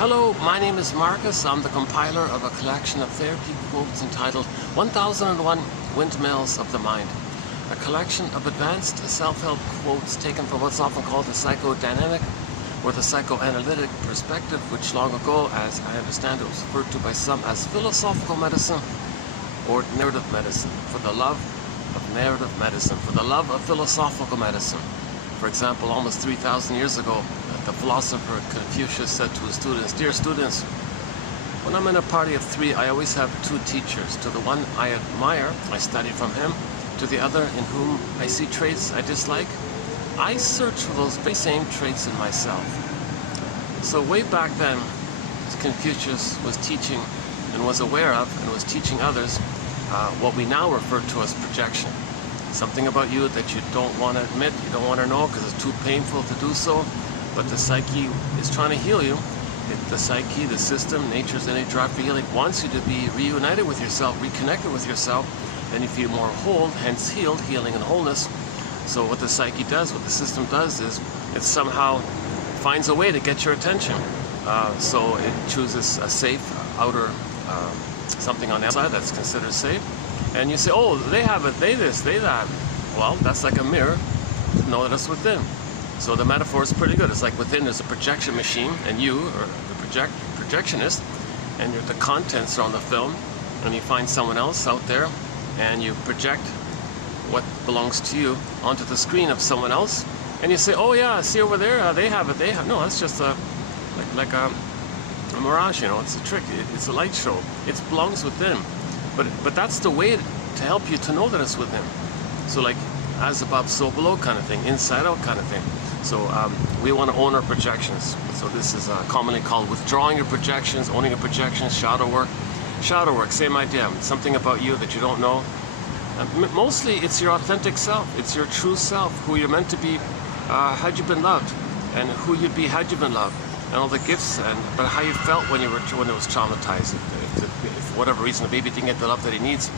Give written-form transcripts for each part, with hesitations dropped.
Hello, my name is Marcus. I'm the compiler of a collection of therapy quotes entitled 1001 Windmills of the Mind. A collection of advanced self-help quotes taken from what's often called the psychodynamic or the psychoanalytic perspective, which long ago, as I understand it, was referred to by some as philosophical medicine or narrative medicine, for the love of narrative medicine, for the love of philosophical medicine. For example, almost 3,000 years ago, the philosopher Confucius said to his students, "Dear students, when I'm in a party of three, I always have two teachers. To the one I admire, I study from him. To the other, in whom I see traits I dislike, I search for those very same traits in myself." So way back then, Confucius was teaching and was aware of and was teaching others what we now refer to as projection. Something about you that you don't want to admit, you don't want to know because it's too painful to do so, but the psyche is trying to heal you. The psyche, the system, nature's innate drive for healing wants you to be reunited with yourself, reconnected with yourself, and you feel more whole, hence healed, healing and wholeness. So what the psyche does, what the system does is it somehow finds a way to get your attention. So it chooses a safe outer, something on the outside that's considered safe. And you say, oh, they have it, they this, they that. Well, that's like a mirror to know that it's within. So the metaphor is pretty good. It's like within there's a projection machine, and you, or the projectionist, and the contents are on the film, and you find someone else out there, and you project what belongs to you onto the screen of someone else, and you say, oh yeah, see over there, they have it, they have. No, that's just like a mirage, you know. It's a trick. It's a light show. It belongs within. But that's the way to help you to know that it's within. So like as above, so below kind of thing, inside out kind of thing. So we want to own our projections. So this is commonly called withdrawing your projections, owning your projections, shadow work. Shadow work, same idea. Something about you that you don't know. Mostly it's your authentic self. It's your true self, who you're meant to be had you been loved, and who you'd be had you been loved, and all the gifts, but how you felt when it was traumatized. If for whatever reason the baby didn't get the love that he needs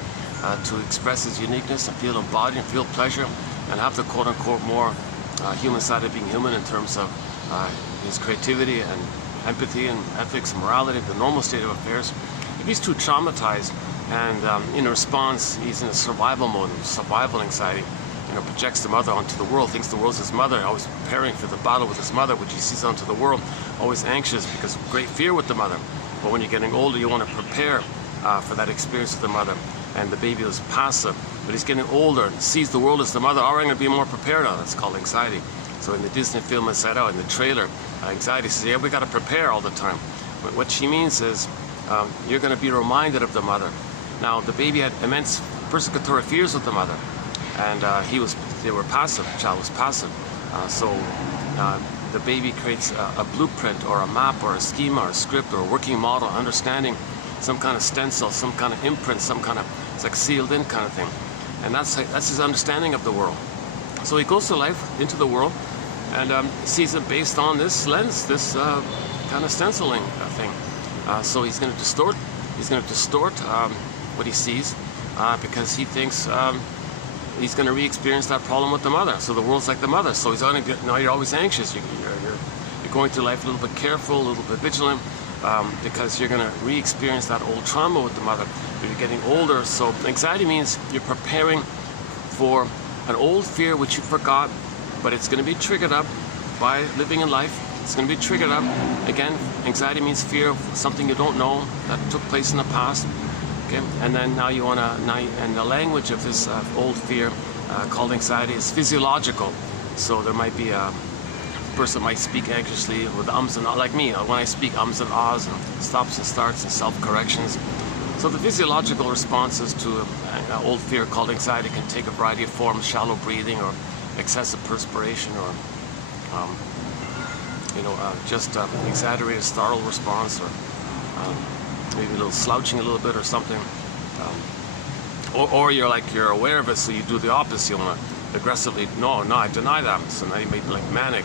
to express his uniqueness and feel embodied and feel pleasure and have the quote-unquote more human side of being human in terms of his creativity and empathy and ethics and morality, the normal state of affairs. If he's too traumatized and in response he's in a survival mode, survival anxiety, projects the mother onto the world, thinks the world's his mother, always preparing for the battle with his mother, which he sees onto the world, always anxious because of great fear with the mother. But when you're getting older, you want to prepare for that experience with the mother. And the baby is passive, but he's getting older and sees the world as the mother. Already going to be more prepared on. That's called anxiety. So in the Disney film Inside Out, in the trailer, anxiety says, yeah, we got to prepare all the time. But what she means is you're going to be reminded of the mother. Now the baby had immense persecutory fears with the mother, and they were passive. The child was passive. So the baby creates a blueprint or a map or a schema or a script or a working model, understanding, some kind of stencil, some kind of imprint, some kind of, it's like sealed in kind of thing. And that's his understanding of the world. So he goes through life into the world and sees it based on this lens, this kind of stenciling thing. So he's going to distort what he sees because he thinks he's going to re-experience that problem with the mother. So the world's like the mother. So he's only, you're always anxious. You're going through life a little bit careful, a little bit vigilant. Because you're going to re-experience that old trauma with the mother. But you're getting older, so anxiety means you're preparing for an old fear which you forgot, but it's going to be triggered up by living in life. It's going to be triggered up. Again, anxiety means fear of something you don't know that took place in the past. Okay, and then now you want to, and the language of this old fear called anxiety is physiological. So there might be a person might speak anxiously with ums and ahs, like me. When I speak ums and ahs and stops and starts and self-corrections. So the physiological responses to old fear called anxiety can take a variety of forms: shallow breathing, or excessive perspiration, or just exaggerated startle response, or maybe a little slouching a little bit or something. Or you're aware of it, so you do the opposite. You want to aggressively, no, I deny that. So now you may be like manic.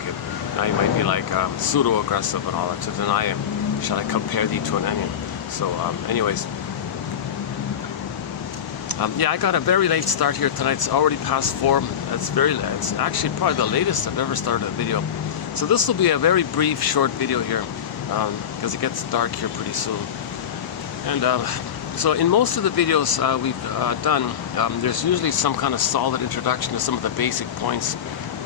Now you might be like pseudo-aggressive and all that, to deny him. Shall I compare thee to an onion? So anyways, yeah, I got a very late start here tonight. It's already past 4. It's very late. It's actually probably the latest I've ever started a video. So this will be a very brief, short video here. because it gets dark here pretty soon. And so in most of the videos we've done, there's usually some kind of solid introduction to some of the basic points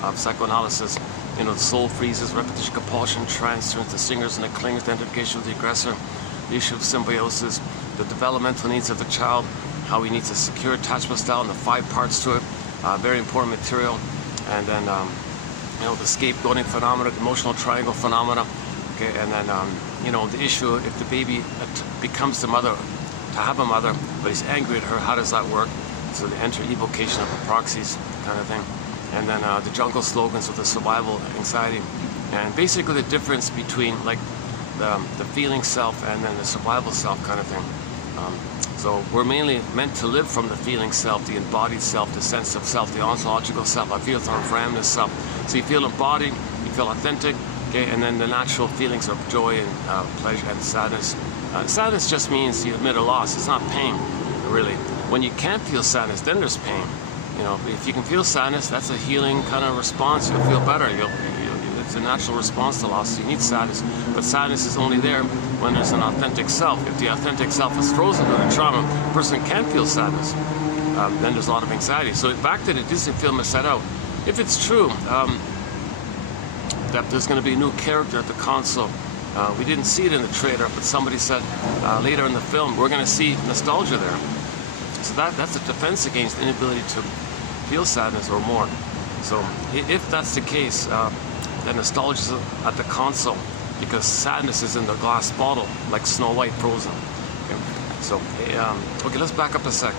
of psychoanalysis. You know, the soul freezes, repetition, compulsion, trance, turns to stingers and the clingers, the identification with the aggressor, the issue of symbiosis, the developmental needs of the child, how he needs a secure attachment style, and the 5 parts to it. Very important material. And then, you know, the scapegoating phenomena, the emotional triangle phenomena. Okay, and then, you know, the issue if the baby becomes the mother, to have a mother, but he's angry at her, how does that work? So the enter-evocation of the proxies kind of thing. And then the jungle slogans with the survival anxiety. And basically the difference between like the feeling self and then the survival self kind of thing. So we're mainly meant to live from the feeling self, the embodied self, the sense of self, the ontological self. I feel it's our Ramness self. So you feel embodied, you feel authentic, okay, and then the natural feelings of joy and pleasure and sadness. Sadness just means you admit a loss. It's not pain, really. When you can't feel sadness, then there's pain. You know, if you can feel sadness, that's a healing kind of response. You'll feel better. It's a natural response to loss. You need sadness, but sadness is only there when there's an authentic self. If the authentic self is frozen by the trauma, a person can't feel sadness. Then there's a lot of anxiety. So back to the Disney film I set out. If it's true that there's going to be a new character at the console, we didn't see it in the trailer, but somebody said later in the film we're going to see nostalgia there. So that's a defense against the inability to feel sadness or more. So if that's the case, then nostalgia is at the console because sadness is in the glass bottle, like Snow White frozen. Okay, so okay, let's back up a sec.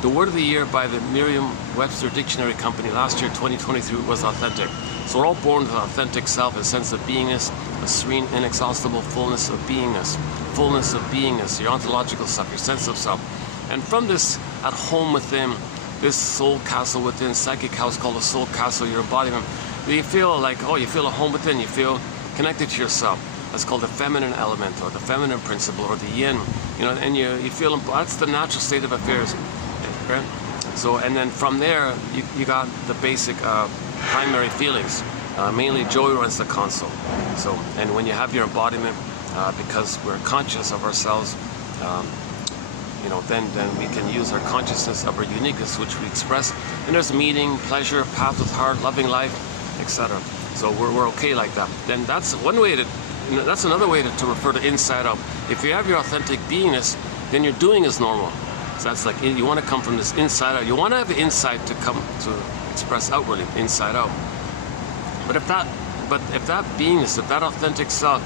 The word of the year by the Merriam-Webster Dictionary Company last year, 2023, was authentic. So we're all born with an authentic self, a sense of beingness, a serene, inexhaustible fullness of beingness, your ontological self, your sense of self. And from this at home within, this soul castle within, psychic house called the soul castle, your embodiment, you feel like, oh, you feel a home within, you feel connected to yourself. That's called the feminine element or the feminine principle or the yin, you know, and you feel, that's the natural state of affairs, right? So, and then from there, you got the basic primary feelings, mainly joy runs the console. So, and when you have your embodiment, because we're conscious of ourselves, you know, then we can use our consciousness of our uniqueness, which we express. And there's meaning, pleasure, path with heart, loving life, etc. So we're okay like that. Then that's one way to, that's another way to refer to inside out. If you have your authentic beingness, then your doing is normal. So that's like, you want to come from this inside out. You want to have the insight to come to express outwardly, inside out. But if that beingness, if that authentic self,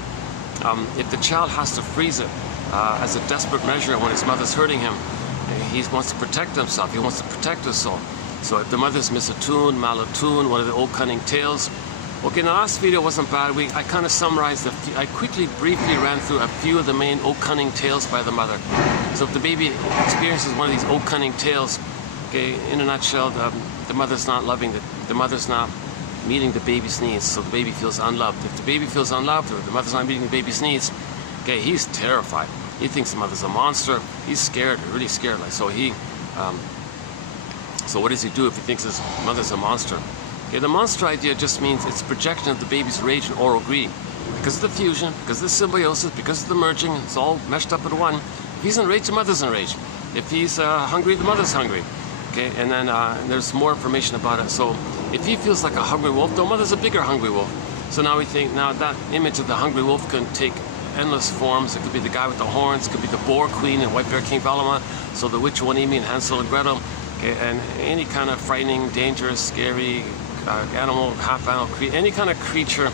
if the child has to freeze it, as a desperate measure when his mother's hurting him, he wants to protect himself, he wants to protect his soul. So if the mother's misattuned, malattuned, one of the old cunning tales. Okay, in the last video wasn't bad. I kind of summarized, I briefly ran through a few of the main old cunning tales by the mother. So if the baby experiences one of these old cunning tales, okay, in a nutshell, the mother's not loving, the mother's not meeting the baby's needs, so the baby feels unloved. If the baby feels unloved or the mother's not meeting the baby's needs, okay, he's terrified. He thinks the mother's a monster. He's scared, really scared. Like, so so what does he do if he thinks his mother's a monster? Okay, the monster idea just means it's projection of the baby's rage and oral greed. Because of the fusion, because of the symbiosis, because of the merging, it's all meshed up in one. If he's enraged, the mother's enraged. If he's hungry, the mother's hungry. Okay, and then there's more information about it. So if he feels like a hungry wolf, the mother's a bigger hungry wolf. So now we think, now that image of the hungry wolf can take endless forms. It could be the guy with the horns, it could be the boar queen and white bear king Valama, so the witch Wanimi and Hansel and Gretel, okay, and any kind of frightening, dangerous, scary animal, half animal, any kind of creature,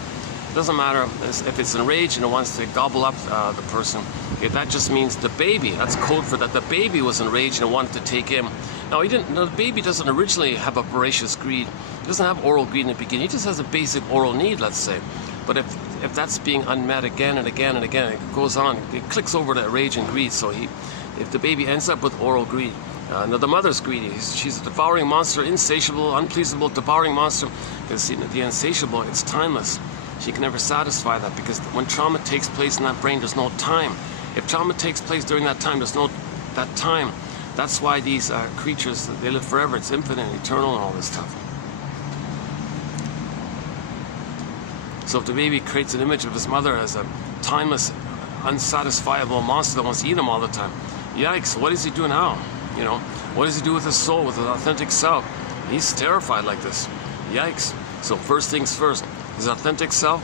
doesn't matter if it's enraged and it wants to gobble up the person. Okay, that just means the baby, that's code for that. The baby was enraged and wanted to take him. Now the baby doesn't originally have a voracious greed. He doesn't have oral greed in the beginning. He just has a basic oral need, let's say. But if that's being unmet again and again and again, it goes on, it clicks over to rage and greed. So if the baby ends up with oral greed, now the mother's greedy. She's a devouring monster, insatiable, unpleasable, devouring monster. Because the insatiable, it's timeless. She can never satisfy that because when trauma takes place in that brain, there's no time. If trauma takes place during that time, there's no that time. That's why these creatures, they live forever. It's infinite, eternal, and all this stuff. So if the baby creates an image of his mother as a timeless, unsatisfiable monster that wants to eat him all the time. Yikes, what does he do now? You know, what does he do with his soul, with his authentic self? He's terrified like this. Yikes. So first things first, his authentic self,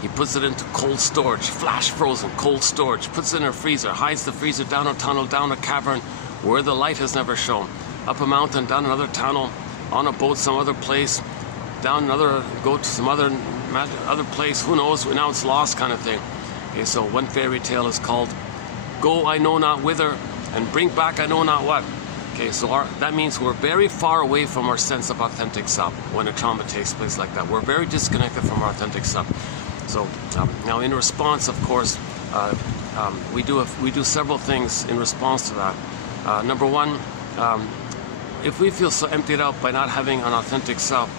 he puts it into cold storage, flash frozen cold storage, puts it in a freezer, hides the freezer down a tunnel, down a cavern where the light has never shone, up a mountain, down another tunnel, on a boat some other place, down another, go to some other place, who knows, now it's lost kind of thing. Okay, so one fairy tale is called Go I Know Not Whither and Bring Back I Know Not What. Okay, so that means we're very far away from our sense of authentic self when a trauma takes place like that. We're very disconnected from our authentic self. So now in response, of course, we do several things in response to that. Number one, if we feel so emptied out by not having an authentic self,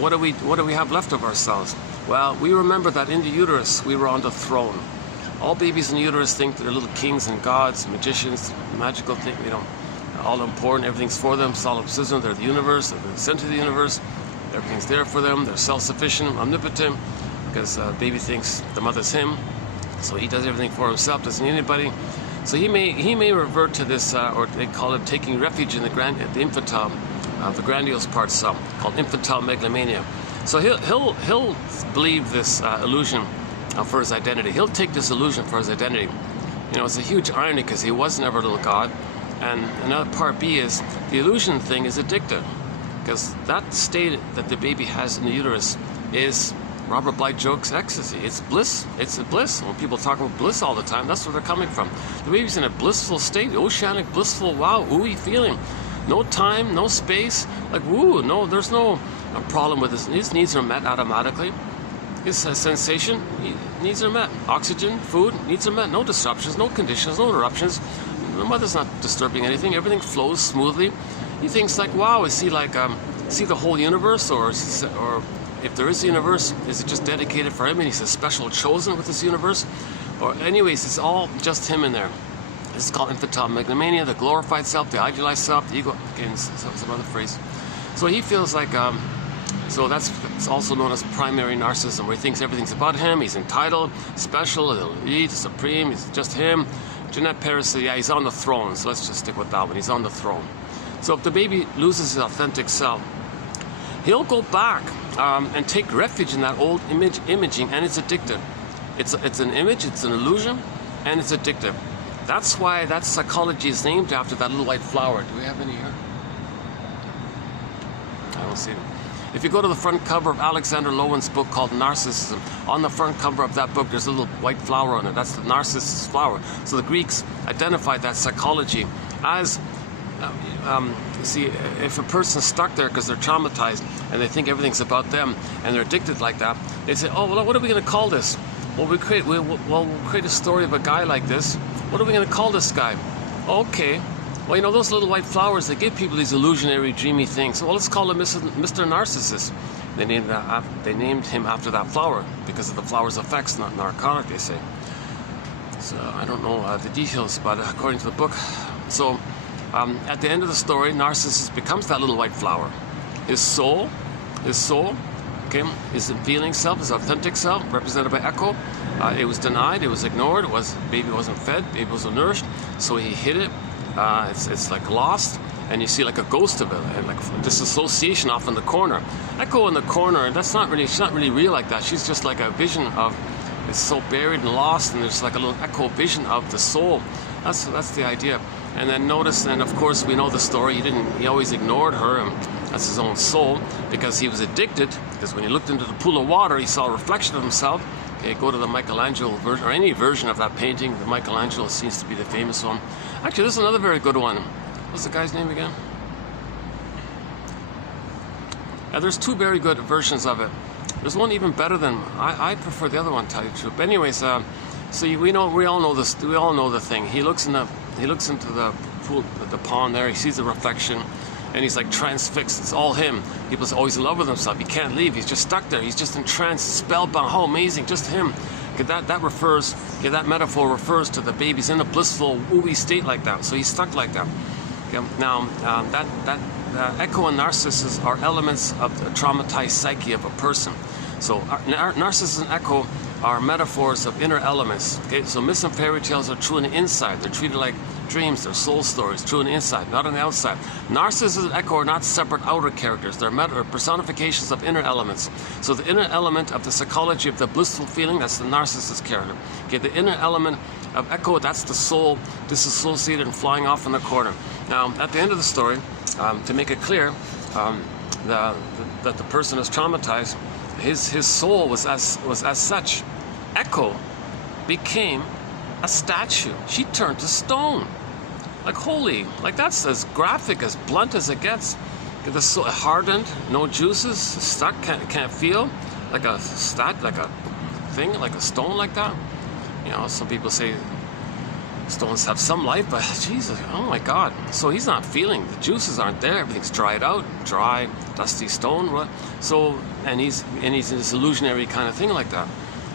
what do we have left of ourselves? Well, we remember that in the uterus we were on the throne. All babies in the uterus think they're little kings and gods, magicians, magical thing, you know, all important, everything's for them, solipsism, they're the universe, they're the center of the universe, everything's there for them, they're self-sufficient, omnipotent, because baby thinks the mother's him, so he does everything for himself, doesn't need anybody. So he may revert to this, or they call it taking refuge in the infantile, the grandiose parts, called infantile megalomania. So he'll believe this illusion for his identity. He'll take this illusion for his identity. You know, it's a huge irony because he was never a little god. And another part B is the illusion thing is addictive, because that state that the baby has in the uterus is Robert Bly jokes ecstasy. It's bliss. It's a bliss. When people talk about bliss all the time, that's where they're coming from. The baby's in a blissful state, oceanic, blissful, wow, ooey feeling. No time, no space, like woo, no, there's no problem with this. His needs are met automatically. His sensation needs are met. Oxygen, food, needs are met. No disruptions, no conditions, no interruptions. The mother's not disturbing anything. Everything flows smoothly. He thinks like, wow, is he like, see the whole universe, or if there is a universe, is it just dedicated for him and he's a special chosen with this universe? Or anyways, it's all just him in there. This is called infantile megalomania, the glorified self, the idealized self, the ego, again, some other phrase. So he feels like, so that's also known as primary narcissism, where he thinks everything's about him, he's entitled, special, elite, supreme, he's just him. Jeanette Paris said, yeah, he's on the throne, so let's just stick with that one, he's on the throne. So if the baby loses his authentic self, he'll go back and take refuge in that old imaging, and it's addictive. It's an image, it's an illusion, and it's addictive. That's why that psychology is named after that little white flower. Do we have any here? I don't see it. If you go to the front cover of Alexander Lowen's book called Narcissism, on the front cover of that book there's a little white flower on it. That's the narcissus flower. So the Greeks identified that psychology as, see, if a person's stuck there because they're traumatized and they think everything's about them and they're addicted like that, they say, oh, well, what are we going to call this? Well, we'll create a story of a guy like this. What are we going to call this guy? Okay. Well, you know, those little white flowers, they give people these illusionary, dreamy things. Well, let's call him Mr. Narcissus. They named him after that flower because of the flower's effects, not narcotic, they say. So I don't know the details, but according to the book. So at the end of the story, Narcissus becomes that little white flower. His soul, okay, his feeling self, his authentic self, represented by Echo. It was denied, it was ignored, baby wasn't fed, baby wasn't nourished, so he hid it. It's like lost, and you see like a ghost of it, and like disassociation off in the corner. Echo in the corner, she's not really real like that. She's just like a vision of, it's so buried and lost, and there's like a little echo vision of the soul. That's the idea. And then notice, and of course we know the story, he always ignored her, and that's his own soul, because he was addicted, because when he looked into the pool of water, he saw a reflection of himself. Okay, go to the Michelangelo version, or any version of that painting. The Michelangelo seems to be the famous one. Actually, this is another very good one. What's the guy's name again? There's two very good versions of it. There's one even better than, I prefer the other one, to tell you the truth. But anyways, so we all know this. We all know the thing. He looks into the pool, the pond there. He sees the reflection, and he's like transfixed. It's all him. People say, oh, he's in love with himself. He can't leave. He's just stuck there. He's just entranced, spellbound. How amazing, just him. That metaphor refers to the baby's in a blissful, ooey state like that. So he's stuck like that. Now, Echo and Narcissus are elements of the traumatized psyche of a person. So Narcissus and Echo are metaphors of inner elements. Okay, so myths and fairy tales are true on the inside. They're treated like dreams, they're soul stories, true on the inside, not on the outside. Narcissus and Echo are not separate outer characters. They're personifications of inner elements. So the inner element of the psychology of the blissful feeling, that's the narcissist character. Okay, the inner element of Echo, that's the soul disassociated and flying off in the corner. Now, at the end of the story, to make it clear, that the person is traumatized, his soul was as such. Echo became a statue. She turned to stone. Like holy, like that's as graphic, as blunt as it gets. The soul hardened, no juices, stuck, can't feel, like a thing, like a stone like that. You know, some people say stones have some life, but Jesus, oh my God. So he's not feeling, the juices aren't there, everything's dried out, dry, dusty stone. What? So, and he's in this illusionary kind of thing like that.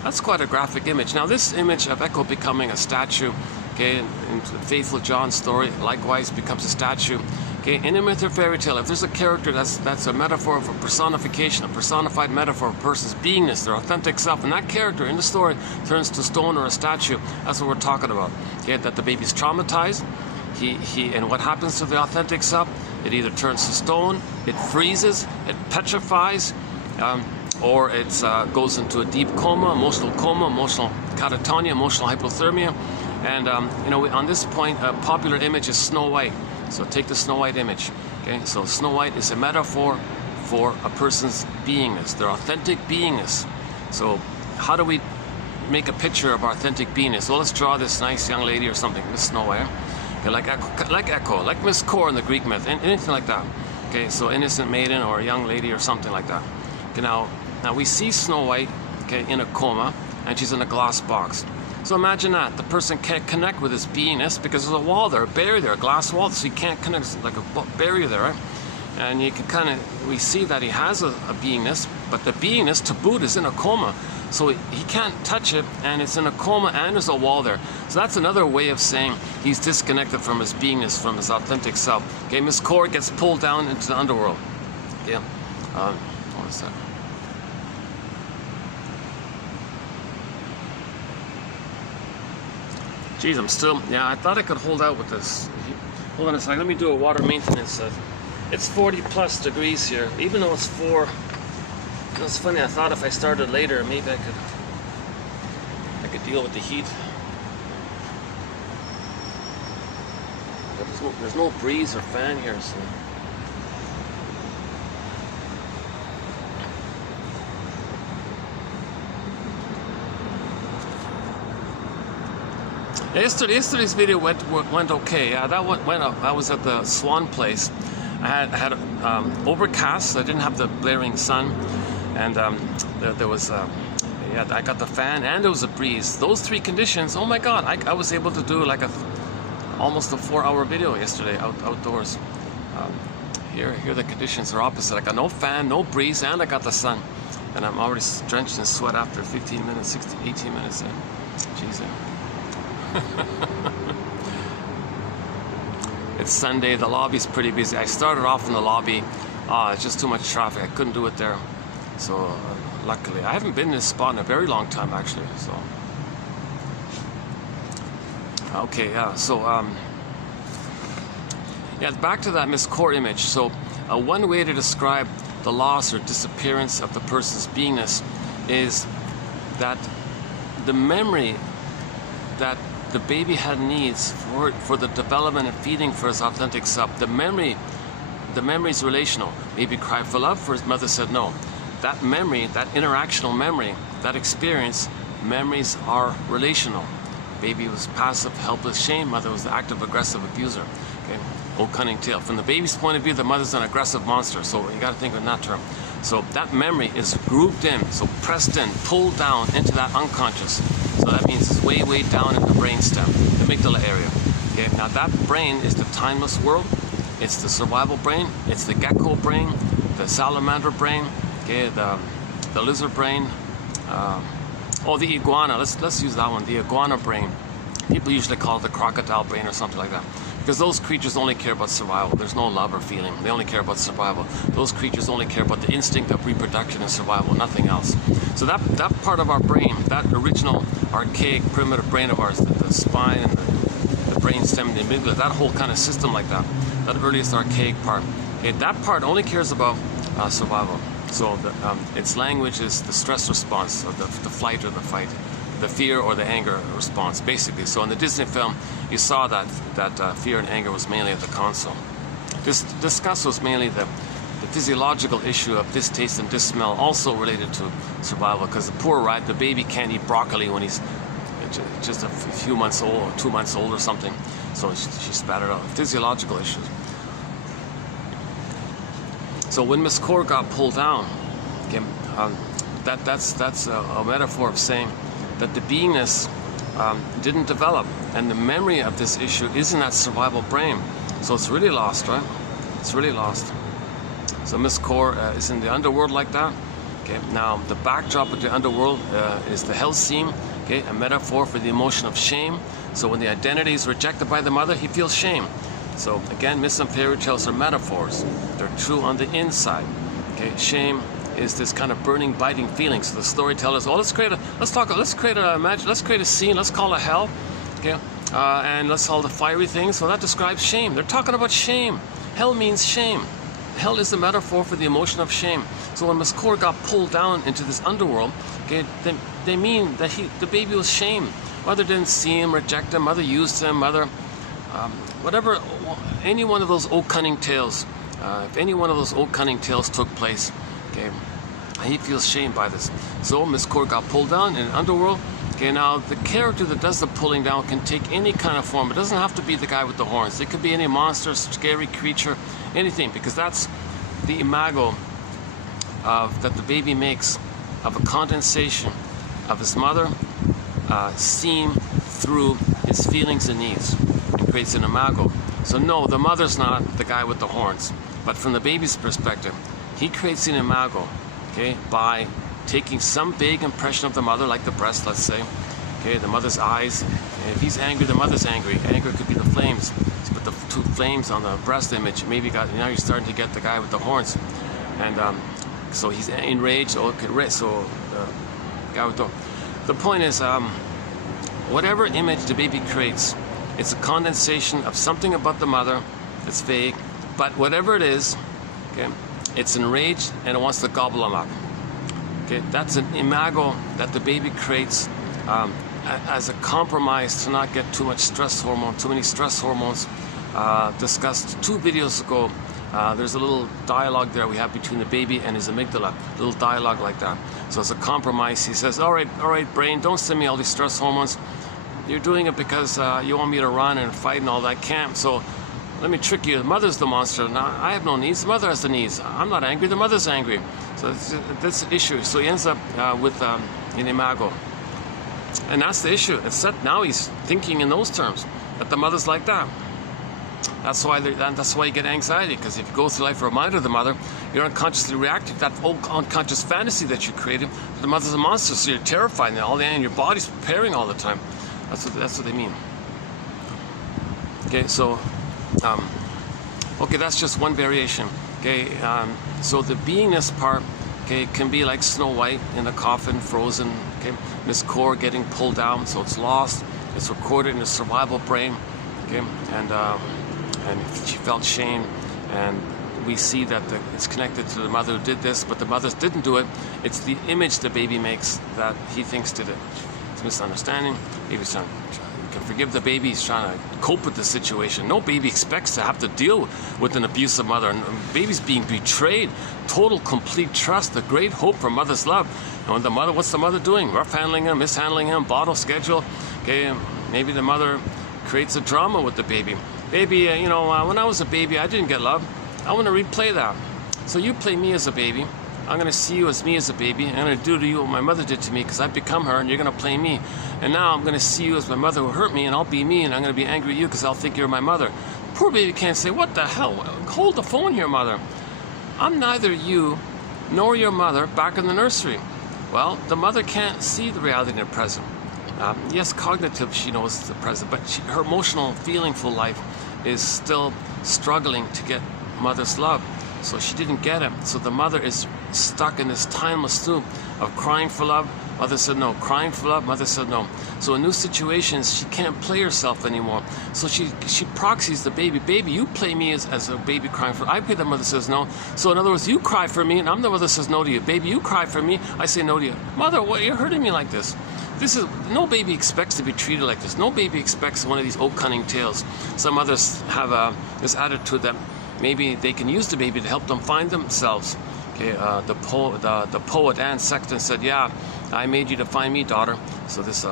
That's quite a graphic image. Now this image of Echo becoming a statue, okay, in the Faithful John story, likewise becomes a statue. Okay, in a myth or fairy tale, if there's a character that's a metaphor of a personification, a personified metaphor of a person's beingness, their authentic self, and that character in the story turns to stone or a statue, that's what we're talking about. Okay, that the baby's traumatized, and what happens to the authentic self? It either turns to stone, it freezes, it petrifies, or it goes into a deep coma, emotional catatonia, emotional hypothermia. And you know, on this point, a popular image is Snow White. So take the Snow White image. Okay, so Snow White is a metaphor for a person's beingness, their authentic beingness. So how do we make a picture of our authentic beingness? Well, let's draw this nice young lady or something, Miss Snow White. Okay, like Echo, like Miss Core in the Greek myth, anything like that. Okay, so innocent maiden or a young lady or something like that. Okay, now we see Snow White, okay, in a coma, and she's in a glass box. So imagine that, the person can't connect with his beingness because there's a wall there, a barrier there, a glass wall, so he can't connect, like a barrier there, right? And you can we see that he has a beingness, but the beingness to boot is in a coma. So he can't touch it, and it's in a coma, and there's a wall there. So that's another way of saying he's disconnected from his beingness, from his authentic self. Okay, Miss Core gets pulled down into the underworld. Yeah, what is that? Geez, I'm still, yeah, I thought I could hold out with this. Hold on a second, let me do a water maintenance. It's 40 plus degrees here, even though it's 4. It's funny, I thought if I started later, maybe I could deal with the heat. But there's no breeze or fan here, so. Yesterday's video went okay. Yeah, that went up. I was at the Swan Place. I had overcast. So I didn't have the blaring sun, and there was yeah, I got the fan and there was a breeze. Those 3 conditions. Oh my God! I was able to do like almost a 4-hour video yesterday outdoors. Here the conditions are opposite. I got no fan, no breeze, and I got the sun, and I'm already drenched in sweat after 15 minutes, 18 minutes in. Jeez. It's Sunday, the lobby's pretty busy. I started off in the lobby. It's just too much traffic. I couldn't do it there. So luckily, I haven't been in this spot in a very long time actually. So okay, yeah. So yeah, back to that Miss Core image. So one way to describe the loss or disappearance of the person's beingness is that the memory that the baby had needs for the development and feeding for his authentic self. The memory is relational. Maybe cried for love, for his mother said no. That memory, that interactional memory, that experience, memories are relational. Baby was passive, helpless, shame. Mother was the active, aggressive abuser. Okay, old cunning tale. From the baby's point of view, the mother's an aggressive monster. So you got to think in that term. So that memory is grouped in, so pressed in, pulled down into that unconscious. So that means it's way, way down in the brainstem, the amygdala area. Okay, now that brain is the timeless world. It's the survival brain. It's the gecko brain, the salamander brain, okay, the lizard brain. The iguana. Let's use that one. The iguana brain. People usually call it the crocodile brain or something like that. Because those creatures only care about survival. There's no love or feeling. They only care about survival. Those creatures only care about the instinct of reproduction and survival, nothing else. So that part of our brain, that original archaic primitive brain of ours, the spine and the brainstem and the amygdala, that whole kind of system like that earliest archaic part, okay, that part only cares about survival. So its language is the stress response, or the flight or the fight, the fear or the anger response, basically. So in the Disney film, you saw that fear and anger was mainly at the console. This disgust was mainly the physiological issue of distaste and dissmell, also related to survival, because the poor rat, the baby, can't eat broccoli when he's just a few months old or 2 months old or something, so she spat it out. Physiological issues. So when Miss Core got pulled down, okay, that's a metaphor of saying that the beingness didn't develop, and the memory of this issue is in that survival brain. So it's really lost, right? It's really lost. So Miss Core is in the underworld like that. Okay, now the backdrop of the underworld is the hell scene. Okay, a metaphor for the emotion of shame. So when the identity is rejected by the mother, he feels shame. So again, myths and fairy tales are metaphors. They're true on the inside. Okay, shame is this kind of burning, biting feeling. So the storytellers, oh, let's create a scene. Let's call it hell. Okay, and let's call the fiery thing. So that describes shame. They're talking about shame. Hell means shame. Hell is the metaphor for the emotion of shame. So when Miss Core got pulled down into this underworld, okay, they mean that the baby was shamed. Mother didn't see him, reject him. Mother used him. Mother, whatever. Any one of those old cunning tales. If any one of those old cunning tales took place, okay, he feels shamed by this. So Miss Core got pulled down in the underworld. Okay, now the character that does the pulling down can take any kind of form. It doesn't have to be the guy with the horns. It could be any monster, scary creature, anything, because that's the imago that the baby makes of a condensation of his mother seen through his feelings and needs. It creates an imago. So no, the mother's not the guy with the horns, but from the baby's perspective, he creates an imago, okay, by taking some vague impression of the mother, like the breast, let's say, okay, the mother's eyes. And if he's angry, the mother's angry. Anger could be the flames. So put the two flames on the breast image. Maybe now you're starting to get the guy with the horns, and so he's enraged. Okay, so guy with the point is, whatever image the baby creates, it's a condensation of something about the mother. It's vague, but whatever it is, okay, it's enraged and it wants to gobble him up. Okay, that's an imago that the baby creates as a compromise to not get too much stress hormone, too many stress hormones. Discussed 2 videos ago. There's a little dialogue there we have between the baby and his amygdala, a little dialogue like that. So it's a compromise. He says, all right, brain, don't send me all these stress hormones. You're doing it because you want me to run and fight and all that camp. So let me trick you. The mother's the monster. Now, I have no needs. The mother has the needs. I'm not angry. The mother's angry. So that's the issue. So he ends up with an imago. And that's the issue. It's set now. He's thinking in those terms, that the mother's like that. That's why you get anxiety, because if you go through life reminded of the mother, you're unconsciously reacting to that old unconscious fantasy that you created. The mother's a monster, so you're terrified, and your body's preparing all the time. That's what they mean. Okay, so okay, that's just one variation. Okay, so the beingness part, okay, can be like Snow White in a coffin, frozen. Okay, Miss Core getting pulled down, so it's lost. It's recorded in the survival brain. Okay, and she felt shame, and we see that it's connected to the mother who did this, but the mothers didn't do it. It's the image the baby makes that he thinks did it. It's a misunderstanding. Baby's trying. You can forgive the baby. He's trying to cope with the situation. No baby expects to have to deal with an abusive mother. And baby's being betrayed. Total, complete trust. The great hope for mother's love. And when the mother, what's the mother doing? Rough handling him, mishandling him, bottle schedule. Okay, maybe the mother creates a drama with the baby. Baby, when I was a baby, I didn't get love. I want to replay that. So you play me as a baby. I'm going to see you as me as a baby. I'm going to do to you what my mother did to me, because I've become her, and you're going to play me. And now I'm going to see you as my mother who hurt me, and I'll be me, and I'm going to be angry at you because I'll think you're my mother. Poor baby can't say, what the hell? Hold the phone here, mother. I'm neither you nor your mother back in the nursery. Well, the mother can't see the reality in the present. Yes, cognitive, she knows the present, but her emotional, feelingful life is still struggling to get mother's love. So she didn't get it. So the mother is stuck in this timeless loop of crying for love. Mother said no. Crying for love. Mother said no. So in new situations, she can't play herself anymore. So she proxies the baby. Baby, you play me as a baby crying for. I play the mother says no. So in other words, you cry for me, and I'm the mother says no to you. Baby, you cry for me. I say no to you. Mother, what, you're hurting me like this. This is, no baby expects to be treated like this. No baby expects one of these old cunning tales. Some mothers have this attitude that maybe they can use the baby to help them find themselves. Okay, the poet Anne Sexton said, yeah, I made you to find me, daughter. So this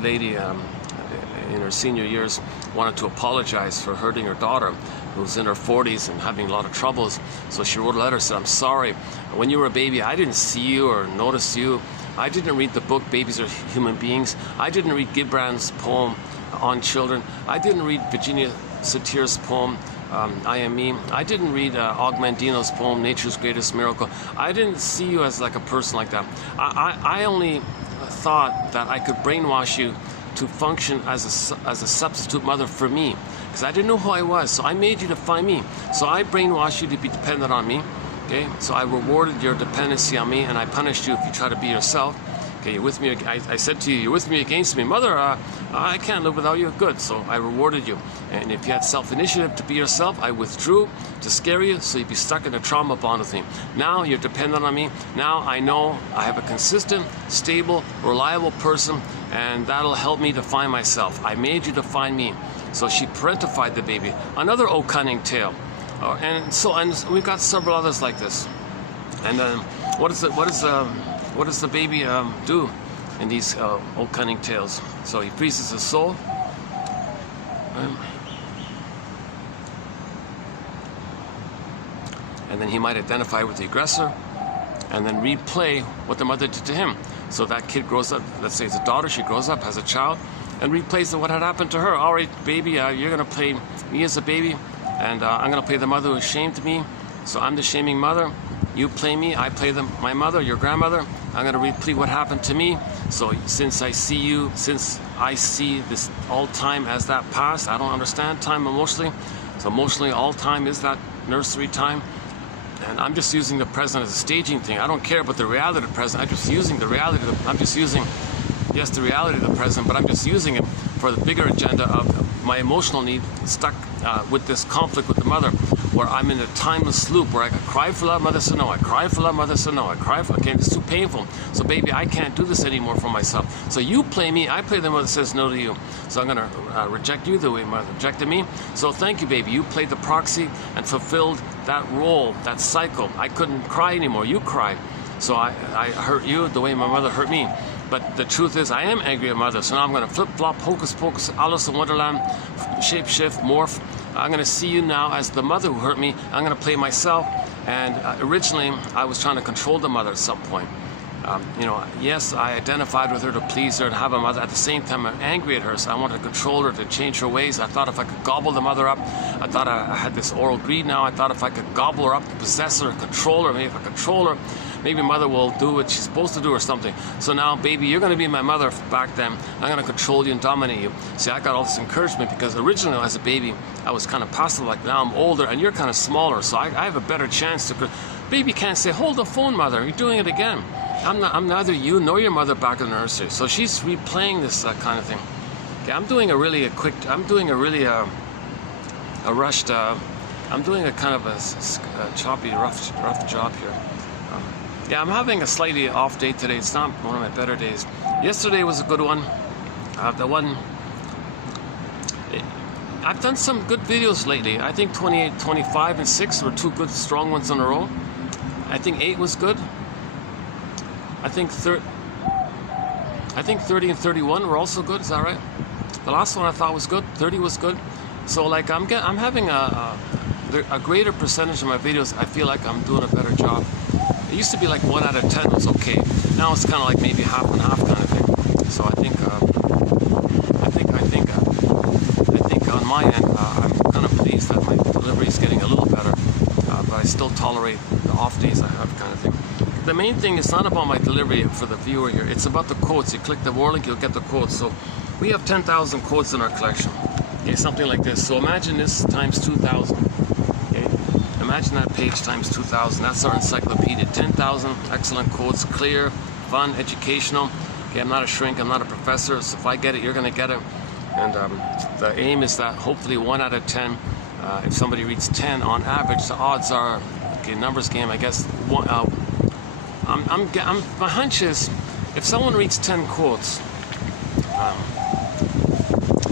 lady in her senior years wanted to apologize for hurting her daughter, who's in her 40s and having a lot of troubles. So she wrote a letter, said, I'm sorry. When you were a baby, I didn't see you or notice you. I didn't read the book, Babies Are Human Beings. I didn't read Gibran's poem on children. I didn't read Virginia Satir's poem, I Am Me. I didn't read Augmendino's poem, Nature's Greatest Miracle. I didn't see you as like a person like that. I only thought that I could brainwash you to function as a substitute mother for me, because I didn't know who I was. So I made you to find me. So I brainwashed you to be dependent on me. Okay, so I rewarded your dependency on me, and I punished you if you try to be yourself. Okay, you're with me. I said to you, you're with me against me. Mother, I can't live without you. Good, so I rewarded you. And if you had self-initiative to be yourself, I withdrew to scare you, so you'd be stuck in a trauma bond with me. Now you're dependent on me. Now I know I have a consistent, stable, reliable person, and that'll help me to find myself. I made you to find me. So she parentified the baby. Another old cunning tale. And we've got several others like this. And what does the baby do in these old cunning tales? So he freezes his soul. And then he might identify with the aggressor and then replay what the mother did to him. So that kid grows up, let's say it's a daughter, she grows up, has a child, and replays what had happened to her. All right, baby, you're going to play me as a baby, and I'm going to play the mother who shamed me. So I'm the shaming mother. You play me, I play my mother, your grandmother. I'm going to replay what happened to me. So since I see this all time as that past, I don't understand time emotionally. So emotionally, all time is that nursery time. And I'm just using the present as a staging thing. I don't care about the reality of the present. I'm just using the reality yes, the reality of the present, but I'm just using it for the bigger agenda of my emotional need stuck with this conflict with the mother, where I'm in a timeless loop where I cry for love, mother said no, I cry for love, mother said no, I cry for, okay, it's too painful. So baby, I can't do this anymore for myself. So you play me, I play the mother says no to you. So I'm gonna reject you the way mother rejected me. So thank you, baby, you played the proxy and fulfilled that role, that cycle. I couldn't cry anymore, you cried. So I hurt you the way my mother hurt me. But the truth is, I am angry at mother, so now I'm going to flip-flop, hocus-pocus, Alice in Wonderland, shape-shift, morph. I'm going to see you now as the mother who hurt me. I'm going to play myself. And originally, I was trying to control the mother at some point. Yes, I identified with her to please her and have a mother. At the same time, I'm angry at her, so I wanted to control her, to change her ways. I thought if I could gobble the mother up, I thought I had this oral greed now. I thought if I could gobble her up, possess her, control her, maybe if I control her, maybe mother will do what she's supposed to do or something. So now, baby, you're going to be my mother back then. I'm going to control you and dominate you. See, I got all this encouragement because originally as a baby, I was kind of passive. Like now I'm older and you're kind of smaller, so I have a better chance to... Baby can't say, hold the phone, mother. You're doing it again. I'm neither you nor your mother back in the nursery. So she's replaying this kind of thing. Okay, I'm doing a kind of a choppy, rough job here. Yeah, I'm having a slightly off day today. It's not one of my better days. Yesterday was a good one. I've done some good videos lately. I think 28, 25, and 6 were two good, strong ones in a row. I think 8 was good. I think 30 and 31 were also good. Is that right? The last one I thought was good. 30 was good. So like I'm having a greater percentage of my videos. I feel like I'm doing a better job. It used to be like 1 out of 10 was okay. Now it's kind of like maybe half and half kind of thing. So I think on my end, I'm kind of pleased that my delivery is getting a little better, but I still tolerate the off days I have kind of thing. The main thing is not about my delivery for the viewer here. It's about the quotes. You click the word link, you'll get the quotes. So we have 10,000 quotes in our collection. Okay, something like this. So imagine this times 2,000. Okay, imagine that page times 2,000. That's our encyclopedia. 10,000 excellent quotes, clear, fun, educational. Okay, I'm not a shrink, I'm not a professor, so if I get it, you're going to get it. And the aim is that hopefully 1 out of 10, if somebody reads 10 on average, the odds are, okay, numbers game, I guess, my hunch is, if someone reads 10 quotes,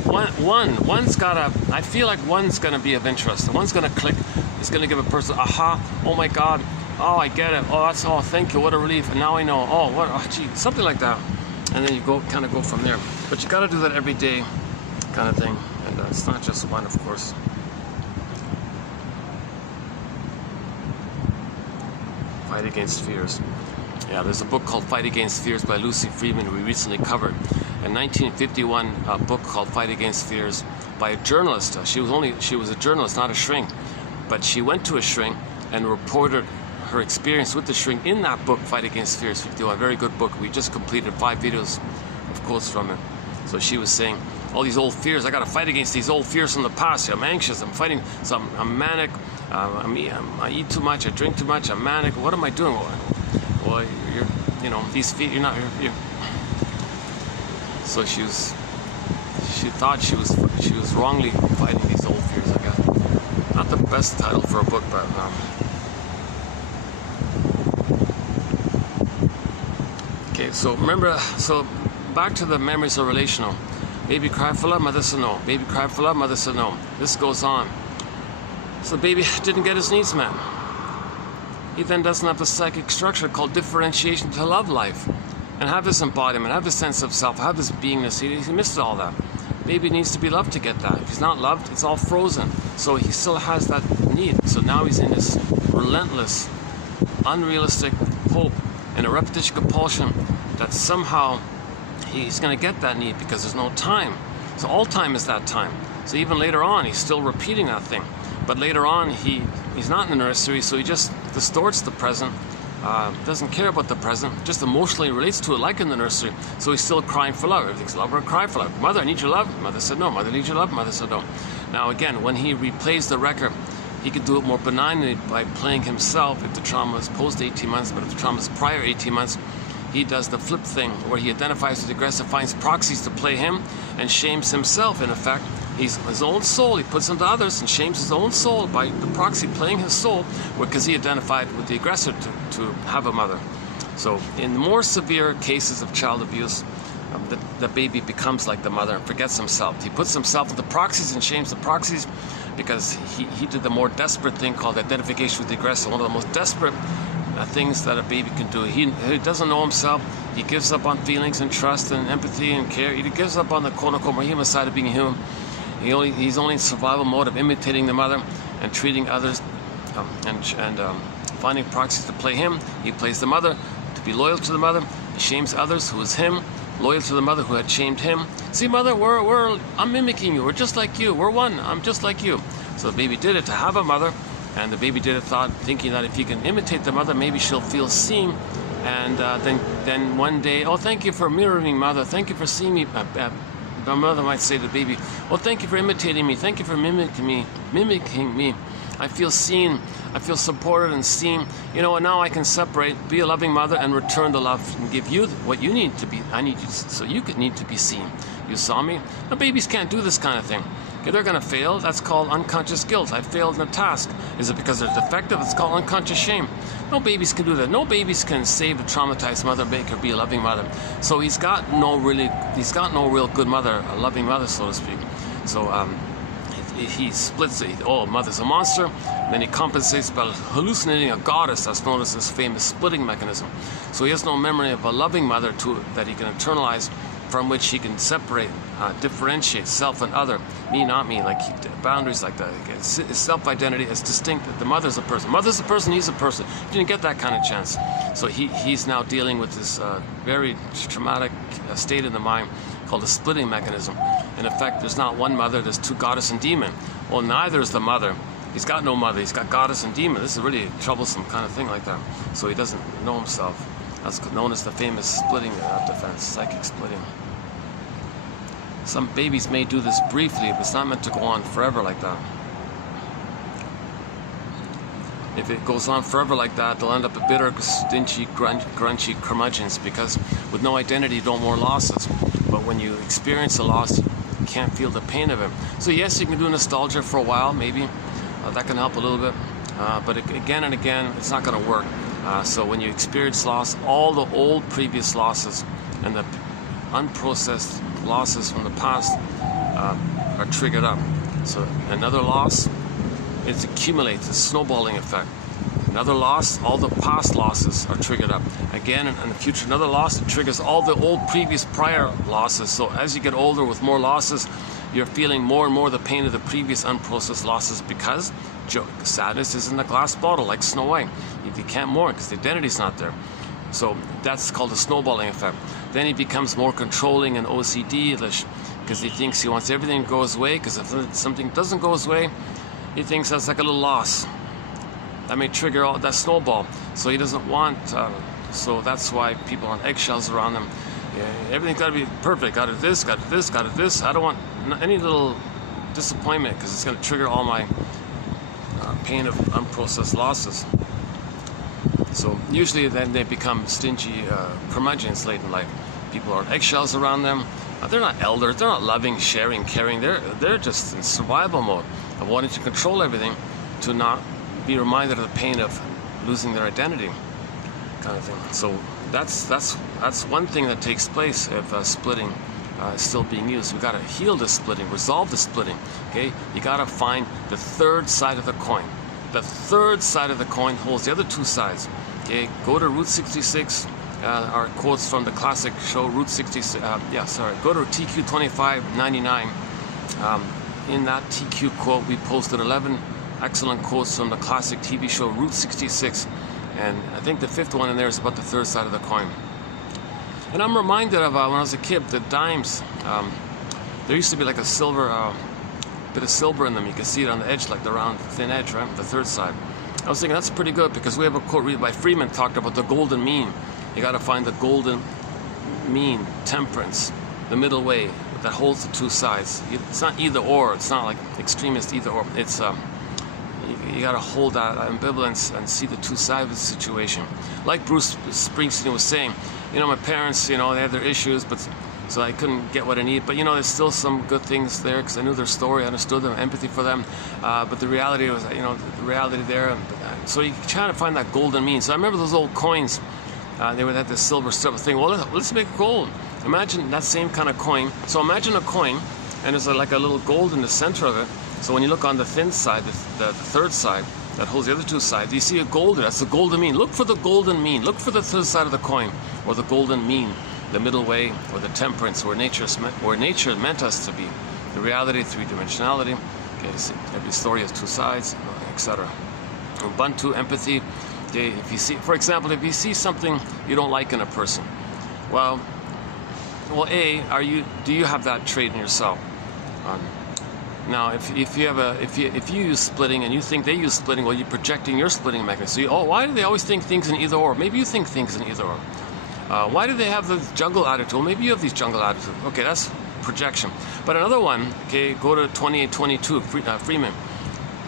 one's gotta, I feel like one's gonna be of interest. One's gonna click, it's gonna give a person, aha, oh my God, oh I get it, oh that's, oh thank you, what a relief, and now I know, oh what, oh gee, something like that. And then you kind of go from there. But you gotta do that every day, kind of thing. And it's not just one, of course. Fight Against Fears. Yeah, there's a book called Fight Against Fears by Lucy Freeman we recently covered. In 1951, a book called Fight Against Fears by a journalist. She was a journalist, not a shrink. But she went to a shrink and reported her experience with the shrink in that book, Fight Against Fears 51. Very good book. We just completed 5 videos of quotes from it. So she was saying, all these old fears, I got to fight against these old fears from the past. I'm anxious, I'm fighting, so I'm manic, I eat too much, I drink too much, I'm manic. What am I doing? Well, these feet, you're. So she thought she was wrongly fighting these old fears, I guess. Not the best title for a book, but okay, so remember, so back to the memories are relational. Baby cried for love, mother said no. Baby cried for love, mother said no. This goes on. So the baby didn't get his needs met. He then doesn't have the psychic structure called differentiation to love life and have this embodiment, have this sense of self, have this beingness. He missed all that. Baby needs to be loved to get that. If he's not loved, it's all frozen. So he still has that need. So now he's in this relentless, unrealistic hope and a repetition compulsion that somehow he's going to get that need because there's no time. So all time is that time. So even later on, he's still repeating that thing. But later on, he's not in the nursery, so he just distorts the present, doesn't care about the present, just emotionally relates to it like in the nursery. So he's still crying for love. Everything's love or cry for love. Mother, I need your love. Mother said no. Mother needs your love. Mother said no. Now again, when he replays the record, he can do it more benignly by playing himself if the trauma is post 18 months, but if the trauma is prior 18 months, he does the flip thing where he identifies with the aggressor, finds proxies to play him, and shames himself. In effect, he's his own soul. He puts into others and shames his own soul by the proxy playing his soul, because he identified with the aggressor to have a mother. So in more severe cases of child abuse, the baby becomes like the mother and forgets himself. He puts himself into proxies and shames the proxies because he did the more desperate thing called identification with the aggressor, one of the most desperate things that a baby can do. He doesn't know himself. He gives up on feelings and trust and empathy and care. He gives up on the quote-unquote more human side of being human. He's only in survival mode of imitating the mother and treating others and finding proxies to play him. He plays the mother to be loyal to the mother. He shames others who is him, loyal to the mother who had shamed him. See, mother, I'm mimicking you. We're just like you. We're one. I'm just like you. So the baby did it to have a mother. And the baby did it thinking that if he can imitate the mother, maybe she'll feel seen. And then one day, oh, thank you for mirroring, mother. Thank you for seeing me. The mother might say to the baby, well, thank you for imitating me. Thank you for mimicking me. I feel seen. I feel supported and seen. And now I can separate, be a loving mother, and return the love and give you what you need to be. I need you so you could need to be seen. You saw me. Now, babies can't do this kind of thing. Okay, they're going to fail. That's called unconscious guilt. I failed in a task. Is it because they're defective? It's called unconscious shame. No babies can do that. No babies can save a traumatized mother, make her be a loving mother. So he's got no real good mother, a loving mother, so to speak. So he splits it. Oh, mother's a monster. And then he compensates by hallucinating a goddess. That's known as his famous splitting mechanism. So he has no memory of a loving mother that he can internalize, from which he can separate, differentiate self and other, me, not me, like boundaries like that. His self-identity is distinct. The mother's a person. Mother's a person, he's a person. He didn't get that kind of chance. So he's now dealing with this very traumatic state in the mind called a splitting mechanism. In effect, there's not one mother, there's two, goddess and demon. Well, neither is the mother. He's got no mother, he's got goddess and demon. This is really a troublesome kind of thing like that. So he doesn't know himself. That's known as the famous splitting defense, psychic splitting. Some babies may do this briefly, but it's not meant to go on forever like that. if it goes on forever like that, they'll end up a bitter, stingy, grungy curmudgeons, because with no identity, you don't mourn losses. But when you experience a loss, you can't feel the pain of it. So yes, you can do nostalgia for a while, maybe. That can help a little bit. But again and again, it's not going to work. So when you experience loss, all the old previous losses and the unprocessed losses from the past are triggered up. So another loss, it accumulates, a snowballing effect. Another loss, all the past losses are triggered up. Again, in the future, another loss, it triggers all the old previous prior losses. So as you get older with more losses, you're feeling more and more the pain of the previous unprocessed losses, because sadness is in the glass bottle, like Snow White. You can't mourn because the identity's not there. So that's called the snowballing effect. Then he becomes more controlling and OCD-ish, because he thinks he wants everything to go his way, because if something doesn't go his way, he thinks that's like a little loss. That may trigger all that snowball. So he doesn't want, so that's why people on eggshells around him. Everything's got to be perfect. Got to this, got to this, got to this. I don't want any little disappointment, because it's going to trigger all my pain of unprocessed losses. So usually then they become stingy curmudgeons late in life. People are on eggshells around them. They're not elders. They're not loving, sharing, caring. They're just in survival mode of wanting to control everything, to not be reminded of the pain of losing their identity, kind of thing. So that's one thing that takes place if splitting is still being used. We got to heal the splitting, resolve the splitting. Okay, you got to find the third side of the coin. The third side of the coin holds the other two sides. Okay, go to Route 66. Our quotes from the classic show Route 66. Go to TQ 2599. In that TQ quote, we posted 11 excellent quotes from the classic TV show Route 66, and I think the fifth one in there is about the third side of the coin. And I'm reminded of when I was a kid, the dimes. There used to be like a silver, bit of silver in them. You can see it on the edge, like the round, thin edge, right? The third side. I was thinking that's pretty good, because we have a quote read by Freeman talked about the golden mean. You got to find the golden mean, temperance, the middle way that holds the two sides. It's not either or. It's not like extremist either or. It's you got to hold that ambivalence and see the two sides of the situation. Like Bruce Springsteen was saying, my parents, they had their issues, but so I couldn't get what I need. But there's still some good things there, because I knew their story, I understood them, empathy for them. But the reality was, the reality there. So you try to find that golden mean. So I remember those old coins. They would have this silver stuff thing. Well, let's make it gold. Imagine that same kind of coin. So imagine a coin, and there's like a little gold in the center of it. So when you look on the thin side, the third side that holds the other two sides, you see a gold. That's the golden mean. Look for the golden mean. Look for the third side of the coin, or the golden mean, the middle way, or the temperance, where nature meant us to be. The reality, three-dimensionality. Okay, see, every story has two sides, etc. Ubuntu, empathy. Okay, if you see, for example, if you see something you don't like in a person, well, do you have that trait in yourself? Now, if you use splitting and you think they use splitting, well, you're projecting your splitting mechanism. So why do they always think things in either or? Maybe you think things in either or. Why do they have the jungle attitude? Well, maybe you have these jungle attitudes. Okay, that's projection. But another one, okay, go to 2822, Freeman.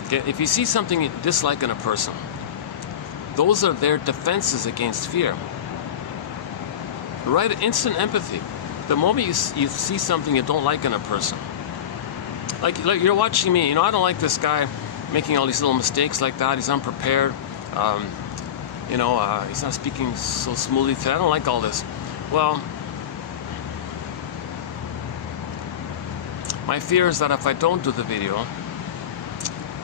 Okay, if you see something you dislike in a person, those are their defenses against fear. Right? Instant empathy. The moment you see something you don't like in a person, like you're watching me, I don't like this guy making all these little mistakes like that. He's unprepared. He's not speaking so smoothly today. I don't like all this. Well, my fear is that if I don't do the video,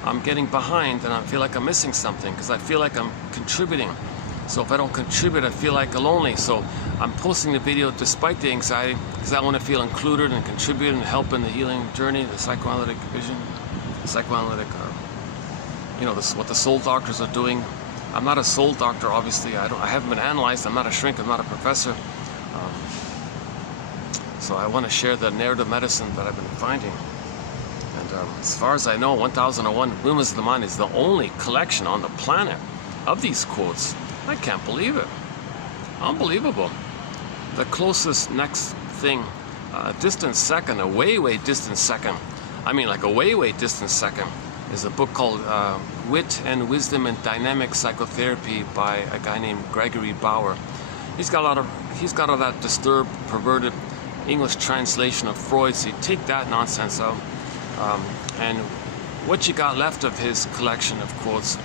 I'm getting behind and I feel like I'm missing something, because I feel like I'm contributing. So if I don't contribute, I feel like lonely. So I'm posting the video despite the anxiety, because I want to feel included and contribute and help in the healing journey, the psychoanalytic vision, the psychoanalytic, what the soul doctors are doing. I'm not a soul doctor, obviously. I haven't been analyzed. I'm not a shrink. I'm not a professor. So I want to share the narrative medicine that I've been finding. And as far as I know, 1001 Windmills of the Mind is the only collection on the planet of these quotes. I can't believe it. Unbelievable. The closest next thing, distant second, a way distant second. I mean, like a way distant second, is a book called Wit and Wisdom and Dynamic Psychotherapy by a guy named Gregory Bauer. He's got all that disturbed, perverted English translation of Freud, so you take that nonsense out, and what you got left of his collection of quotes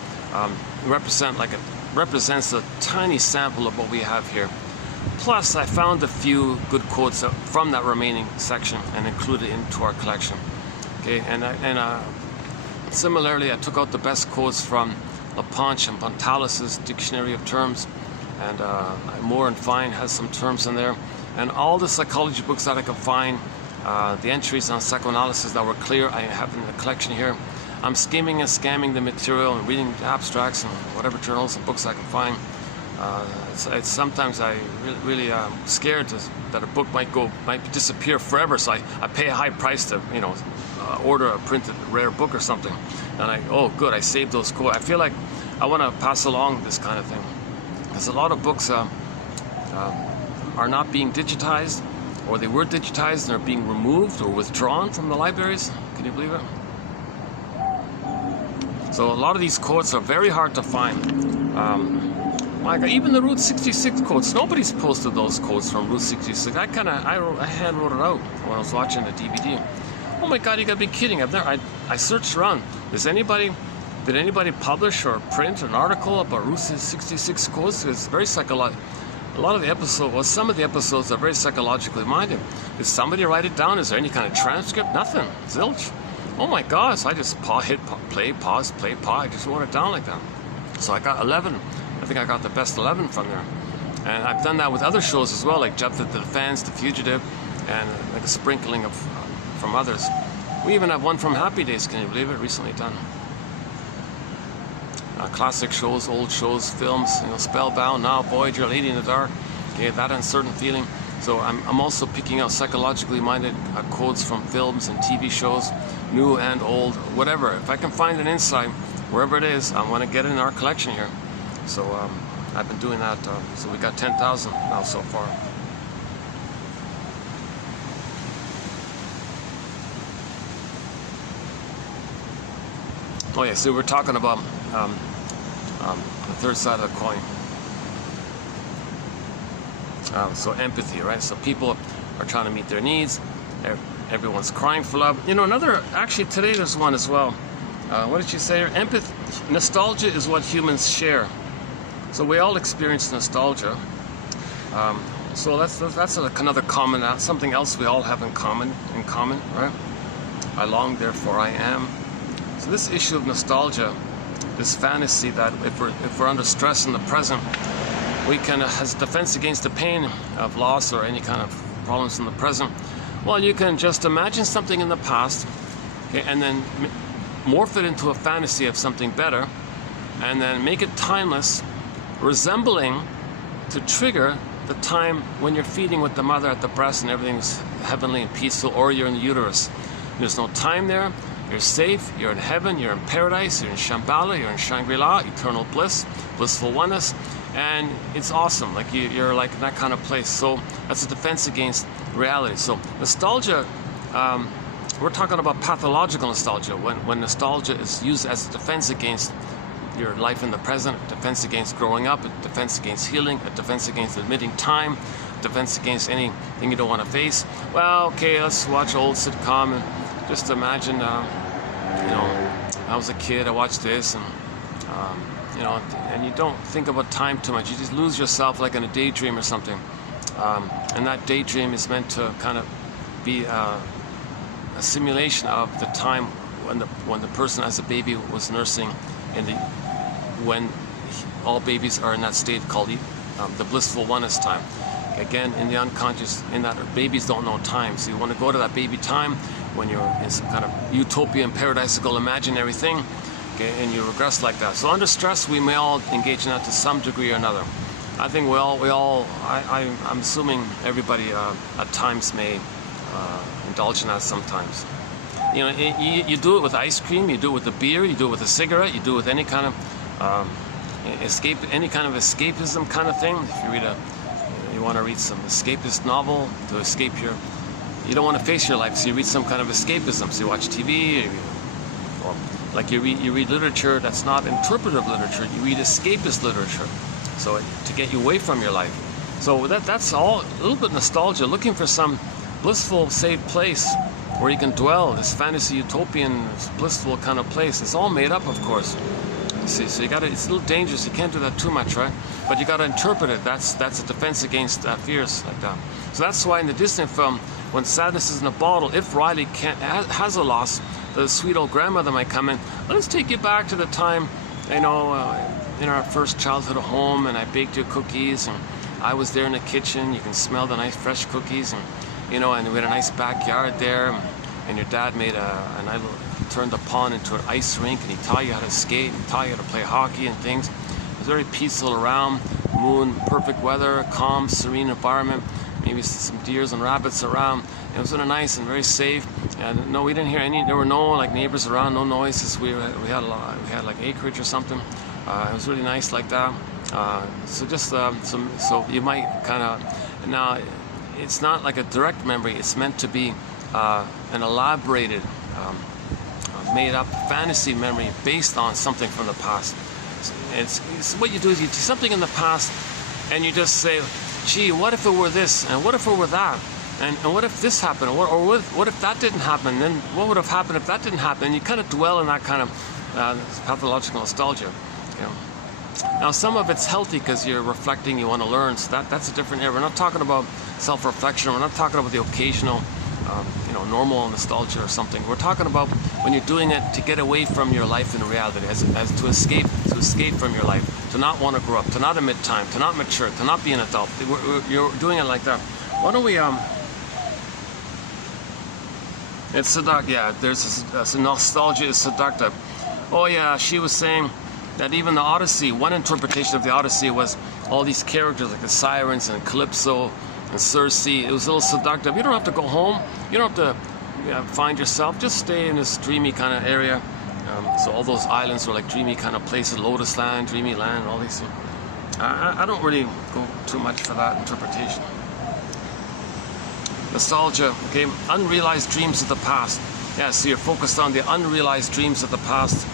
represents a tiny sample of what we have here. Plus, I found a few good quotes from that remaining section and included into our collection. Okay, and similarly, I took out the best quotes from Laponche and Pontalis' Dictionary of Terms, and Moore and Fine has some terms in there, and all the psychology books that I could find, the entries on psychoanalysis that were clear, I have in the collection here. I'm skimming and scamming the material and reading the abstracts and whatever journals and books I can find. It's sometimes I really scared that a book might disappear forever, so I pay a high price to order a printed rare book or something, and oh good, I saved those quotes. I feel like I want to pass along this kind of thing, because a lot of books are not being digitized, or they were digitized and are being removed or withdrawn from the libraries. Can you believe it? So a lot of these quotes are very hard to find. My God, even the Route 66 quotes, nobody's posted those quotes from Route 66. I hand wrote it out when I was watching the DVD. Oh my God, you gotta be kidding. I searched around. Did anybody publish or print an article about Route 66 quotes? It's very psychological. A lot of the episodes, well, some of the episodes are very psychologically minded. Did somebody write it down? Is there any kind of transcript? Nothing. Zilch. Oh my gosh, I just hit play, pause, play, pause. I just wrote it down like that. So I got 11. I think I got the best 11 from there. And I've done that with other shows as well, like Jump to the Fans, The Fugitive, and like a sprinkling from others. We even have one from Happy Days, can you believe it? Recently done. Classic shows, old shows, films, Spellbound, Now, Voyager, Lady in the Dark, okay, that uncertain feeling. So I'm also picking out psychologically minded quotes from films and TV shows, new and old, whatever. If I can find an insight, wherever it is, I want to get it in our collection here. So I've been doing that. So we got 10,000 now so far. Oh yeah, so we're talking about the third side of the coin. So empathy, right? So people are trying to meet their needs. Everyone's crying for love. Actually today there's one as well. What did you say here? Empathy, nostalgia is what humans share. So we all experience nostalgia. So that's another common, something else we all have in common, right? I long, therefore I am. So this issue of nostalgia, this fantasy that if we're under stress in the present, we can, as defense against the pain of loss or any kind of problems in the present, well, you can just imagine something in the past, okay, and then morph it into a fantasy of something better, and then make it timeless, resembling to trigger the time when you're feeding with the mother at the breast and everything's heavenly and peaceful, or you're in the uterus. There's no time there. You're safe, you're in heaven, you're in paradise, you're in Shambhala, you're in Shangri-La, eternal bliss, blissful oneness, and it's awesome. Like you're like in that kind of place. So that's a defense against reality. So nostalgia, we're talking about pathological nostalgia, when nostalgia is used as a defense against your life in the present, a defense against growing up, a defense against healing, a defense against admitting time, a defense against anything you don't want to face. Well, okay, let's watch old sitcom and just imagine, I was a kid, I watched this, and and you don't think about time too much. You just lose yourself like in a daydream or something. And that daydream is meant to kind of be a simulation of the time when the person as a baby was nursing, when all babies are in that state called the blissful oneness time. Again, in the unconscious, in that babies don't know time. So you want to go to that baby time when you're in some kind of utopian, paradisical, imaginary thing, okay, and you regress like that. So under stress, we may all engage in that to some degree or another. I think I'm assuming everybody at times may indulge in that sometimes. You do it with ice cream, you do it with a beer, you do it with a cigarette, you do it with any kind of any kind of escapism kind of thing. If you want to read some escapist novel to escape you don't want to face your life, so you read some kind of escapism. So you watch TV, or Like you read literature that's not interpretive literature. You read escapist literature, so to get you away from your life. So that's all a little bit nostalgia, looking for some blissful, safe place where you can dwell. This fantasy, utopian, blissful kind of place. It's all made up, of course. You see, so you got to. It's a little dangerous. You can't do that too much, right? But you got to interpret it. That's a defense against fears like that. So that's why in the Disney film, when sadness is in a bottle, if Riley has a loss, the sweet old grandmother might come in. Let's take you back to the time, you know, in our first childhood at home, and I baked your cookies, and I was there in the kitchen. You can smell the nice fresh cookies, and you know, and we had a nice backyard there. And your dad made turned the pond into an ice rink, and he taught you how to skate, and taught you how to play hockey and things. It was very peaceful around, moon, perfect weather, calm, serene environment. Maybe some deers and rabbits around. It was really nice and very safe. And no, we didn't hear any. There were no like neighbors around, no noises. We had like acreage or something. It was really nice like that. So just so you might kind of now. It's not like a direct memory. It's meant to be an elaborated, made-up fantasy memory based on something from the past. It's what you do is you do something in the past, and you just say, "Gee, what if it were this? And what if it were that? And what if this happened? Or what if that didn't happen? And then what would have happened if that didn't happen?" And you kind of dwell in that kind of pathological nostalgia. You know. Now, some of it's healthy because you're reflecting, you want to learn. So that's a different area. We're not talking about self-reflection. We're not talking about the occasional, normal nostalgia or something. We're talking about when you're doing it to get away from your life in reality, as to escape from your life, to not want to grow up, to not admit time, to not mature, to not be an adult. You're doing it like that. Why don't we it's seductive. Yeah, there's nostalgia is seductive. Oh yeah, she was saying that even the Odyssey, one interpretation of the Odyssey was all these characters like the Sirens and Calypso and Circe. It was a little seductive. You don't have to go home. You don't have to find yourself. Just stay in this dreamy kind of area. So all those islands were like dreamy kind of places, Lotus Land, Dreamy Land, all these things. I don't really go too much for that interpretation. Nostalgia, okay, unrealized dreams of the past. Yeah, so you're focused on the unrealized dreams of the past.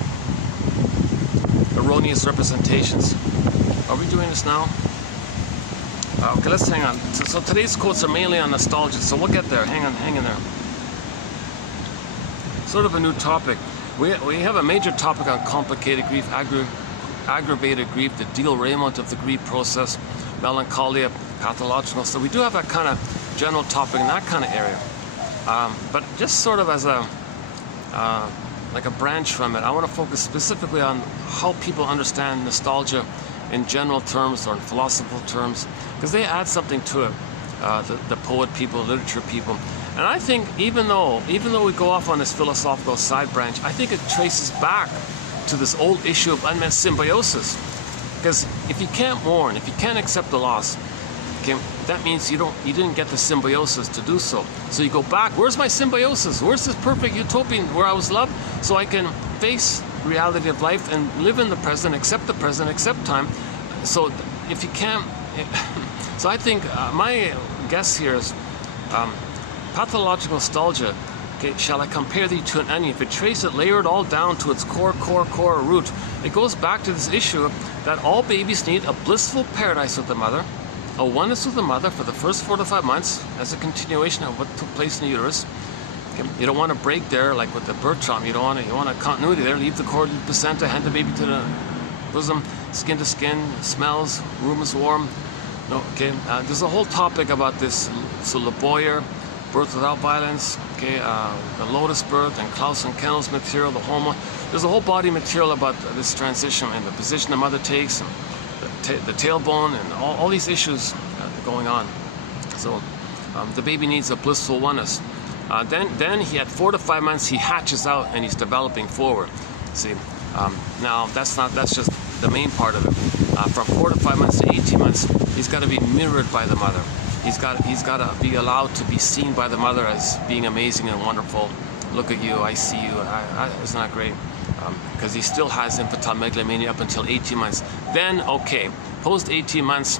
Erroneous representations. Are we doing this now? Okay, let's hang on. So today's quotes are mainly on nostalgia, so we'll get there. Hang in there. Sort of a new topic. We have a major topic on complicated grief, aggravated grief, the derailment of the grief process, melancholia, pathological. So we do have that kind of general topic in that kind of area. But just sort of as like a branch from it, I want to focus specifically on how people understand nostalgia in general terms or in philosophical terms, because they add something to it, the poet people, literature people. And I think even though we go off on this philosophical side branch, I think it traces back to this old issue of unmet symbiosis. Because if you can't mourn, if you can't accept the loss, okay, that means you didn't get the symbiosis to do so. So you go back, where's my symbiosis? Where's this perfect utopian where I was loved so I can face reality of life and live in the present, accept time. So if you can't, so I think my guess here is pathological nostalgia. Okay, shall I compare thee to an onion? If you trace it, layer it all down to its core root, it goes back to this issue that all babies need a blissful paradise with the mother, a oneness with the mother for the first 4 to 5 months as a continuation of what took place in the uterus. Okay, you don't want to break there like with the birth trauma. You want a continuity there. Leave the cord, leave the placenta, hand the baby to the bosom, skin to skin, smells, room is warm. No, okay. There's a whole topic about this. So Le Boyer, birth without violence. Okay, the Lotus birth and Klaus and Kennel's material, the hormone. There's a whole body material about this transition and the position the mother takes, and the tailbone, and all these issues going on. So the baby needs a blissful oneness. Then he at 4 to 5 months he hatches out and he's developing forward. See, now that's just the main part of it. From 4 to 5 months to 18 months, he's got to be mirrored by the mother. He's got to be allowed to be seen by the mother as being amazing and wonderful. Look at you, I see you. Isn't that great? Because he still has infantile megalomania up until 18 months. Then, okay, post 18 months,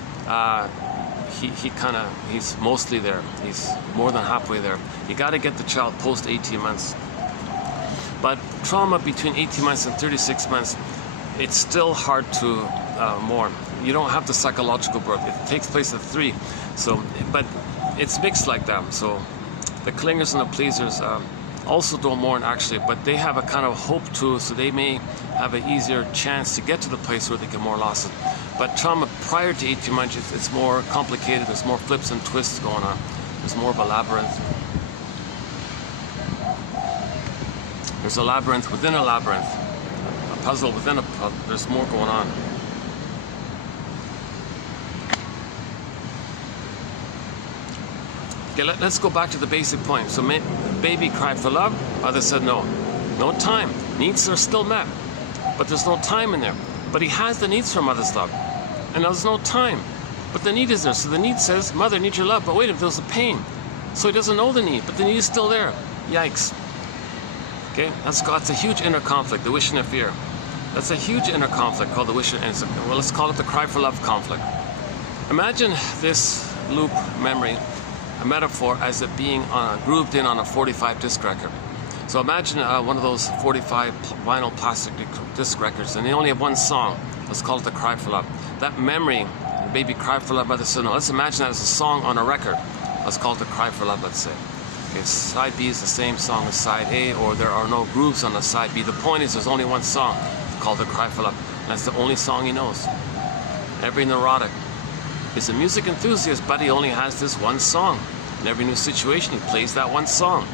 he's mostly there. He's more than halfway there. You got to get the child post 18 months. But trauma between 18 months and 36 months, it's still hard to mourn. You don't have the psychological birth. It takes place at 3. So, but it's mixed like that. So the clingers and the pleasers also don't mourn actually, but they have a kind of hope too, so they may have an easier chance to get to the place where they can mourn losses. But trauma prior to 18 months, it's more complicated. There's more flips and twists going on. There's more of a labyrinth. There's a labyrinth within a labyrinth. A puzzle within a puzzle. There's more going on. Okay, let's go back to the basic point. So baby cried for love. Mother said no. No time. Needs are still met. But there's no time in there. But he has the needs for mother's love. And there's no time. But the need is there. So the need says, mother, I need your love. But wait, if there's a pain. So he doesn't know the need. But the need is still there. Yikes. Okay, that's a huge inner conflict, the wish and the fear. That's a huge inner conflict called the wish and well, let's call it the cry for love conflict. Imagine this loop memory, a metaphor, as it being grooved in on a 45 disc record. So imagine one of those 45 vinyl plastic disc records, and they only have one song. Let's call it the cry for love. That memory, the baby cry for love by the son. Let's imagine that as a song on a record. Let's call it the cry for love, let's say. Okay, side B is the same song as side A, or there are no grooves on the side B. The point is there's only one song called the cry for love. That's the only song he knows. Every neurotic is a music enthusiast, but he only has this one song. In every new situation, he plays that one song.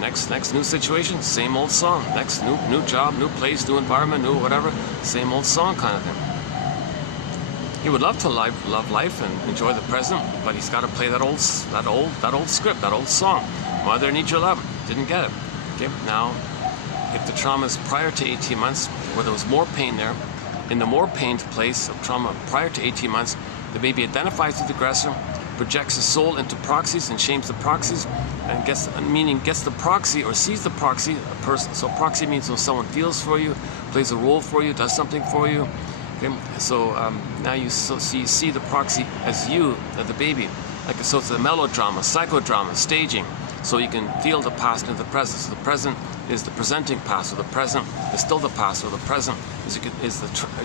Next new situation, same old song. Next new job, new place, new environment, new whatever, same old song kind of thing. He would love to love life and enjoy the present, but he's got to play that old script, that old song. Mother, I need your love. Didn't get it. Okay, now, if the trauma is prior to 18 months, where there was more pain there, in the more pained place of trauma prior to 18 months, the baby identifies with the aggressor, projects his soul into proxies and shames the proxies, and gets the proxy or sees the proxy, a person. So proxy means when someone feels for you, plays a role for you, does something for you. Okay? So now you see the proxy as you, the baby. So it's a melodrama, psychodrama, staging. So you can feel the past into the present. So the present is the presenting past, or the present is still the past, or the present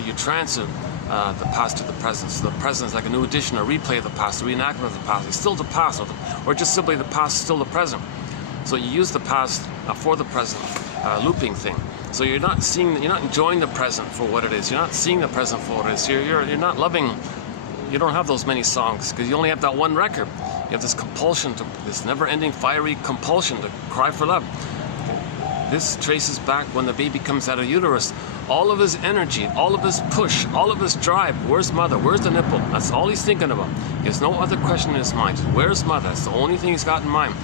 you transfer the past to the present. So the present is like a new edition, a replay of the past, a reenactment of the past. It's still the past, or just simply the past is still the present. So you use the past for the present, looping thing. So you're not enjoying the present for what it is. You're not seeing the present for what it is. You're not loving. You don't have those many songs because you only have that one record. You have this compulsion, this never-ending fiery compulsion to cry for love. This traces back when the baby comes out of uterus. All of his energy, all of his push, all of his drive. Where's mother? Where's the nipple? That's all he's thinking about. He has no other question in his mind. Where's mother? That's the only thing he's got in mind.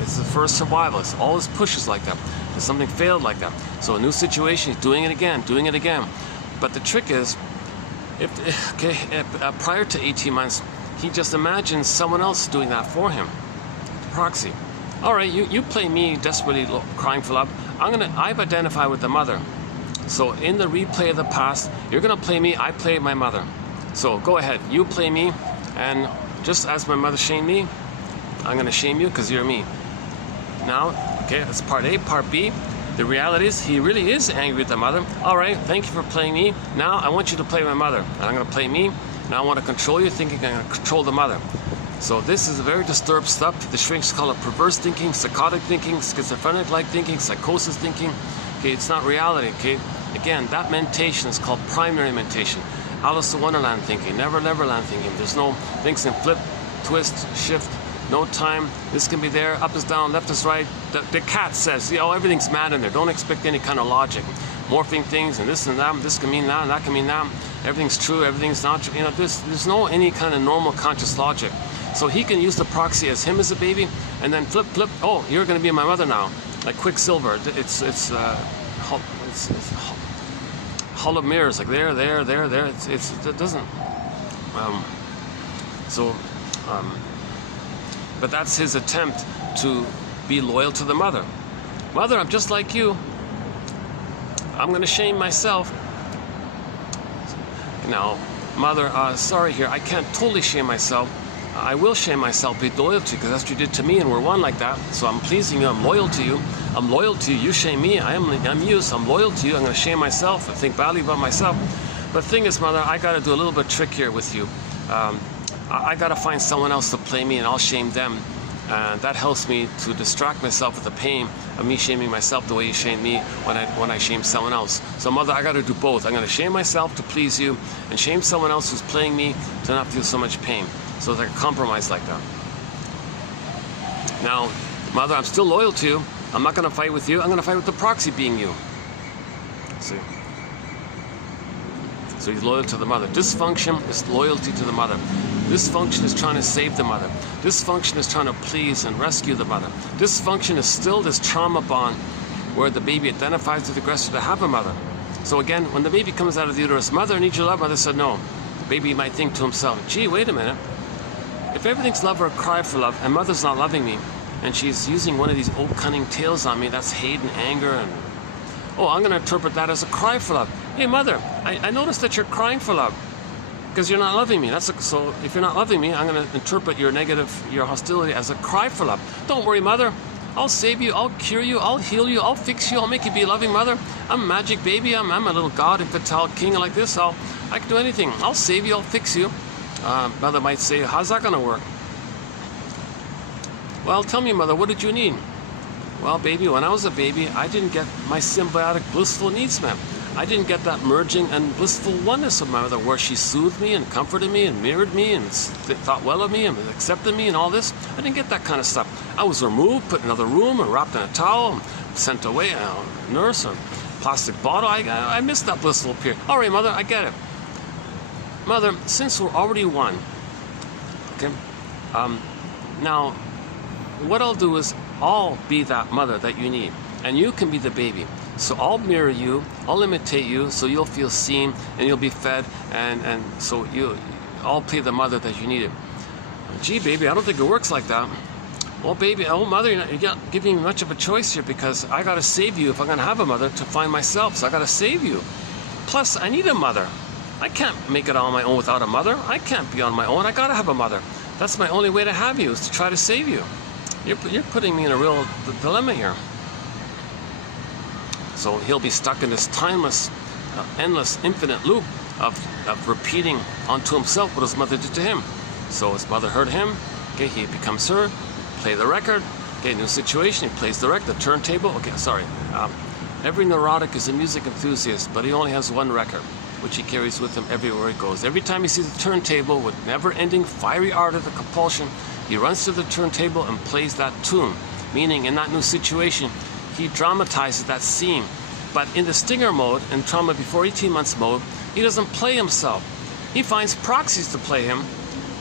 It's the first survival. It's all his pushes like that. If something failed like that. So a new situation, he's doing it again. But the trick is, prior to 18 months, he just imagines someone else doing that for him. The proxy. All right, you play me desperately crying for love. I've identified with the mother. So in the replay of the past, you're gonna play me, I play my mother. So go ahead, you play me, and just as my mother shamed me, I'm gonna shame you because you're me. Now, okay, that's part A. Part B, the reality is he really is angry with the mother. All right, thank you for playing me. Now I want you to play my mother. And I'm gonna play me. Now I want to control you, thinking I'm gonna control the mother. So this is a very disturbed stuff. The shrinks call it perverse thinking, psychotic thinking, schizophrenic-like thinking, psychosis thinking. Okay, it's not reality, okay? Again, that mentation is called primary mentation. Alice in Wonderland thinking, Neverland thinking. There's no things can flip, twist, shift, no time. This can be there, up is down, left is right. The cat says, everything's mad in there. Don't expect any kind of logic. Morphing things and this and that. This can mean that and that can mean that. Everything's true, everything's not true. There's no any kind of normal conscious logic. So he can use the proxy as him as a baby, and then flip. Oh, you're going to be my mother now, like Quicksilver. It's hollow mirrors, like there. It doesn't. But that's his attempt to be loyal to the mother. Mother, I'm just like you. I'm going to shame myself. Now, mother, sorry here, I can't totally shame myself. I will shame myself, be loyal to you, because that's what you did to me, and we're one like that. So I'm pleasing you, I'm loyal to you. I'm loyal to you. You shame me. I'm you, so I'm loyal to you. I'm going to shame myself and think badly about myself. But the thing is, mother, I got to do a little bit trickier with you. I got to find someone else to play me, and I'll shame them. And that helps me to distract myself with the pain of me shaming myself the way you shame me when I shame someone else. So mother, I got to do both. I'm going to shame myself to please you and shame someone else who's playing me to not feel so much pain. So it's like a compromise like that. Now, mother, I'm still loyal to you. I'm not going to fight with you. I'm going to fight with the proxy being you. See? So he's loyal to the mother. Dysfunction is loyalty to the mother. Dysfunction is trying to save the mother. Dysfunction is trying to please and rescue the mother. Dysfunction is still this trauma bond where the baby identifies with the aggressor to have a mother. So again, when the baby comes out of the uterus, mother, I need your love. Mother said no. The baby might think to himself, gee, wait a minute. If everything's love or a cry for love and mother's not loving me and she's using one of these old cunning tales on me, that's hate and anger, and oh, I'm going to interpret that as a cry for love. Hey, mother, I noticed that you're crying for love because you're not loving me. So if you're not loving me, I'm going to interpret your negative, your hostility as a cry for love. Don't worry, mother. I'll save you. I'll cure you. I'll heal you. I'll fix you. I'll make you be a loving mother. I'm a magic baby. I'm a little god, infantile king like this. I can do anything. I'll save you. I'll fix you. Mother might say, how's that going to work? Well, tell me, mother, what did you need? Well, baby, when I was a baby, I didn't get my symbiotic blissful needs met. I didn't get that merging and blissful oneness of my mother where she soothed me and comforted me and mirrored me and thought well of me and accepted me and all this. I didn't get that kind of stuff. I was removed, put in another room and wrapped in a towel and sent away, a nurse or plastic bottle. I missed that blissful period. All right, mother, I get it. Mother, since we're already one, okay, now what I'll do is I'll be that mother that you need, and you can be the baby. So I'll mirror you, I'll imitate you, so you'll feel seen and you'll be fed, and so I'll play the mother that you needed. Gee, baby, I don't think it works like that. Well, baby, oh, mother, you're not giving me much of a choice here because I got to save you if I'm going to have a mother to find myself, so I got to save you. Plus, I need a mother. I can't make it on my own without a mother. I can't be on my own. I got to have a mother. That's my only way to have you, is to try to save you. You're putting me in a real dilemma here. So he'll be stuck in this timeless, endless, infinite loop of repeating onto himself what his mother did to him. So his mother hurt him, okay, he becomes her, play the record, okay, new situation, he plays the record, the turntable, okay, sorry. Every neurotic is a music enthusiast, but he only has one record, which he carries with him everywhere he goes. Every time he sees a turntable with never-ending fiery ardor of compulsion, he runs to the turntable and plays that tune, meaning in that new situation, he dramatizes that scene. But in the stinger mode, in trauma before 18 months mode, he doesn't play himself. He finds proxies to play him.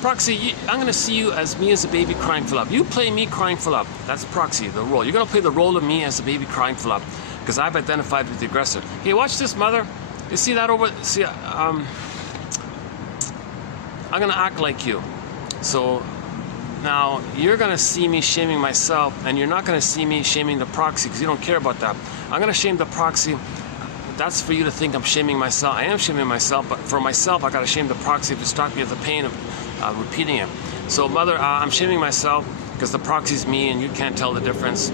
Proxy, I'm going to see you as me as a baby crying for love. You play me crying for love. That's proxy, the role. You're going to play the role of me as a baby crying for love because I've identified with the aggressor. Hey, watch this, mother. You see that over? See, I'm going to act like you. So now you're going to see me shaming myself, and you're not going to see me shaming the proxy because you don't care about that. I'm going to shame the proxy. That's for you to think I'm shaming myself. I am shaming myself, but for myself, I got to shame the proxy to distract me of the pain of repeating it. So, mother, I'm shaming myself because the proxy's me, and you can't tell the difference.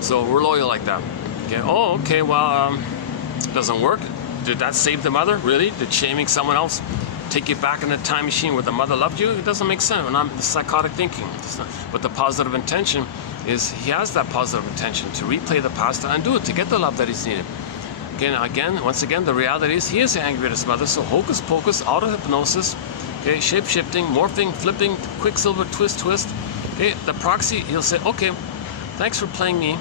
So we're loyal like that. Okay. Oh, okay. Well, doesn't work. Did that save the mother? Really? Did shaming someone else take you back in the time machine where the mother loved you? It doesn't make sense. And I'm psychotic thinking. But the positive intention is he has that positive intention to replay the past and do it to get the love that he's needed. Once again, the reality is he is angry at his mother. So hocus pocus, auto-hypnosis, okay, shape-shifting, morphing, flipping, quicksilver, twist. Okay, the proxy, he'll say, okay, thanks for playing me.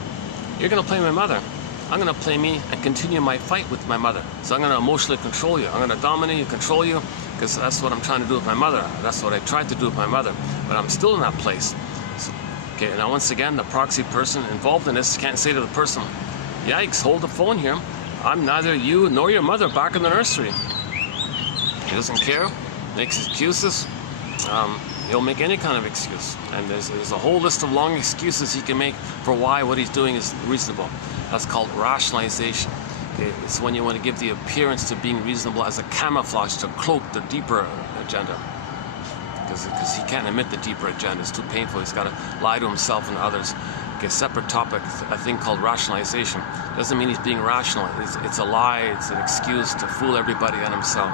You're going to play my mother. I'm going to play me and continue my fight with my mother. So I'm going to emotionally control you. I'm going to dominate you, control you, because that's what I'm trying to do with my mother. That's what I tried to do with my mother. But I'm still in that place. So, okay, now once again, the proxy person involved in this can't say to the person, yikes, hold the phone here. I'm neither you nor your mother back in the nursery. He doesn't care, makes excuses. He'll make any kind of excuse. And there's a whole list of long excuses he can make for why what he's doing is reasonable. That's called rationalization. Okay? It's when you want to give the appearance to being reasonable as a camouflage to cloak the deeper agenda. Because he can't admit the deeper agenda. It's too painful. He's got to lie to himself and others. Okay? a separate topic, a thing called rationalization. Doesn't mean he's being rational. It's a lie. It's an excuse to fool everybody and himself.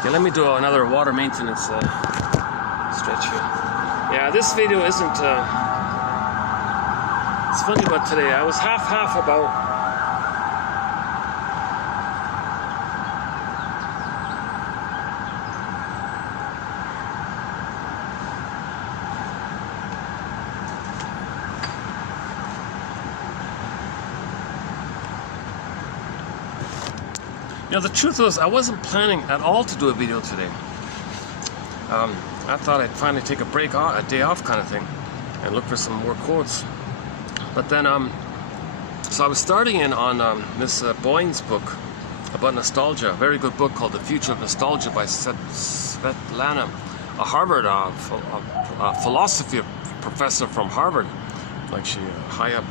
Okay, let me do another water maintenance stretch here. Yeah, this video isn't. It's funny about today. I was half about. You know, the truth was, I wasn't planning at all to do a video today. I thought I'd finally take a break, a day off kind of thing, and look for some more quotes. But then, so I was starting in on Miss Boyne's book about nostalgia, a very good book called The Future of Nostalgia by Svetlana, a Harvard philosophy professor from Harvard, like she high up.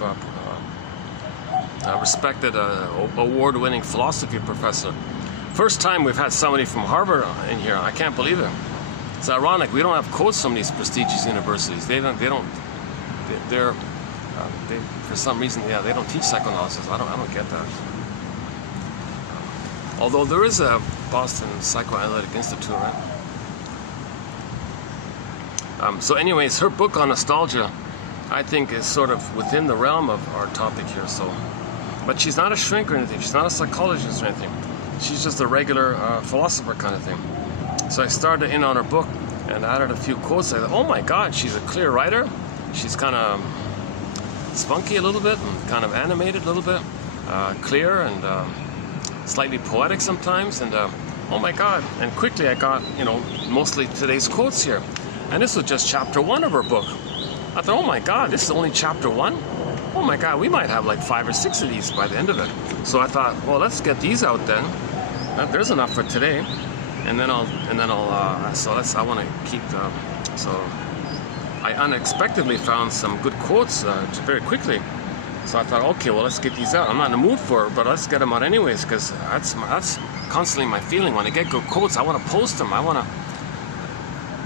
Respected award-winning philosophy professor. First time we've had somebody from Harvard in here. I can't believe it. It's ironic. We don't have quotes from these prestigious universities. They for some reason, yeah, they don't teach psychoanalysis. I don't get that. Although there is a Boston Psychoanalytic Institute, right? So anyways, her book on nostalgia, I think, is sort of within the realm of our topic here. So. But she's not a shrink or anything. She's not a psychologist or anything. She's just a regular philosopher kind of thing. So I started in on her book and added a few quotes. I thought, oh my God, she's a clear writer. She's kind of spunky a little bit and kind of animated a little bit, clear and slightly poetic sometimes. And oh my God! And quickly I got, you know, mostly today's quotes here. And this was just chapter 1 of her book. I thought, oh my God, this is only chapter 1. Oh my God, we might have like 5 or 6 of these by the end of it. So I thought, well, let's get these out then. There's enough for today, and then I'll. I want to keep. So I unexpectedly found some good quotes very quickly. So I thought, okay, well, let's get these out. I'm not in the mood for it, but let's get them out anyways, because that's constantly my feeling. When I get good quotes, I want to post them.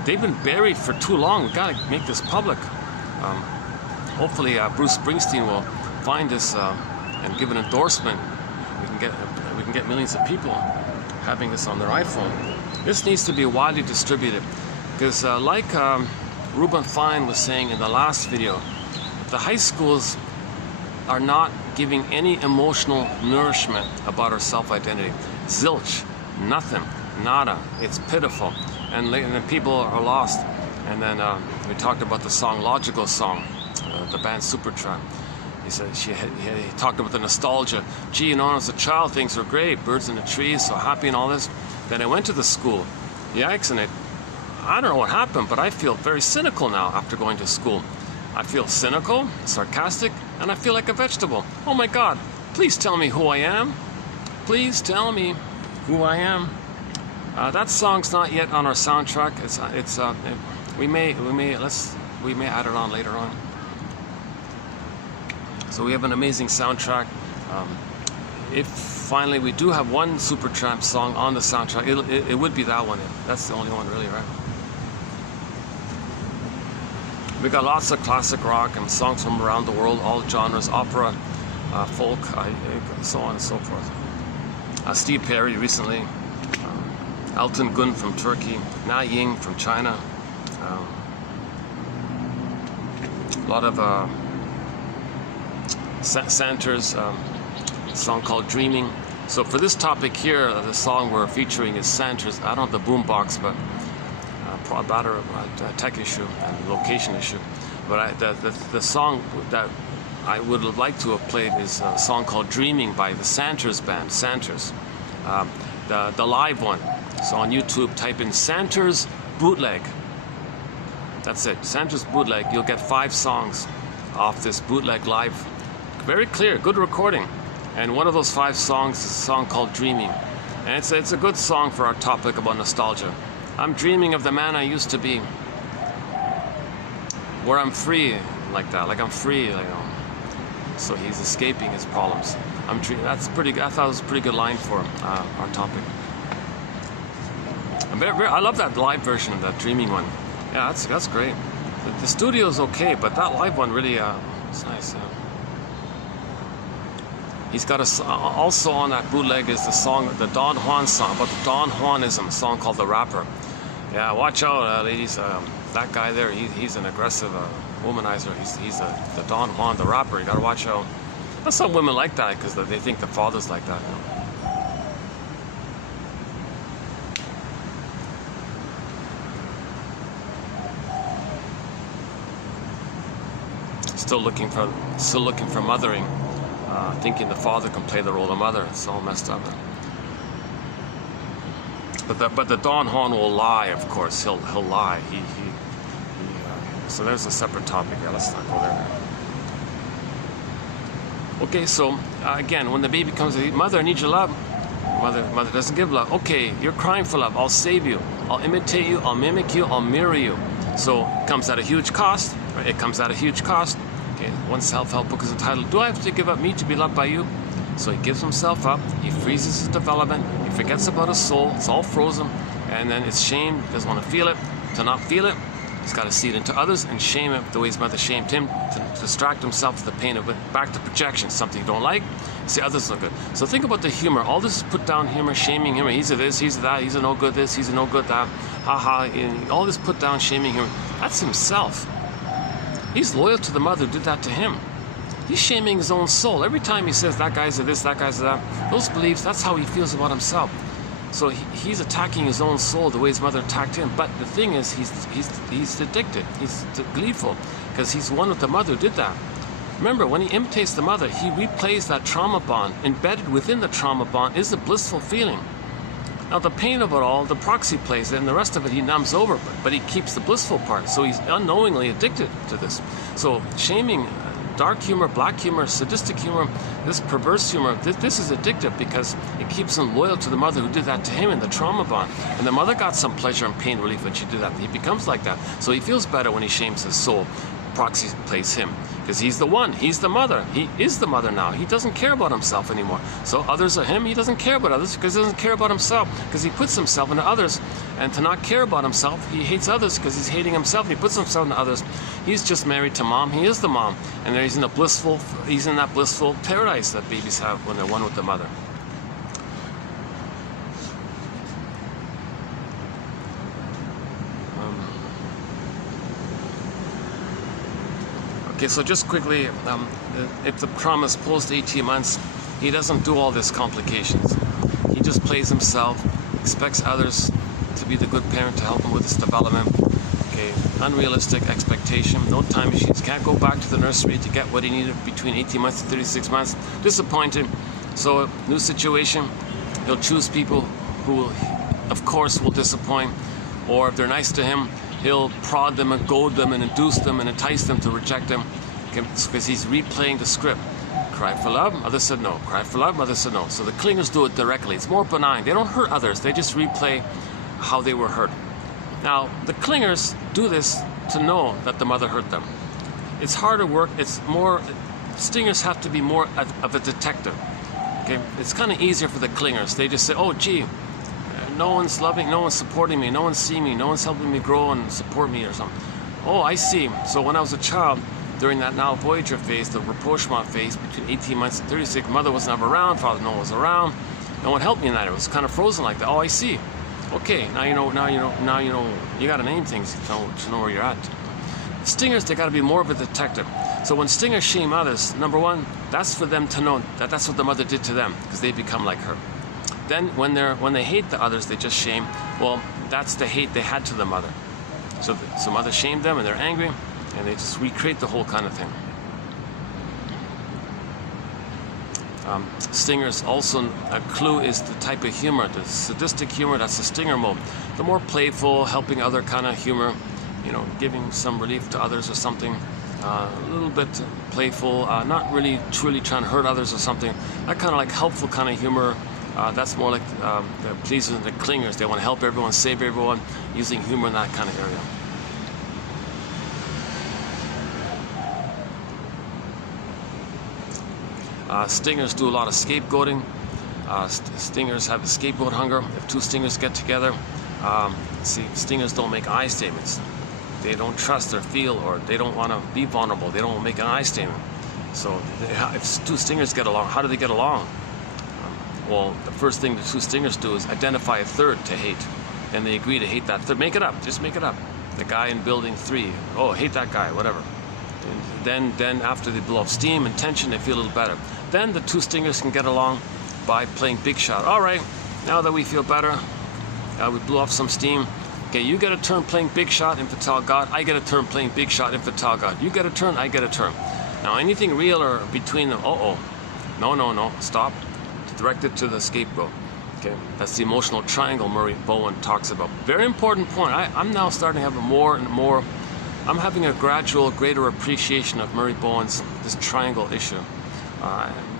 They've been buried for too long. We got to make this public. Hopefully Bruce Springsteen will find this and give an endorsement. We can get millions of people having this on their iPhone. This needs to be widely distributed because like Ruben Fine was saying in the last video, the high schools are not giving any emotional nourishment about our self-identity. Zilch, nothing, nada. It's pitiful. And then people are lost. And then we talked about the song Logical Song. The band Supertramp. He said he talked about the nostalgia. Gee, you know, as a child, things were great. Birds in the trees, so happy and all this. Then I went to the school. Yikes, and I don't know what happened, but I feel very cynical now after going to school. I feel cynical, sarcastic, and I feel like a vegetable. Oh my God! Please tell me who I am. Please tell me who I am. That song's not yet on our soundtrack. We may add it on later on. So we have an amazing soundtrack. If finally we do have one Supertramp song on the soundtrack, it would be that one. That's the only one really, right? We got lots of classic rock and songs from around the world, all genres, opera, folk, so on and so forth. Steve Perry recently, Elton Gun from Turkey, Na Ying from China. A lot of Santer's song called Dreaming. So for this topic here, the song we're featuring is Santer's, I don't know the boombox, but about a tech issue and location issue. But the song that I would have liked to have played is a song called Dreaming by the Santer's band, Santer's. The live one. So on YouTube, type in Santer's Bootleg. That's it, Santer's Bootleg. You'll get 5 songs off this bootleg live. Very clear, good recording. And one of those 5 songs is a song called Dreaming. And it's a good song for our topic about nostalgia. I'm dreaming of the man I used to be, where I'm free, like that, like I'm free, you know. So he's escaping his problems. That's pretty. I thought it was a pretty good line for our topic. I love that live version of that dreaming one. Yeah, that's great. The studio's okay, but that live one really, it's nice. He's got also on that bootleg is the song, the Don Juan song, about the Don Juanism, a song called The Rapper. Yeah, watch out, ladies. That guy there, he's an aggressive womanizer. He's the Don Juan, the rapper. You gotta watch out. But some women like that because they think the father's like that. You know? Still looking for mothering, thinking the father can play the role of mother. It's all messed up. But the Don Juan will lie, of course. He'll lie. So there's a separate topic. Yeah, let's not go there. Okay, so again, when the baby comes, mother, I need your love. Mother doesn't give love. Okay, you're crying for love. I'll save you. I'll imitate you. I'll mimic you. I'll mirror you. So it comes at a huge cost. Right? It comes at a huge cost. Okay, one self-help book is entitled, Do I Have to Give Up Me to Be Loved by You? So he gives himself up, he freezes his development, he forgets about his soul, it's all frozen, and then it's shame, he doesn't want to feel it. To not feel it, he's got to see it into others and shame it the way his mother shamed him, to distract himself to the pain of it. Back to projection, something you don't like, see others look good. So think about the humor. All this is put down humor, shaming humor. He's a this, he's a that, he's a no good this, he's a no good that, haha. All this put down shaming humor, that's himself. He's loyal to the mother who did that to him. He's shaming his own soul. Every time he says that guy's a this, that guy's a that, those beliefs, that's how he feels about himself. So he's attacking his own soul the way his mother attacked him. But the thing is, he's addicted. He's gleeful because he's one with the mother who did that. Remember, when he imitates the mother, he replays that trauma bond. Embedded within the trauma bond is a blissful feeling. Now the pain of it all, the proxy plays it, and the rest of it he numbs over, but he keeps the blissful part. So he's unknowingly addicted to this. So shaming, dark humor, black humor, sadistic humor, this perverse humor, this is addictive because it keeps him loyal to the mother who did that to him in the trauma bond. And the mother got some pleasure and pain relief when she did that. He becomes like that. So he feels better when he shames his soul. Proxy plays him because he's the one, he's the mother, he is the mother now. He doesn't care about himself anymore. So others are him, he doesn't care about others because he doesn't care about himself, because he puts himself into others. And to not care about himself, he hates others because he's hating himself. He puts himself into others. He's just married to mom, he is the mom, and he's in that blissful paradise that babies have when they're one with the mother. Okay, so just quickly, if the trauma is post 18 months, he doesn't do all these complications. He just plays himself, expects others to be the good parent to help him with his development. Okay, unrealistic expectation, no time machines, can't go back to the nursery to get what he needed between 18 months and 36 months. Disappointed. So, new situation, he'll choose people who, of course, will disappoint, or if they're nice to him, he'll prod them and goad them and induce them and entice them to reject him, because he's replaying the script. Cry for love, mother said no. Cry for love, mother said no. So the clingers do it directly. It's more benign. They don't hurt others. They just replay how they were hurt. Now, the clingers do this to know that the mother hurt them. It's harder work. It's more, stingers have to be more of a detective. Okay, it's kind of easier for the clingers. They just say, oh, gee, no one's loving, no one's supporting me, no one's seeing me, no one's helping me grow and support me or something. Oh, I see. So when I was a child, during that now Voyager phase, the rapprochement phase, between 18 months and 36, mother was never around, father no one was around, no one helped me in that. It was kind of frozen like that. Oh, I see. Okay, now you know, you gotta name things to know where you're at. Stingers, they gotta be more of a detective. So when stingers shame others, number one, that's for them to know that that's what the mother did to them, because they become like her. Then when they hate the others, they just shame. Well, that's the hate they had to the mother. So mother shamed them and they're angry, and they just recreate the whole kind of thing. Stingers also, a clue is the type of humor. The sadistic humor, that's the stinger mode. The more playful, helping other kind of humor, you know, giving some relief to others or something. A little bit playful, not really truly trying to hurt others or something. That kind of like helpful kind of humor. That's more like the pleasers and the clingers. They want to help everyone, save everyone, using humor in that kind of area. Stingers do a lot of scapegoating. Stingers have a scapegoat hunger. If two stingers get together, See, stingers don't make I statements. They don't trust or feel, or they don't want to be vulnerable. They don't make an I statement. So if two stingers get along, how do they get along? Well, the first thing the two stingers do is identify a third to hate. Then they agree to hate that third. Make it up. Just make it up. The guy in building 3. Oh, hate that guy, whatever. And then after they blow off steam and tension, they feel a little better. Then the two stingers can get along by playing big shot. All right, now that we feel better, we blew off some steam. Okay, you get a turn playing big shot in Fatal God. I get a turn playing big shot in Fatal God. You get a turn, I get a turn. Now anything real or between them, no, stop. Direct it to the scapegoat. Okay, that's the emotional triangle Murray Bowen talks about. Very important point. I'm now starting to have more and more. I'm having a gradual, greater appreciation of Murray Bowen's this triangle issue.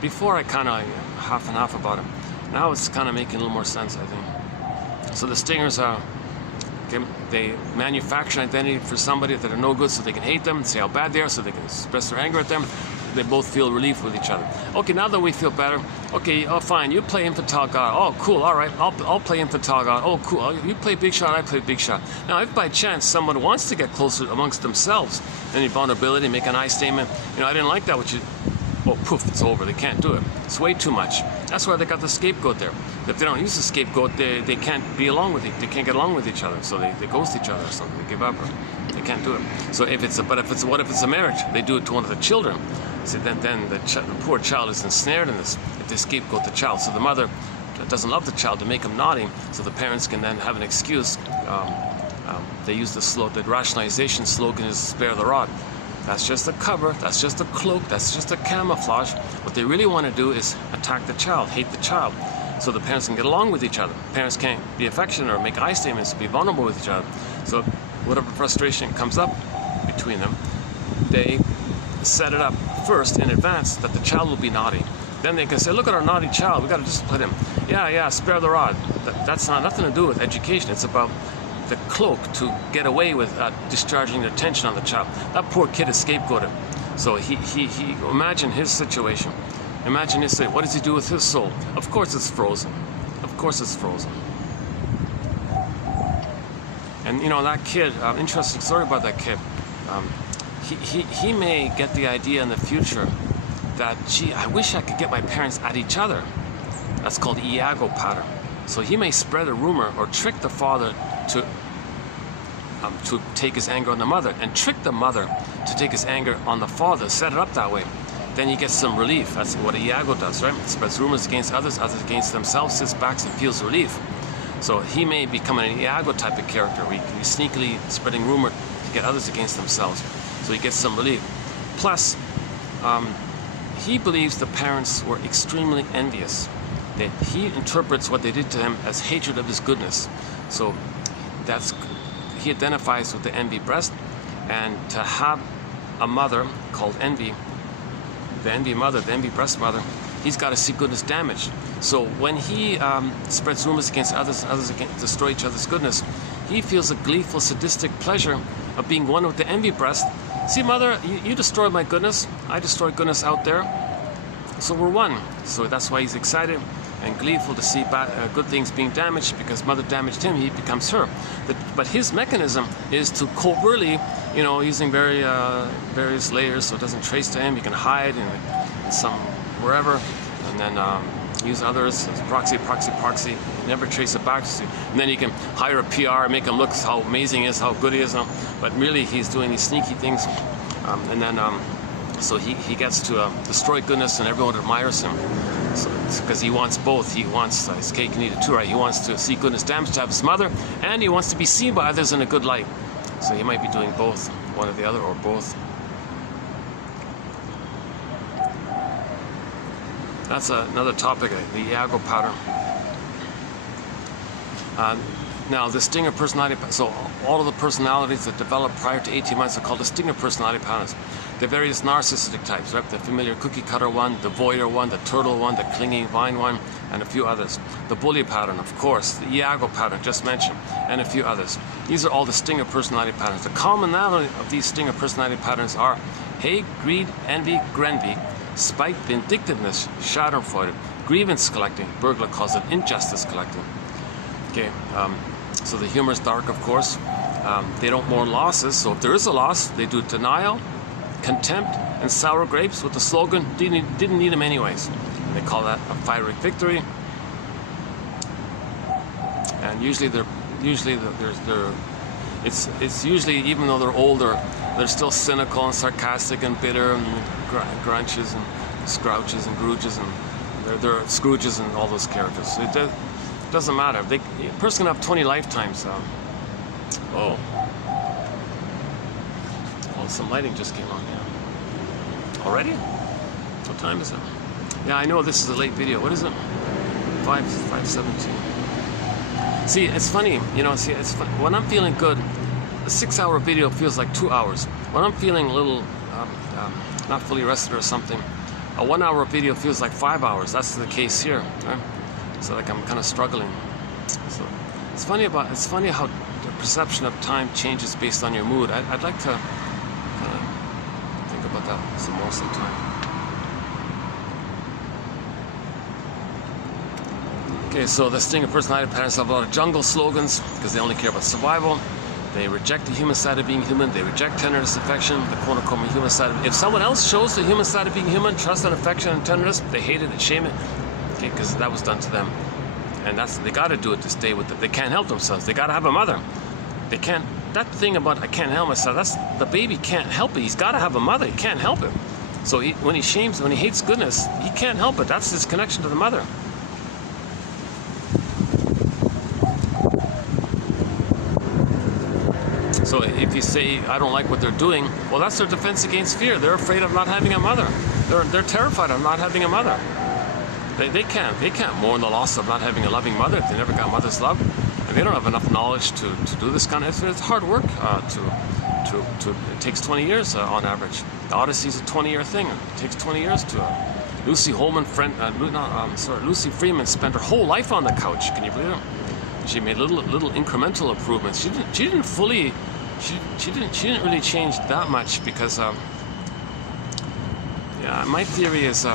Before I kind of half and half about it. Now it's kind of making a little more sense, I think. So the stingers are. Okay, they manufacture an identity for somebody that are no good so they can hate them, say how bad they are so they can express their anger at them. They both feel relief with each other. Okay, now that we feel better, okay, oh fine, you play Infantile God. Oh cool, all right, I'll play Infantile God. Oh cool, you play Big Shot, I play Big Shot. Now if by chance someone wants to get closer amongst themselves, any vulnerability, make an I statement, I didn't like that, which is, oh poof, it's over, they can't do it. It's way too much. That's why they got the scapegoat there. If they don't use the scapegoat, they can't be along with it. They can't get along with each other, so they ghost each other or something. They give up, or they can't do it. So what if it's a marriage? They do it to one of the children. See, then the poor child is ensnared in this. If they scapegoat the child, so the mother doesn't love the child to make him naughty, so the parents can then have an excuse. They use the rationalization slogan is spare the rod. That's just a cover, that's just a cloak, that's just a camouflage. What they really want to do is attack the child, hate the child, so the parents can get along with each other. Parents can't be affectionate or make I statements, be vulnerable with each other. So whatever frustration comes up between them, they set it up first in advance that the child will be naughty. Then they can say, look at our naughty child, we got to discipline him. Yeah, spare the rod. That's not nothing to do with education. It's about the cloak to get away with discharging the tension on the child. That poor kid is scapegoated. So he imagine his situation. Imagine his situation. What does he do with his soul? Of course it's frozen. Of course it's frozen. And that kid, interesting story about that kid. He may get the idea in the future that, gee, I wish I could get my parents at each other. That's called Iago pattern. So he may spread a rumor or trick the father to take his anger on the mother, and trick the mother to take his anger on the father, set it up that way. Then he gets some relief. That's what Iago does, right? Spreads rumors against others, others against themselves, sits back and feels relief. So he may become an Iago type of character, where he's sneakily spreading rumor to get others against themselves. So he gets some relief. Plus, he believes the parents were extremely envious. That he interprets what they did to him as hatred of his goodness. So he identifies with the envy breast, and to have a mother called envy, the envy mother, the envy breast mother, he's got to see goodness damaged. So when he spreads rumors against others, others destroy each other's goodness, he feels a gleeful, sadistic pleasure of being one with the envy breast. See, mother, you destroyed my goodness. I destroyed goodness out there. So we're one. So that's why he's excited and gleeful to see good things being damaged, because mother damaged him, he becomes her. But his mechanism is to covertly, using various layers so it doesn't trace to him. He can hide in some wherever, and then use others as proxy, never trace it back. And then he can hire a PR, make him look how amazing he is, how good he is. But really, he's doing these sneaky things, and then so he gets to destroy goodness, and everyone admires him. So because he wants both. He wants his cake and eat it too, right? He wants to see goodness damaged to have his mother, and he wants to be seen by others in a good light. So he might be doing both, one or the other, or both. That's another topic, the Iago pattern. Now, the stinger personality, so all of the personalities that develop prior to 18 months are called the stinger personality patterns. The various narcissistic types, right? The familiar cookie cutter one, the voyeur one, the turtle one, the clinging vine one, and a few others. The bully pattern, of course, the Iago pattern just mentioned, and a few others. These are all the stinger personality patterns. The commonality of these stinger personality patterns are hate, greed, envy, grenvy, spite, vindictiveness, schadenfreude, grievance collecting. Burglar calls it injustice collecting. Okay, So the humor is dark, of course. They don't mourn losses, so if there is a loss, they do denial, contempt, and sour grapes with the slogan, didn't need them anyways. And they call that a fiery victory. And usually it's usually, even though they're older, they're still cynical and sarcastic and bitter and grunches and Scrouches and Grooges, and they're Scrooges and all those characters. So it doesn't matter. A person can have 20 lifetimes. Oh, some lighting just came on. Yeah. Already? What time is it? Yeah, I know this is a late video. What is it? 5:17. See, it's funny. You know, see, it's fun. When I'm feeling good, a 6-hour video feels like 2 hours. When I'm feeling a little not fully rested or something, a 1-hour video feels like 5 hours. That's the case here. Right? So like I'm kind of struggling. So it's funny how the perception of time changes based on your mood. I'd like to kind of think about that some more sometime. Okay, so the distinct personality patterns have a lot of jungle slogans because they only care about survival. They reject the human side of being human. They reject tenderness, affection, the quote-unquote human side of it. If someone else shows the human side of being human, trust and affection and tenderness, they hate it and shame it, okay, because that was done to them. And they got to do it to stay with it. They can't help themselves. They got to have a mother. They can't. That thing about I can't help myself. That's the baby can't help it. He's got to have a mother. He can't help it. So when he hates goodness, he can't help it. That's his connection to the mother. So if you say, I don't like what they're doing, well, that's their defense against fear. They're afraid of not having a mother. They're terrified of not having a mother. They can't mourn the loss of not having a loving mother if they never got mother's love. And they don't have enough knowledge to do this kind of. It's hard work. It takes 20 years on average. The Odyssey is a 20-year thing. It takes 20 years to. Lucy Freeman spent her whole life on the couch. Can you believe it? She made little incremental improvements. She didn't really change that much because my theory is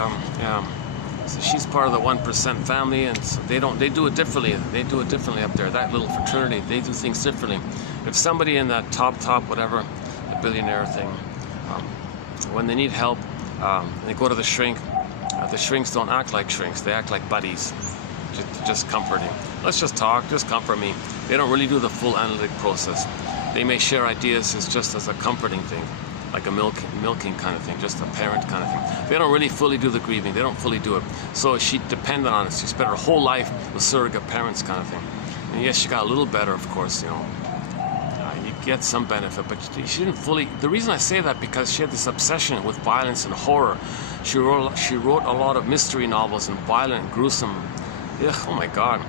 so she's part of the 1% family, and so they do it differently. They do it differently up there. That little fraternity, they do things differently. If somebody in that top whatever, the billionaire thing, when they need help, they go to the shrink. The shrinks don't act like shrinks. They act like buddies. Just comforting. Let's just talk, just comfort me. They don't really do the full analytic process. They may share ideas just as a comforting thing, like a milking kind of thing, just a parent kind of thing. They don't really fully do the grieving. They don't fully do it. So she depended on it. She spent her whole life with surrogate parents kind of thing. And yes, she got a little better, of course, you know. You get some benefit, but she didn't fully. The reason I say that because she had this obsession with violence and horror. She wrote a lot of mystery novels and violent, gruesome. Ugh, oh my God!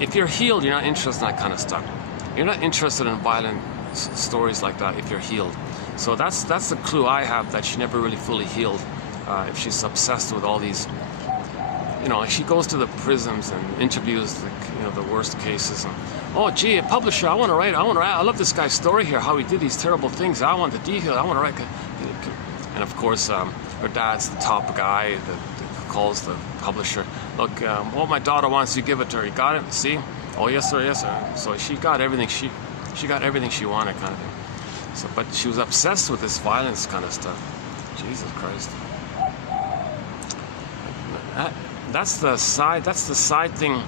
If you're healed, you're not interested in that kind of stuff. You're not interested in violent stories like that if you're healed. So that's the clue I have that she never really fully healed. If she's obsessed with all these, you know, she goes to the prisons and interviews the worst cases. And oh, gee, a publisher, I want to write. I love this guy's story here, how he did these terrible things. I want the detail. I want to write. And of course, her dad's the top guy that calls the publisher. Look, what my daughter wants, you give it to her. You got it? See? Oh, yes, sir, yes, sir. So she got everything. She got everything she wanted, kind of thing. So, but she was obsessed with this violence kind of stuff. Jesus Christ. That's the side thing.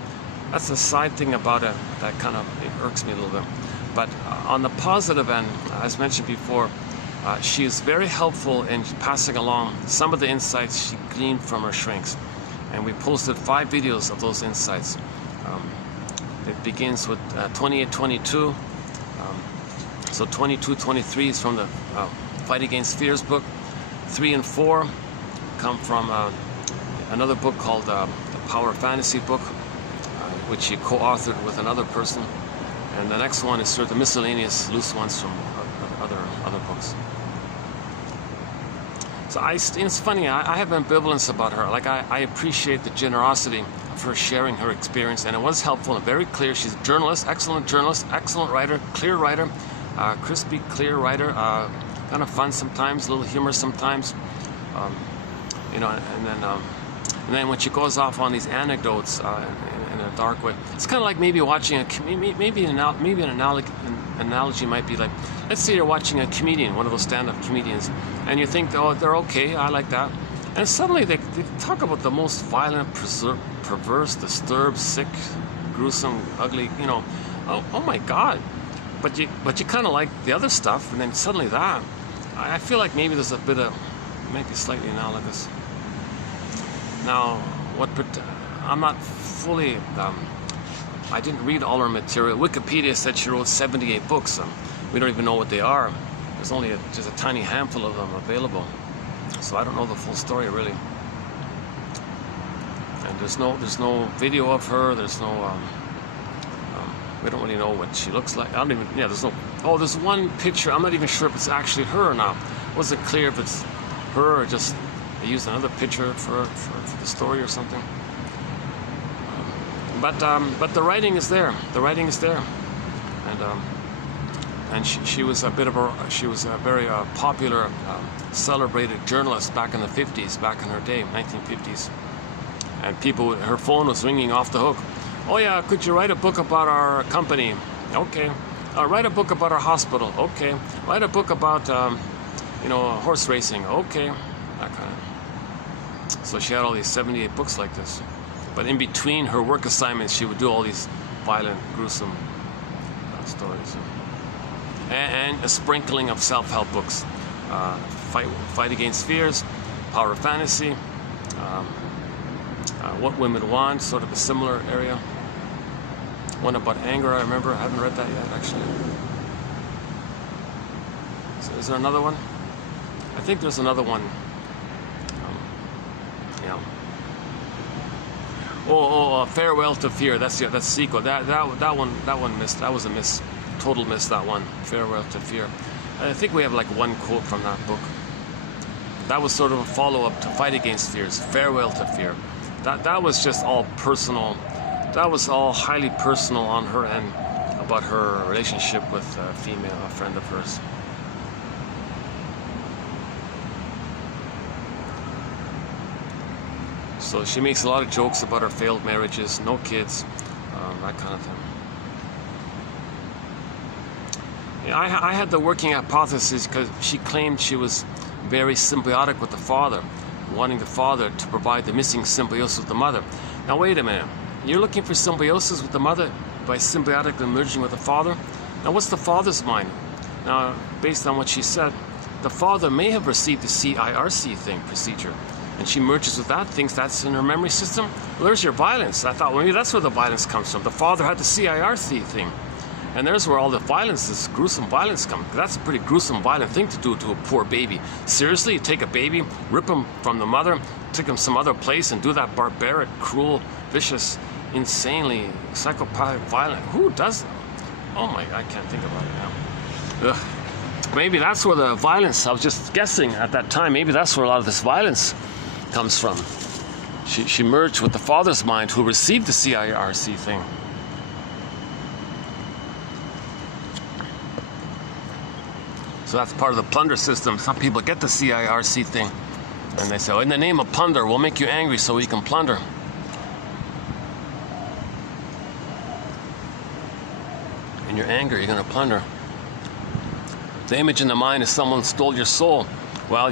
That's the side thing about it that kind of irks me a little bit. But on the positive end, as mentioned before, she is very helpful in passing along some of the insights she gleaned from her shrinks. And we posted 5 videos of those insights. It begins with 2822. So 2223 is from the Fight Against Fears book. 3 and 4 come from another book called the Power Fantasy book, which she co-authored with another person. And the next one is sort of the miscellaneous loose ones from other books. So it's funny, I have ambivalence about her. Like I appreciate the generosity of her sharing her experience, and it was helpful and very clear. She's a journalist, excellent writer, clear writer, crispy, clear writer, kind of fun sometimes, a little humor sometimes, you know. And then when she goes off on these anecdotes in a dark way. It's kind of like maybe watching maybe an analogy might be like, let's say you're watching a comedian, one of those stand-up comedians, and you think, oh, they're okay, I like that, and suddenly they talk about the most violent, perverse, disturbed, sick, gruesome, ugly, you know, oh my God, but you kind of like the other stuff, and then suddenly that, I feel like maybe there's a bit of, maybe slightly analogous. Now, I'm not fully, I didn't read all her material. Wikipedia said she wrote 78 books. We don't even know what they are. There's only just a tiny handful of them available. So I don't know the full story, really. And there's no video of her. There's no, we don't really know what she looks like. I don't even, yeah, there's no, oh, there's one picture. I'm not even sure if it's actually her or not. It wasn't clear if it's her or just they used another picture for the story or something. But the writing is there. The writing is there, and she was a very popular, celebrated journalist back in the 50s, back in her day, 1950s. And her phone was ringing off the hook. Oh yeah, could you write a book about our company? Okay. Write a book about our hospital. Okay. Write a book about horse racing. Okay. That kind of. So she had all these 78 books like this. But in between her work assignments, she would do all these violent, gruesome stories. And a sprinkling of self-help books. Fight Against Fears, Power of Fantasy, What Women Want, sort of a similar area. One about anger, I remember. I haven't read that yet, actually. Is there another one? I think there's another one. Farewell to Fear. That's sequel. That one missed. That was a miss. Total miss. That one. Farewell to Fear. I think we have like one quote from that book. That was sort of a follow-up to Fight Against Fears. Farewell to Fear. That was just all personal. That was all highly personal on her end about her relationship with a friend of hers. So she makes a lot of jokes about her failed marriages, no kids, that kind of thing. Yeah, I had the working hypothesis because she claimed she was very symbiotic with the father, wanting the father to provide the missing symbiosis with the mother. Now wait a minute, you're looking for symbiosis with the mother by symbiotically merging with the father? Now what's the father's mind? Now, based on what she said, the father may have received the CIRC procedure, and she merges with that, thinks that's in her memory system. Well, there's your violence. I thought, well, maybe that's where the violence comes from. The father had the CIRC thing. And there's where all the violence, this gruesome violence comes. That's a pretty gruesome, violent thing to do to a poor baby. Seriously, you take a baby, rip him from the mother, take him some other place, and do that barbaric, cruel, vicious, insanely psychopathic, violent. Who does that? Oh my, I can't think about it now. Ugh. Maybe that's where the violence, I was just guessing at that time, maybe that's where a lot of this violence comes from. She merged with the father's mind who received the CIRC thing. So that's part of the plunder system. Some people get the CIRC thing and they say, oh, in the name of plunder, we'll make you angry so we can plunder. In your anger, you're going to plunder. The image in the mind is someone stole your soul. Well,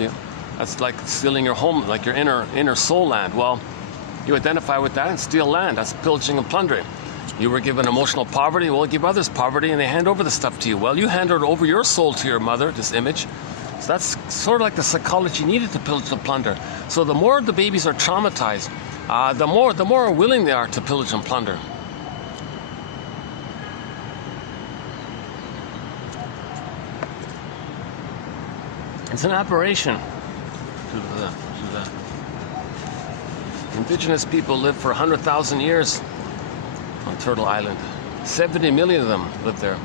that's like stealing your home, like your inner soul land. Well, you identify with that and steal land. That's pillaging and plundering. You were given emotional poverty, well, give others poverty, and they hand over the stuff to you. Well, you handed over your soul to your mother, this image. So that's sort of like the psychology needed to pillage and plunder. So the more the babies are traumatized, the more willing they are to pillage and plunder. It's an aberration to the indigenous people lived for 100,000 years on Turtle Island. 70 million of them lived there.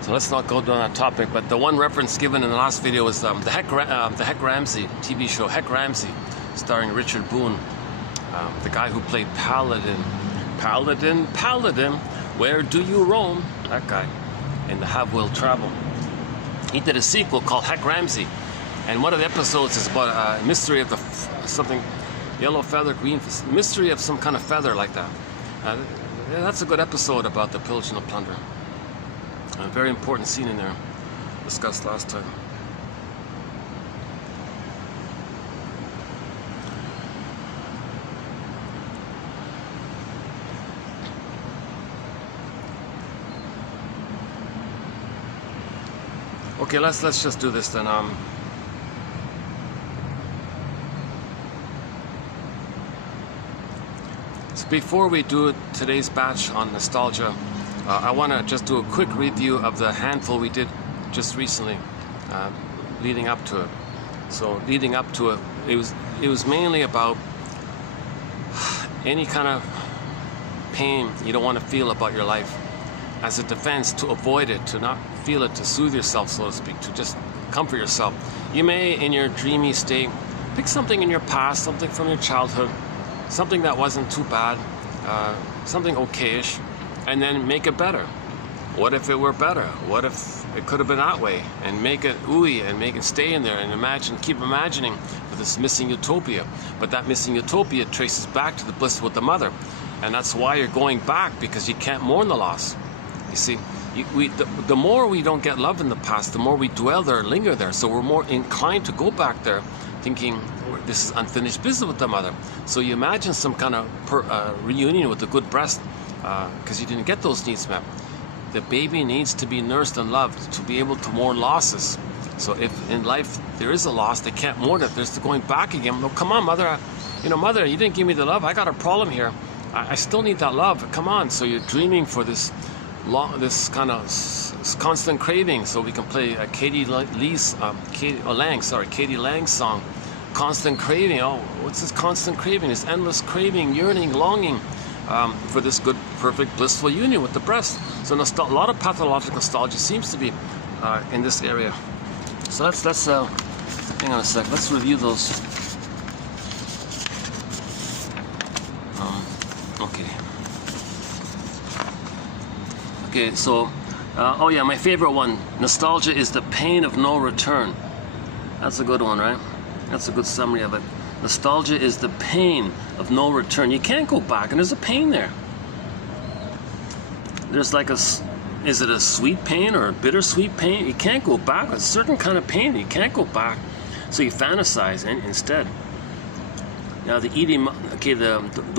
So let's not go down that topic, but the one reference given in the last video was the Heck Ramsey TV show, Heck Ramsey, starring Richard Boone, the guy who played Paladin. Paladin, where do you roam? That guy. In the Have Will Travel. He did a sequel called Heck Ramsey, and one of the episodes is about a mystery of yellow feather, green, mystery of some kind of feather like that. Yeah, that's a good episode about the pillage and the plunder. A very important scene in there, discussed last time. Okay, let's just do this then. So before we do today's batch on nostalgia, I want to just do a quick review of the handful we did just recently, leading up to it. So leading up to it, it was mainly about any kind of pain you don't want to feel about your life, as a defense to avoid it, to not feel it, to soothe yourself, so to speak, to just comfort yourself. You may, in your dreamy state, pick something in your past, something from your childhood, something that wasn't too bad, something okayish, and then make it better. What if it were better? What if it could have been that way? And make it ooey and make it stay in there and imagine, keep imagining for this missing utopia. But that missing utopia traces back to the bliss with the mother. And that's why you're going back, because you can't mourn the loss. You see, the more we don't get love in the past, the more we dwell there, linger there. So we're more inclined to go back there, thinking this is unfinished business with the mother. So you imagine some kind of reunion with a good breast, because you didn't get those needs met. The baby needs to be nursed and loved to be able to mourn losses. So if in life there is a loss, they can't mourn it. There's going back again. No, come on, mother. Mother, you didn't give me the love. I got a problem here. I still need that love. Come on. So you're dreaming for this kind of constant craving. So we can play a Katie Lang's song, Constant Craving. Oh, what's this constant craving? This endless craving, yearning, longing for this good, perfect, blissful union with the breast. So a lot of pathological nostalgia seems to be in this area. So let's hang on a sec. Let's review those. Okay, so, oh yeah, my favorite one, nostalgia is the pain of no return. That's a good one, right? That's a good summary of it. Nostalgia is the pain of no return. You can't go back, and there's a pain there. There's like is it a sweet pain or a bittersweet pain? You can't go back. It's a certain kind of pain. You can't go back. So you fantasize instead. Now the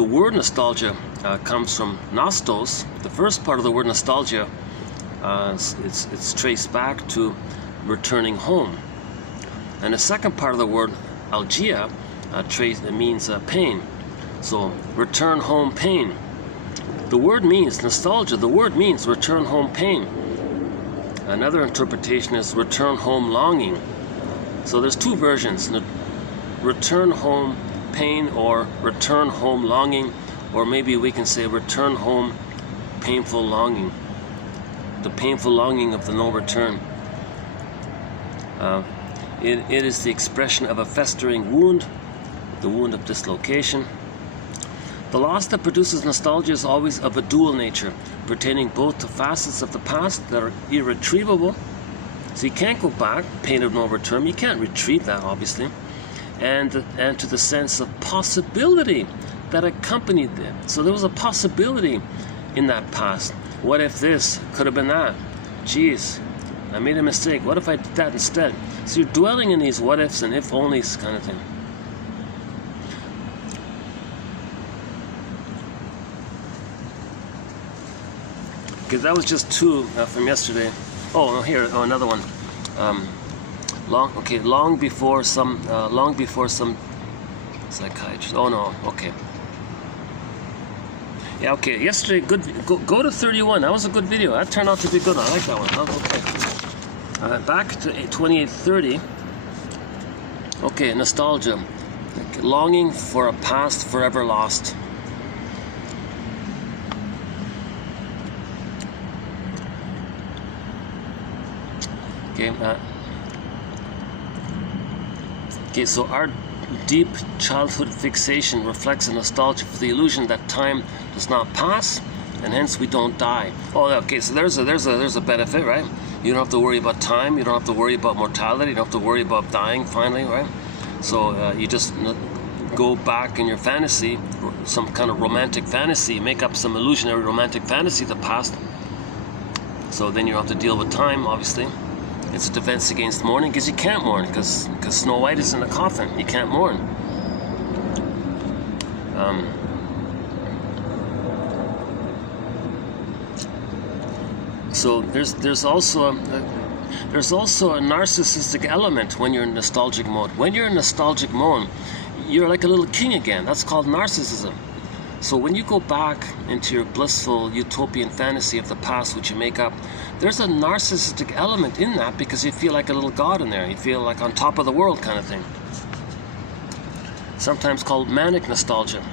word nostalgia comes from nostos. The first part of the word nostalgia, it's traced back to returning home. And the second part of the word algia means pain. So return home pain. The word means nostalgia. The word means return home pain. Another interpretation is return home longing. So there's two versions: return home pain or return home longing, or maybe we can say return home painful longing. The painful longing of the no return. It is the expression of a festering wound, the wound of dislocation. The loss that produces nostalgia is always of a dual nature, pertaining both to facets of the past that are irretrievable. So you can't go back, pain of no return, you can't retrieve that obviously, and to the sense of possibility that accompanied it. So there was a possibility in that past. What if this could have been that? Geez, I made a mistake. What if I did that instead? So you're dwelling in these what ifs and if onlys kind of thing. Okay, that was just two from yesterday. Oh, here, another one. Long before some psychiatrist. Oh no, okay. Yeah, okay. Yesterday, good. Go to 31. That was a good video. That turned out to be good. I like that one. Oh, okay. Back to 2830. Okay, nostalgia, longing for a past forever lost. Okay, so our deep childhood fixation reflects a nostalgia for the illusion that time does not pass, and hence we don't die. Oh, okay, so there's a benefit, right? You don't have to worry about time, you don't have to worry about mortality, you don't have to worry about dying finally, right? So you just go back in your fantasy, some kind of romantic fantasy, make up some illusionary romantic fantasy of the past. So then you have to deal with time, obviously. It's a defense against mourning, because you can't mourn, because Snow White is in a coffin. You can't mourn. So there's also a narcissistic element when you're in nostalgic mode. When you're in nostalgic mode, you're like a little king again. That's called narcissism. So when you go back into your blissful utopian fantasy of the past, which you make up, there's a narcissistic element in that, because you feel like a little god in there. You feel like on top of the world kind of thing. Sometimes called manic nostalgia,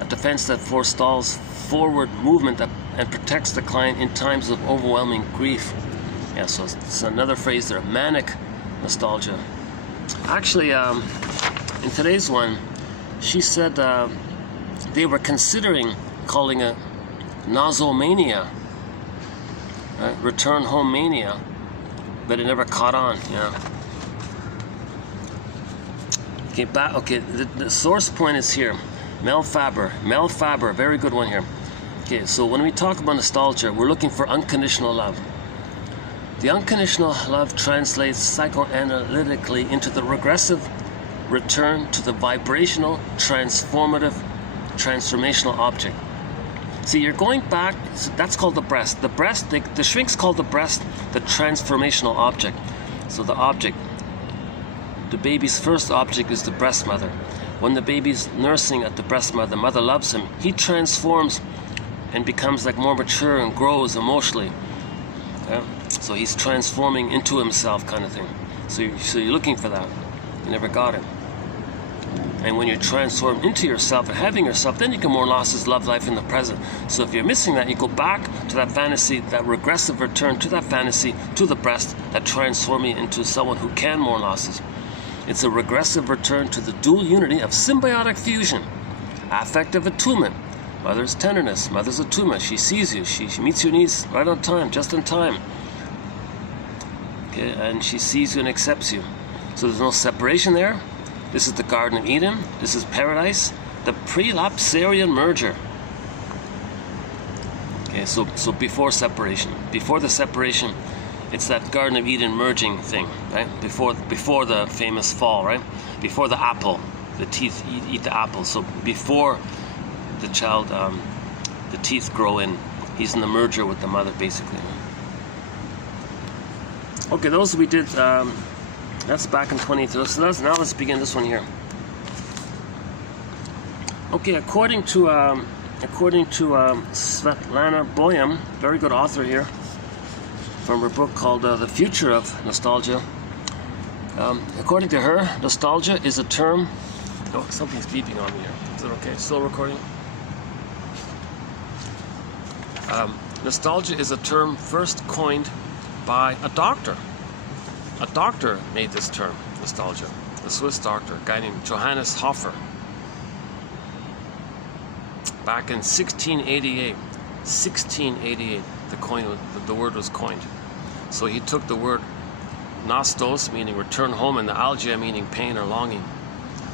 a defense that forestalls forward movement and protects the client in times of overwhelming grief. Yeah, so it's another phrase there, manic nostalgia. Actually, in today's one, she said they were considering calling it nosomania, right? Return home mania, but it never caught on. Yeah. Okay, okay. The source point is here. Mel Faber, very good one here. Okay, so when we talk about nostalgia, we're looking for unconditional love. The unconditional love translates psychoanalytically into the regressive return to the vibrational, transformational object. See, you're going back, that's called the breast. The breast, the shrinks call the breast the transformational object. So the object, the baby's first object is the breast mother. When the baby's nursing at the breast mother, the mother loves him. He transforms and becomes like more mature and grows emotionally. Yeah? So he's transforming into himself, kind of thing. So you're looking for that. You never got it. And when you transform into yourself and having yourself, then you can mourn losses, love life in the present. So if you're missing that, you go back to that fantasy, that regressive return to that fantasy, to the breast, that transforms you into someone who can mourn losses. It's a regressive return to the dual unity of symbiotic fusion, affective attunement. Mother's tenderness, mother's attunement. She sees you, she meets your needs right on time, just in time. Okay, and she sees you and accepts you. So there's no separation there. This is the Garden of Eden. This is paradise. The prelapsarian merger. Okay, so before separation. Before the separation, it's that Garden of Eden merging thing, right? Before the famous fall, right? Before the apple, the teeth eat the apple. So before the child, the teeth grow in, he's in the merger with the mother, basically. Okay, those we did. That's back in 23. So now let's begin this one here. Okay, according to Svetlana Boym, very good author here, from her book called The Future of Nostalgia. According to her, nostalgia is a term. Oh, something's beeping on me here. Is it okay? Still recording? Nostalgia is a term first coined by a doctor. A doctor made this term, nostalgia. A Swiss doctor, a guy named Johannes Hofer. Back in 1688, the word was coined. So he took the word nostos, meaning return home, and the algia, meaning pain or longing.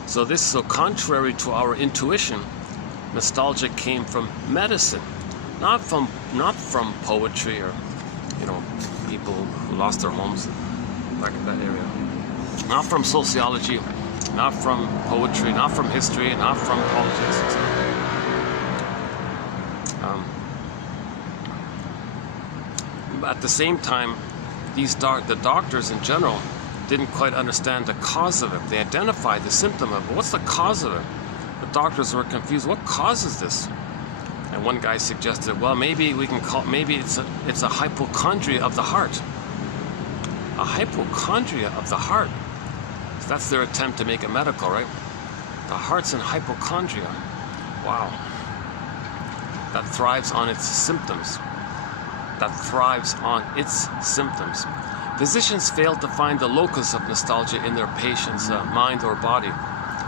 So contrary to our intuition, nostalgia came from medicine, not from poetry or, people who lost their homes back in that area. Not from sociology, not from poetry, not from history, not from politics, etc. At the same time, the doctors in general didn't quite understand the cause of it. They identified the symptom of it. What's the cause of it? The doctors were confused. What causes this? And one guy suggested, well, maybe it's a hypochondria of the heart. A hypochondria of the heart. So that's their attempt to make it medical, right? The heart's in hypochondria. Wow. That thrives on its symptoms. Physicians failed to find the locus of nostalgia in their patient's mind or body.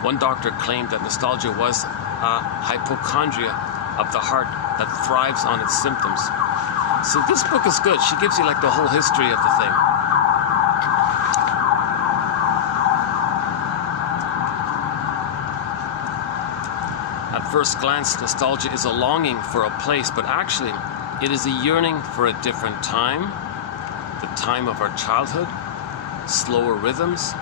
One doctor claimed that nostalgia was a hypochondria of the heart that thrives on its symptoms. So this book is good. She gives you like the whole history of the thing. first glance, nostalgia is a longing for a place, but actually it is a yearning for a different time, the time of our childhood, slower rhythms.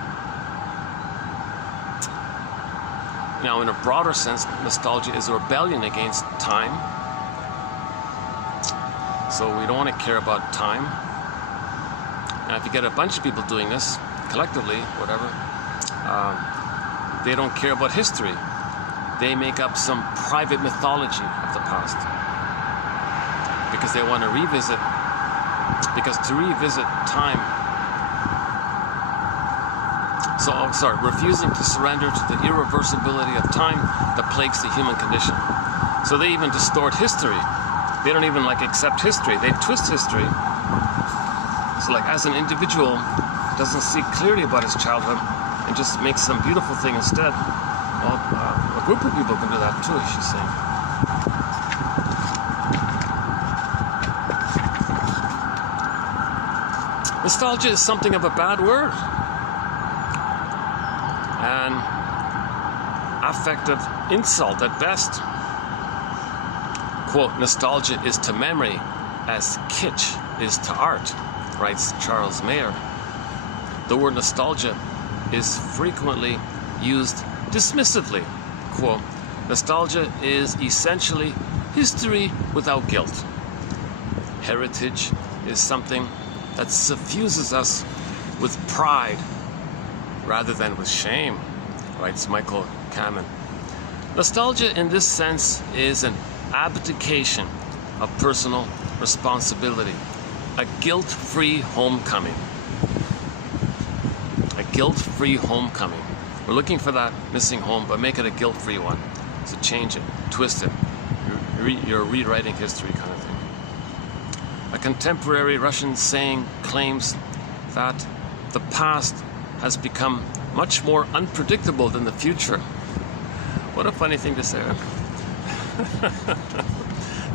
Now, in a broader sense, nostalgia is a rebellion against time. So we don't want to care about time. Now, if you get a bunch of people doing this, collectively, whatever, they don't care about history. They make up some private mythology of the past. Because they want to revisit, because to revisit time, refusing to surrender to the irreversibility of time that plagues the human condition. So they even distort history. They don't even accept history. They twist history. So as an individual doesn't see clearly about his childhood and just makes some beautiful thing instead. Well, a group of people can do that too, she's saying. Nostalgia is something of a bad word. An affective insult at best. Quote, nostalgia is to memory as kitsch is to art, writes Charles Maier. The word nostalgia is frequently used dismissively. Quote, nostalgia is essentially history without guilt. Heritage is something that suffuses us with pride rather than with shame, writes Michael Kammen. Nostalgia in this sense is an abdication of personal responsibility, a guilt-free homecoming. A guilt-free homecoming. We're looking for that missing home, but make it a guilt-free one. So change it, twist it. You're rewriting history kind of thing. A contemporary Russian saying claims that the past has become much more unpredictable than the future. What a funny thing to say.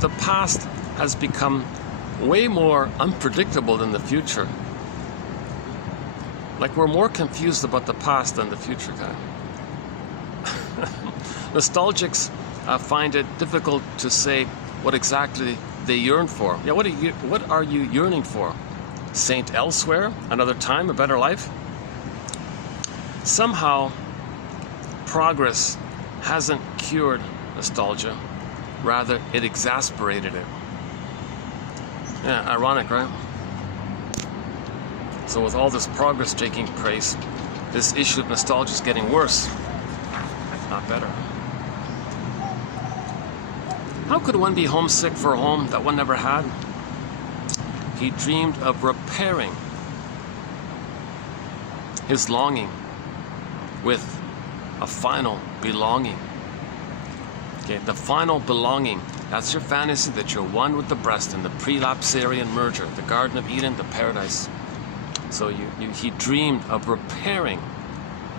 The past has become way more unpredictable than the future. We're more confused about the past than the future, kind of. Nostalgics find it difficult to say what exactly they yearn for. Yeah, what are you yearning for? Saint elsewhere? Another time? A better life? Somehow, progress hasn't cured nostalgia. Rather, it exasperated it. Yeah, ironic, right? So with all this progress taking place, this issue of nostalgia is getting worse, not better. How could one be homesick for a home that one never had? He dreamed of repairing his longing with a final belonging. Okay, the final belonging. That's your fantasy, that you're one with the breast in the prelapsarian merger, the Garden of Eden, the paradise. So he dreamed of repairing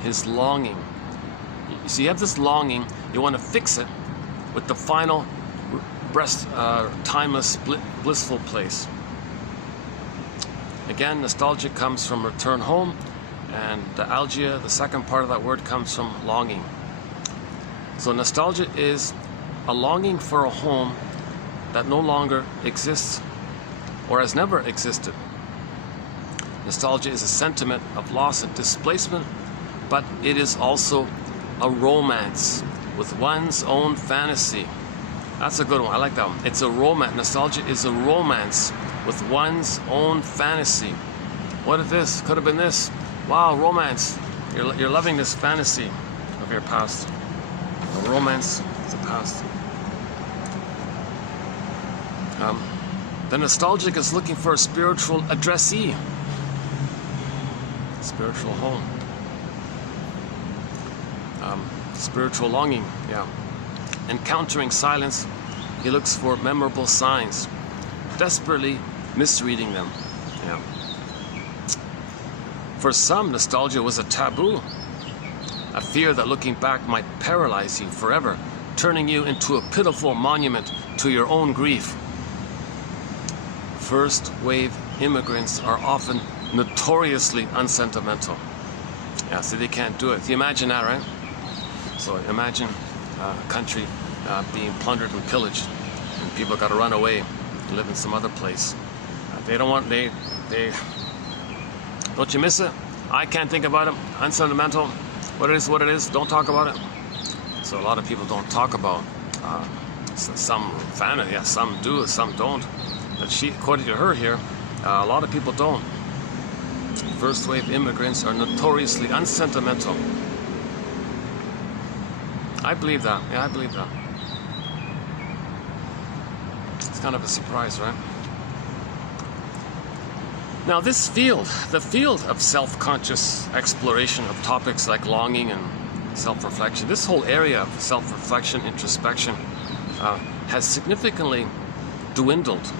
his longing. So you have this longing, you want to fix it with the final breast, timeless, blissful place. Again, nostalgia comes from return home, and the algia, the second part of that word, comes from longing. So nostalgia is a longing for a home that no longer exists or has never existed. Nostalgia is a sentiment of loss and displacement, but it is also a romance with one's own fantasy. That's a good one. I like that one. It's a romance. Nostalgia is a romance with one's own fantasy. What if this? Could have been this. Wow, romance. You're loving this fantasy of your past. A romance of the past. The nostalgic is looking for a spiritual addressee. Spiritual home. Spiritual longing, yeah. Encountering silence, he looks for memorable signs, desperately misreading them, yeah. For some, nostalgia was a taboo, a fear that looking back might paralyze you forever, turning you into a pitiful monument to your own grief. First wave immigrants are often notoriously unsentimental. Yeah, so they can't do it. You imagine that, right? So imagine a country being plundered and pillaged, and people got to run away and live in some other place. They don't want, they don't you miss it? I can't think about it, unsentimental, what it is, don't talk about it. So a lot of people don't talk about, some family, yeah, some do, some don't. But she, according to her here, a lot of people don't. First wave immigrants are notoriously unsentimental. I believe that, yeah, I believe that. It's kind of a surprise, right? Now this field, the field of self-conscious exploration of topics like longing and self-reflection, this whole area of self-reflection, introspection, has significantly dwindled.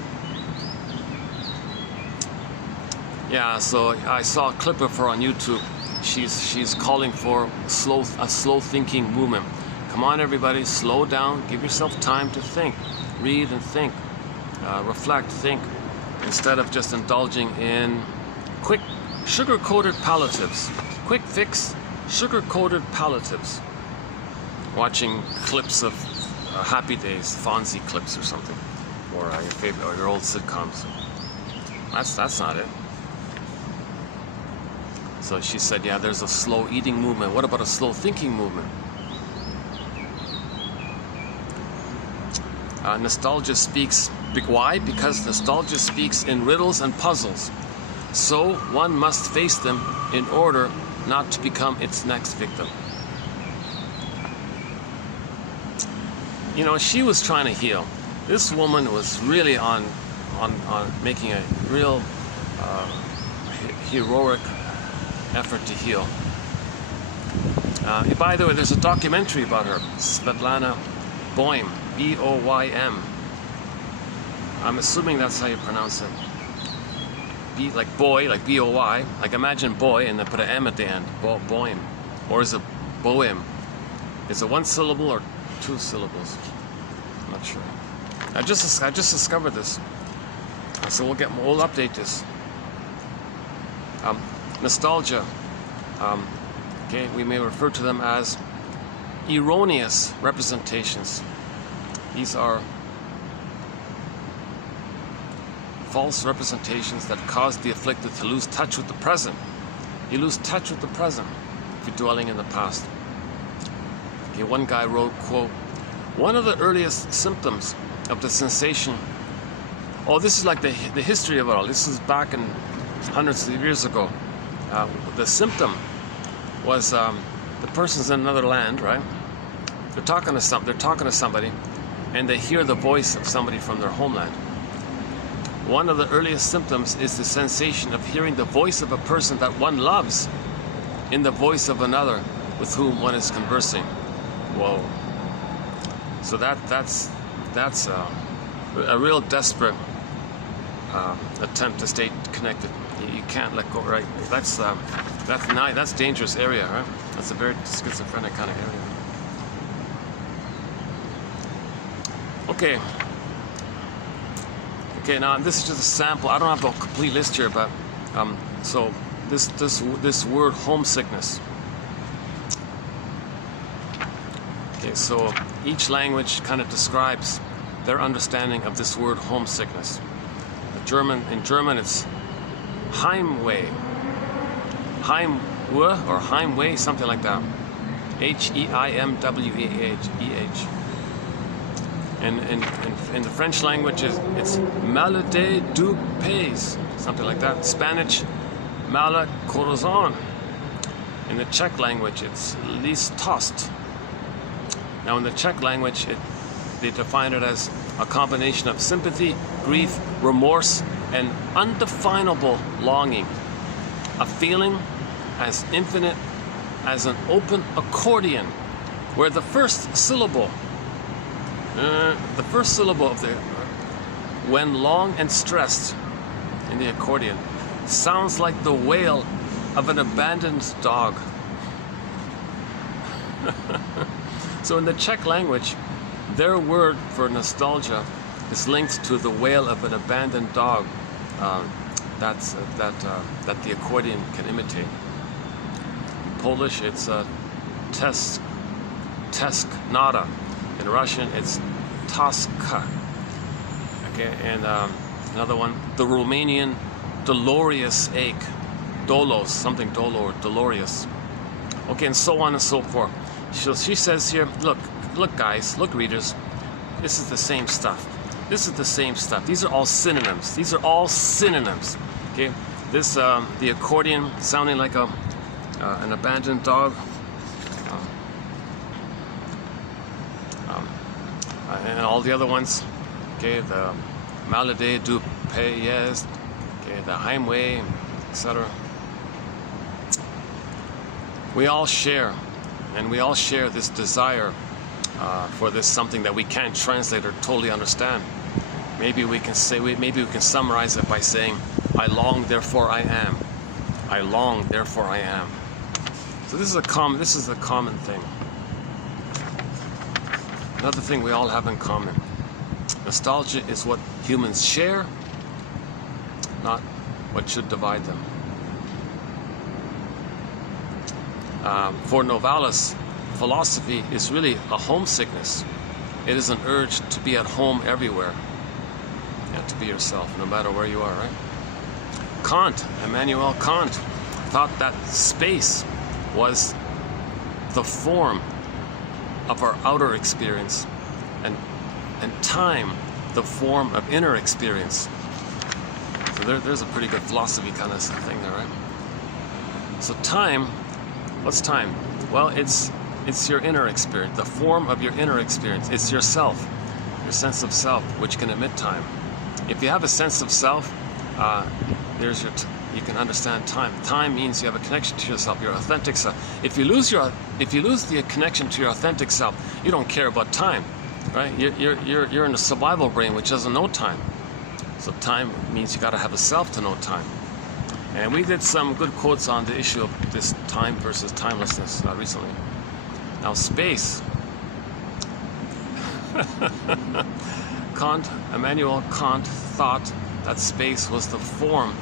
Yeah, so I saw a clip of her on YouTube. She's calling for a slow thinking movement. Come on, everybody, slow down, give yourself time to think, read and think, reflect, think, instead of just indulging in quick sugar-coated palliatives. Quick fix, sugar-coated palliatives. Watching clips of Happy Days, Fonzie clips or something, or your favorite, or your old sitcoms. That's not it. So she said, yeah, there's a slow eating movement. What about a slow thinking movement? Nostalgia speaks. Why? Because nostalgia speaks in riddles and puzzles. So one must face them in order not to become its next victim. You know, she was trying to heal. This woman was really on making a real heroic effort to heal. By the way, there's a documentary about her, Svetlana Boym, B-O-Y-M. I'm assuming that's how you pronounce it. B like boy, like B-O-Y. Like imagine boy and then put an M at the end. Boym. Or is it Boem? Is it one syllable or two syllables? I'm not sure. I just discovered this. So we'll update this. Nostalgia. Okay, we may refer to them as erroneous representations. These are false representations that cause the afflicted to lose touch with the present. You lose touch with the present if you're dwelling in the past. Okay, one guy wrote, quote, one of the earliest symptoms of the sensation. Oh, this is like the history of it all. This is back in hundreds of years ago. The symptom was the person's in another land, right? They're talking to somebody, and they hear the voice of somebody from their homeland. One of the earliest symptoms is the sensation of hearing the voice of a person that one loves in the voice of another with whom one is conversing. Whoa. So that's a real desperate attempt to stay connected. You can't let go, right? That's dangerous area, right? That's a very schizophrenic kind of area. Okay. Okay, now this is just a sample. I don't have the complete list here, but so this word homesickness. Okay, so each language kind of describes their understanding of this word homesickness. In German it's Heimweh, or Heimweh, something like that. H-E-I-M-W-E-H. And in the French language, it's Maladie du pays, something like that. Spanish, Mala corazon. In the Czech language, it's listost. Now in the Czech language, they define it as a combination of sympathy, grief, remorse, and undefinable longing. A feeling as infinite as an open accordion, where the first syllable of the when long and stressed in the accordion sounds like the wail of an abandoned dog. So in the Czech language, their word for nostalgia is linked to the wail of an abandoned dog that the accordion can imitate. In Polish, it's tesknada, In Russian, it's toska. Okay, and another one, the Romanian dolorious ache. Dolos, something dolor, dolorious. Okay, and so on and so forth. So she says here, look guys, look readers, this is the same stuff. This is the same stuff. These are all synonyms. These are all synonyms. Okay, this the accordion sounding like an abandoned dog. And all the other ones. Okay, the Malade du Pays, okay, the Heimweh, etc. We all share, and we all share this desire for this something that we can't translate or totally understand. Maybe we can say, maybe we can summarize it by saying, I long, therefore I am. I long, therefore I am. So this is a common thing. Another thing we all have in common. Nostalgia is what humans share, not what should divide them. For Novalis, philosophy is really a homesickness. It is an urge to be at home everywhere and to be yourself, no matter where you are, right? Kant, Immanuel Kant, thought that space was the form of our outer experience, and time the form of inner experience. So there's a pretty good philosophy kind of thing there, right? So time, what's time? Well, it's your inner experience, the form of your inner experience. It's yourself, your sense of self, which can emit time. If you have a sense of self, you can understand time. Time means you have a connection to yourself, your authentic self. If you lose the connection to your authentic self, you don't care about time, right? You're in a survival brain which doesn't know time. So time means you got to have a self to know time. And we did some good quotes on the issue of this time versus timelessness recently. Now space. Immanuel Kant thought that space was the form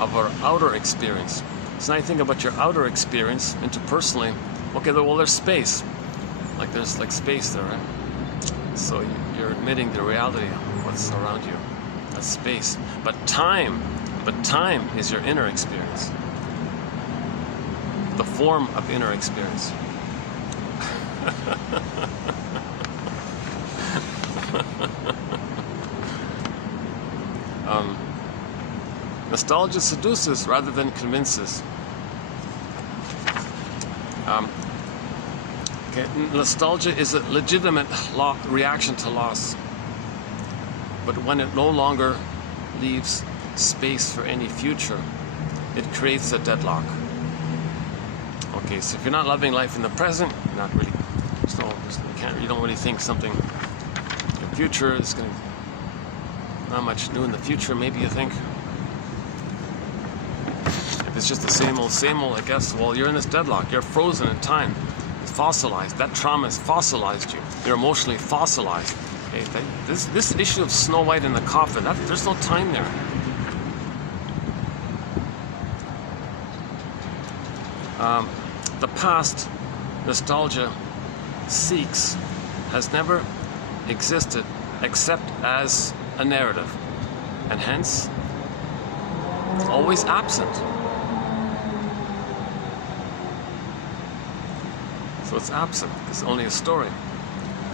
of our outer experience. So now you think about your outer experience interpersonally. Okay, well, there's space. There's space there, right? So you're admitting the reality of what's around you. That's space. But time is your inner experience. The form of inner experience. Nostalgia seduces rather than convinces. Nostalgia is a legitimate reaction to loss, but when it no longer leaves space for any future, it creates a deadlock. Okay, so if you're not loving life in the present, not really. You don't really think something. Your future is going to not much new in the future. Maybe you think. If it's just the same old, I guess. Well, you're in this deadlock. You're frozen in time. It's fossilized. That trauma has fossilized you. You're emotionally fossilized. Okay? This issue of Snow White in the coffin. There's no time there. The past, nostalgia seeks, has never existed except as a narrative, and hence always absent. So it's absent. It's only a story.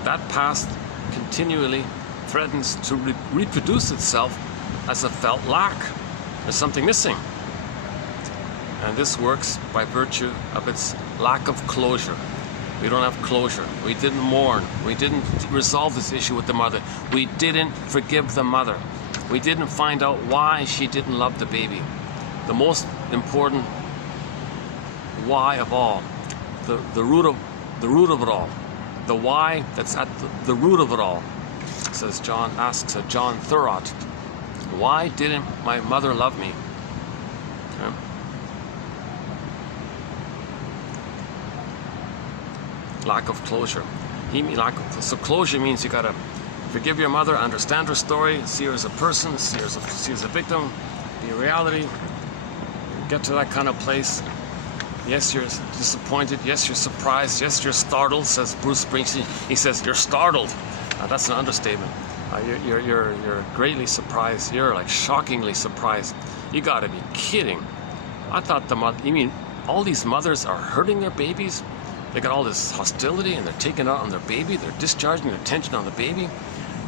That past continually threatens to reproduce itself as a felt lack. There's something missing. And this works by virtue of its lack of closure. We don't have closure. We didn't mourn. We didn't resolve this issue with the mother. We didn't forgive the mother. We didn't find out why she didn't love the baby. The most important why of all, the root of it all, the why that's at the root of it all, asks John Thurot, why didn't my mother love me? Okay. Lack of closure. So closure means you gotta forgive your mother, understand her story, see her as a person, see her as a victim, be a reality, get to that kind of place. Yes, you're disappointed. Yes, you're surprised. Yes, you're startled, says Bruce Springsteen. He says, you're startled. That's an understatement. You're greatly surprised. You're like shockingly surprised. You gotta be kidding. I thought you mean all these mothers are hurting their babies? They got all this hostility and they're taking it out on their baby. They're discharging their tension on the baby.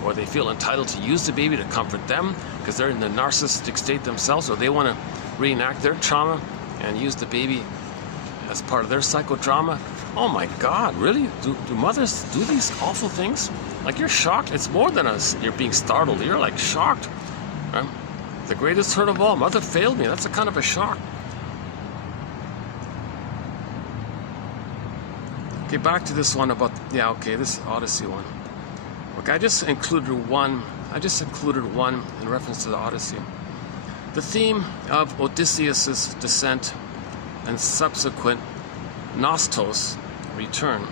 Or they feel entitled to use the baby to comfort them because they're in the narcissistic state themselves, or they want to reenact their trauma and use the baby as part of their psychodrama. Oh my God, really? Do mothers do these awful things? Like, you're shocked. It's more than you're being startled. You're like shocked. Right? The greatest hurt of all, mother failed me. That's a kind of a shock. Okay, back to this one about, this Odyssey one. Okay, I just included one in reference to the Odyssey. The theme of Odysseus' descent and subsequent nostos, return,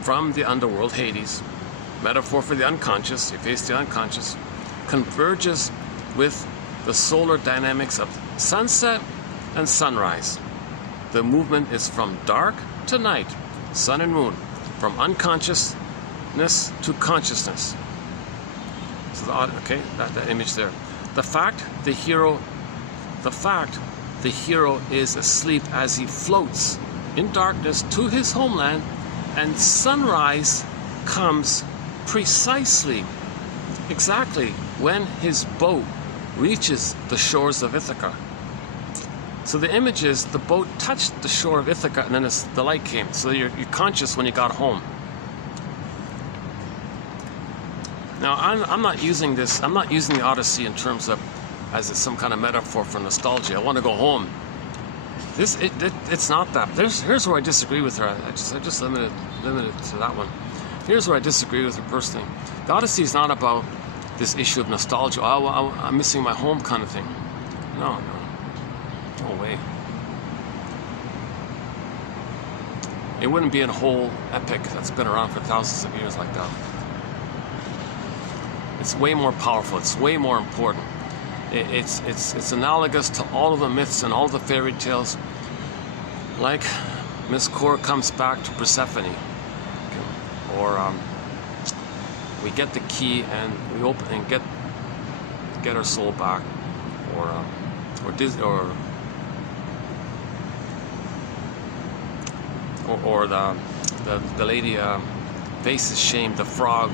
from the underworld, Hades, metaphor for the unconscious, you face the unconscious, converges with the solar dynamics of sunset and sunrise. The movement is from dark to night, sun and moon, from unconsciousness to consciousness. So that image there. The fact the hero is asleep as he floats in darkness to his homeland, and sunrise comes precisely, exactly when his boat reaches the shores of Ithaca. So the image is the boat touched the shore of Ithaca, and then the light came. So you're conscious when you got home. Now I'm not using the Odyssey in terms of as some kind of metaphor for nostalgia. I want to go home. It's not that. Here's where I disagree with her. I just limited to that one. Here's where I disagree with her personally. The Odyssey is not about this issue of nostalgia. I'm missing my home kind of thing. No way. It wouldn't be a whole epic that's been around for thousands of years like that. It's way more powerful. It's way more important. It's analogous to all of the myths and all the fairy tales. Like Miss Core comes back to Persephone, okay? Or we get the key and we open and get her soul back, or the lady faces shame. The frog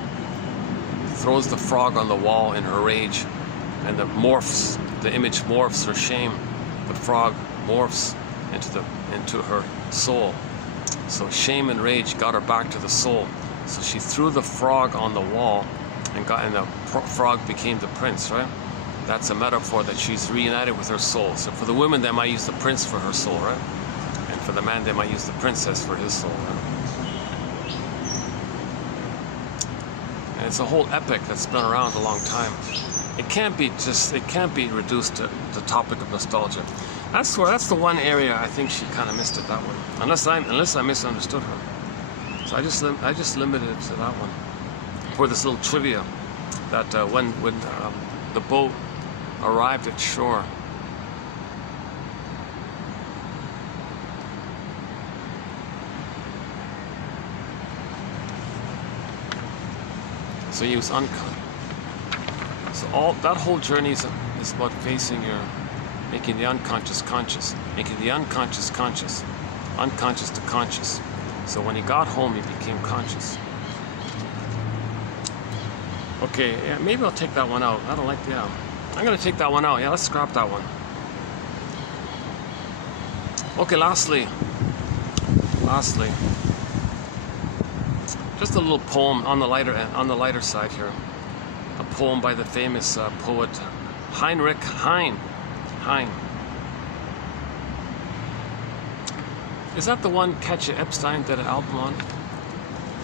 throws the frog on the wall in her rage, and the image morphs her shame. The frog morphs into her soul. So shame and rage got her back to the soul. So she threw the frog on the wall, and the frog became the prince, right? That's a metaphor that she's reunited with her soul. So for the women, they might use the prince for her soul, right? And for the man, they might use the princess for his soul, right? And it's a whole epic that's been around a long time. It can't be reduced to the topic of nostalgia. That's the one area I think she kind of missed it, that one. Unless I misunderstood her. So I just limited it to that one. For this little trivia, that when the boat arrived at shore, so he was unconscious. So that whole journey is about making the unconscious conscious, making the unconscious conscious, unconscious to conscious. So when he got home, he became conscious. Okay, yeah, maybe I'll take that one out. I don't like the. I'm gonna take that one out. Yeah, let's scrap that one. Okay, lastly, just a little poem on the lighter side here. A poem by the famous poet Heinrich Heine. Is that the one Katja Epstein did an album on?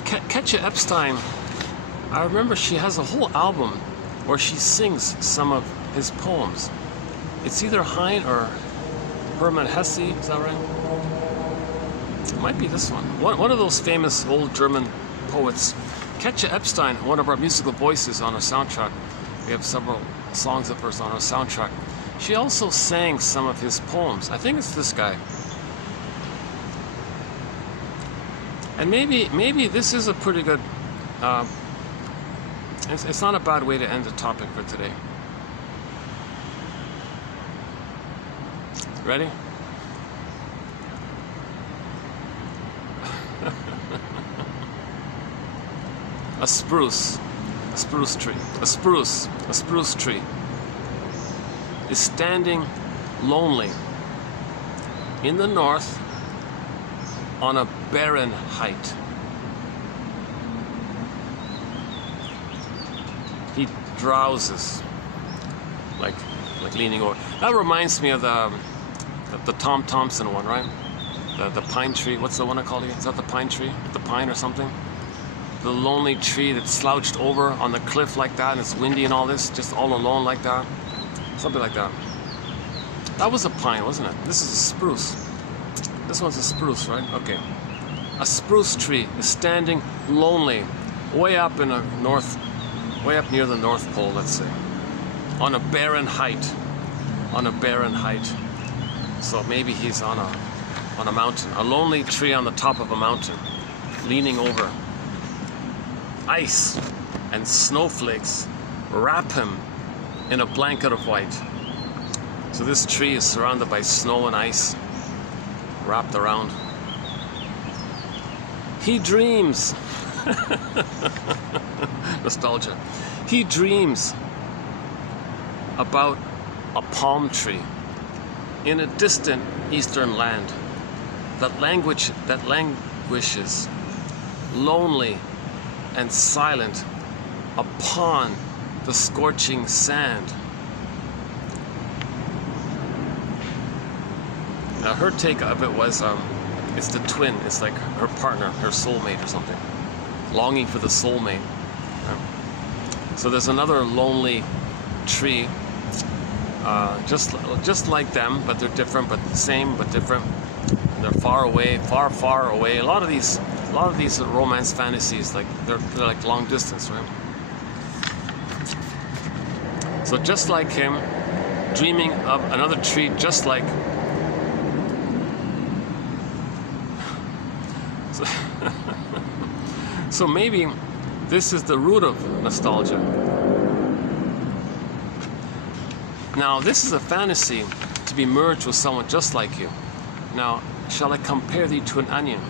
Katja Epstein, I remember she has a whole album where she sings some of his poems. It's either Heine or Hermann Hesse, is that right? It might be this one. One of those famous old German poets. Katja Epstein, one of our musical voices on our soundtrack. We have several songs of hers on our soundtrack. She also sang some of his poems. I think it's this guy. And maybe this is a pretty good, it's not a bad way to end the topic for today. Ready? A spruce tree is standing lonely in the north on a barren height. He drowses, like leaning over. That reminds me of the Tom Thompson one, right? The pine tree. What's the one I called again? Is that the pine tree? The pine or something? The lonely tree that's slouched over on the cliff like that, and it's windy and all this, just all alone like that. Something like that. That was a pine, wasn't it? This is a spruce. This one's a spruce, right? Okay. A spruce tree is standing lonely, way up in the north, way up near the North Pole, let's say, on a barren height. On a barren height. So maybe he's on a mountain, a lonely tree on the top of a mountain, leaning over. Ice and snowflakes wrap him in a blanket of white. So this tree is surrounded by snow and ice, wrapped around. He dreams. Nostalgia. He dreams about a palm tree in a distant eastern land that languishes, lonely and silent upon the scorching sand. Now her take of it was, it's the twin, it's like her partner, her soulmate or something, longing for the soulmate. So there's another lonely tree, just like them, but they're different, but the same, but different. And they're far away, far away. A lot of these romance fantasies, like they're like long distance, right? So just like him, dreaming of another tree just like. So maybe this is the root of nostalgia. Now this is a fantasy to be merged with someone just like you. Now, shall I compare thee to an onion?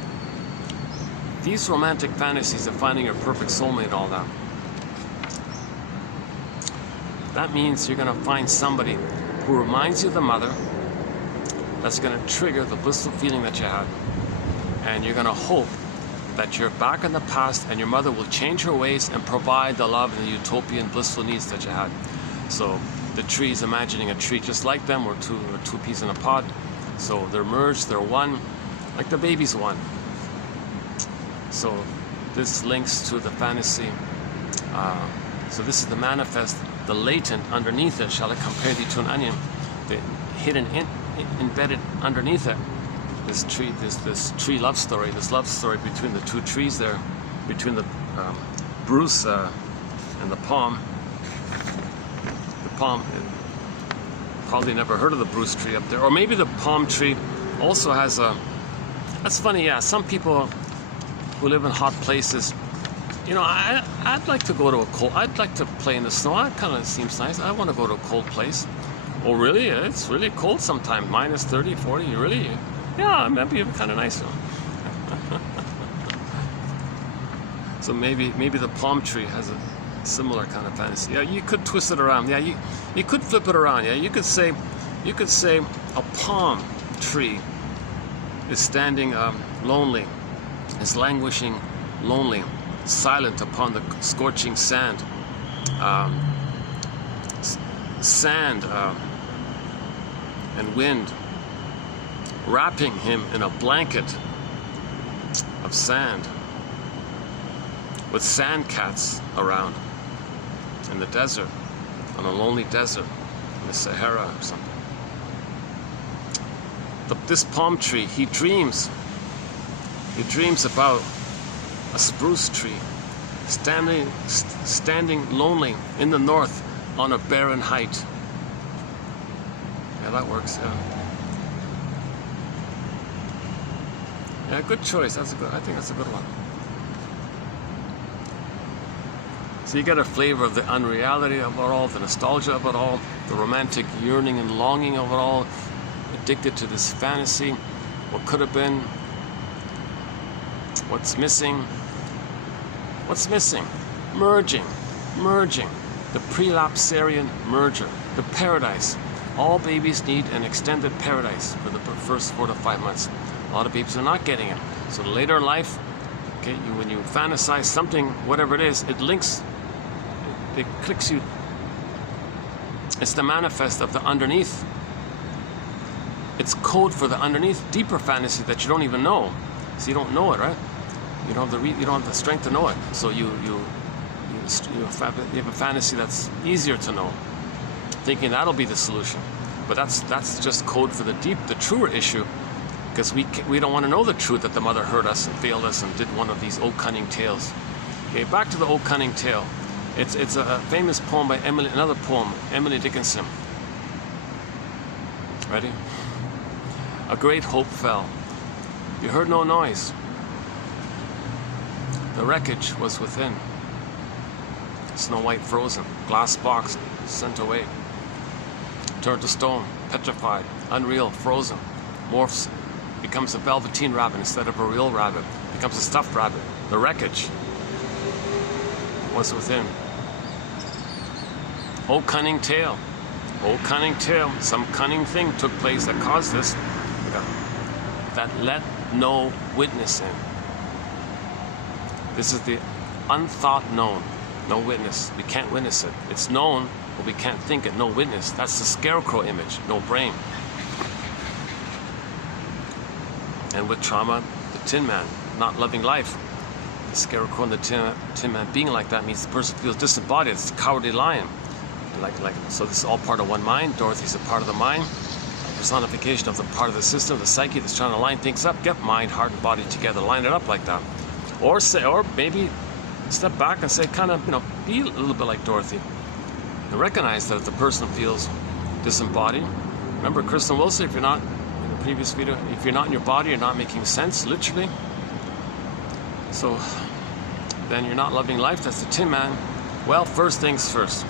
These romantic fantasies of finding your perfect soulmate and all that, that means you're going to find somebody who reminds you of the mother, that's going to trigger the blissful feeling that you had. And you're going to hope that you're back in the past and your mother will change her ways and provide the love and the utopian blissful needs that you had. So the tree is imagining a tree just like them, or two peas in a pod. So they're merged, they're one, like the baby's one. So this links to the fantasy. So this is the manifest, the latent underneath it. Shall I compare thee to an onion? The hidden, embedded underneath it. This tree love story. This love story between the two trees there, between the Bruce and the palm. The palm. Probably never heard of the Bruce tree up there, or maybe the palm tree also has a. That's funny, yeah. Some people who live in hot places, you know, I'd like to go to a cold. I'd like to play in the snow. That kind of seems nice. I want to go to a cold place. Oh, really? It's really cold sometimes. Minus 30, 40. Really? Yeah, maybe kind of nice. So maybe the palm tree has a similar kind of fantasy. Yeah, you could twist it around. Yeah, you could flip it around. Yeah, you could say a palm tree is standing lonely, is languishing, lonely, silent upon the scorching sand. Sand and wind wrapping him in a blanket of sand with sand cats around in the desert, on a lonely desert in the Sahara or something. This palm tree, he dreams about a spruce tree standing lonely in the north on a barren height. Yeah, that works, yeah. Yeah, good choice. That's a good, I think that's a good one. So you get a flavor of the unreality of it all, the nostalgia of it all, the romantic yearning and longing of it all, addicted to this fantasy, what could have been, what's missing. What's missing? Merging, the prelapsarian merger, the paradise. All babies need an extended paradise for the first 4 to 5 months. A lot of babies are not getting it. So later in life, okay, when you fantasize something, whatever it is, it links, it clicks you. It's the manifest of the underneath. It's code for the underneath, deeper fantasy that you don't even know. So you don't know it, right? You don't have the strength to know it. So you have a fantasy that's easier to know, thinking that'll be the solution. But that's just code for the deep, the truer issue, because we don't want to know the truth that the mother hurt us and failed us and did one of these old cunning tales. Okay, back to the old cunning tale. It's a famous poem by another poem, Emily Dickinson. Ready? A great hope fell. You heard no noise. The wreckage was within. Snow White frozen, glass box sent away. Turned to stone, petrified, unreal, frozen. Morphs, becomes a velveteen rabbit instead of a real rabbit. Becomes a stuffed rabbit. The wreckage was within. Oh cunning tale. Oh cunning tale. Some cunning thing took place that caused this. That let no witness in. This is the unthought known. No witness. We can't witness it. It's known, but we can't think it. No witness. That's the scarecrow image. No brain. And with trauma, the Tin Man, not loving life. The scarecrow and the Tin Man being like that means the person feels disembodied. It's the cowardly lion. So this is all part of one mind. Dorothy's a part of the mind. A personification of the part of the system, the psyche that's trying to line things up. Get mind, heart, and body together. Line it up like that. Or maybe step back and say, kind of, be a little bit like Dorothy. And recognize that if the person feels disembodied, remember Kristen Wilson, if you're not, in the previous video, if you're not in your body, you're not making sense, literally. So then you're not loving life, that's the Tin Man. Well, first things first.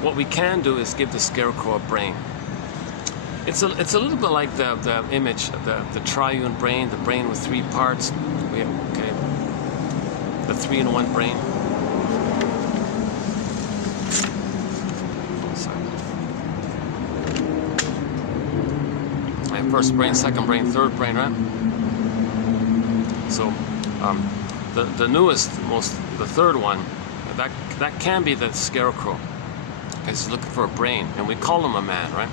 What we can do is give the scarecrow a brain. It's a little bit like the image, the triune brain, the brain with 3 parts. The 3-in-1 brain. Right, first brain, second brain, third brain, right? So the newest, the third one, that can be the scarecrow. He's looking for a brain, and we call him a man, right?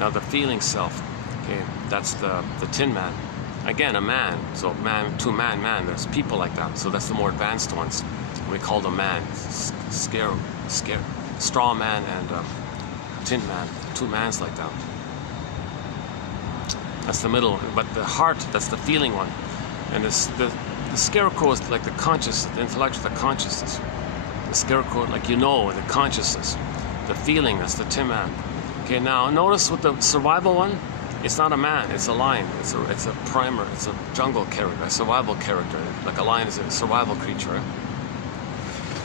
Now the feeling self, okay, that's the Tin Man. Again, a man, so man, to man, there's people like that, so that's the more advanced ones. We call them man, straw man and Tin Man, 2 mans like that. That's the middle, but the heart, that's the feeling one. And the scarecrow is like the conscious, the intellectual, the consciousness. The scarecrow, like the consciousness. The feeling, that's the Tin Man. Okay, now notice with the survival one, it's not a man, it's a lion. It's a primer, it's a jungle character, a survival character. Like a lion is a survival creature, right?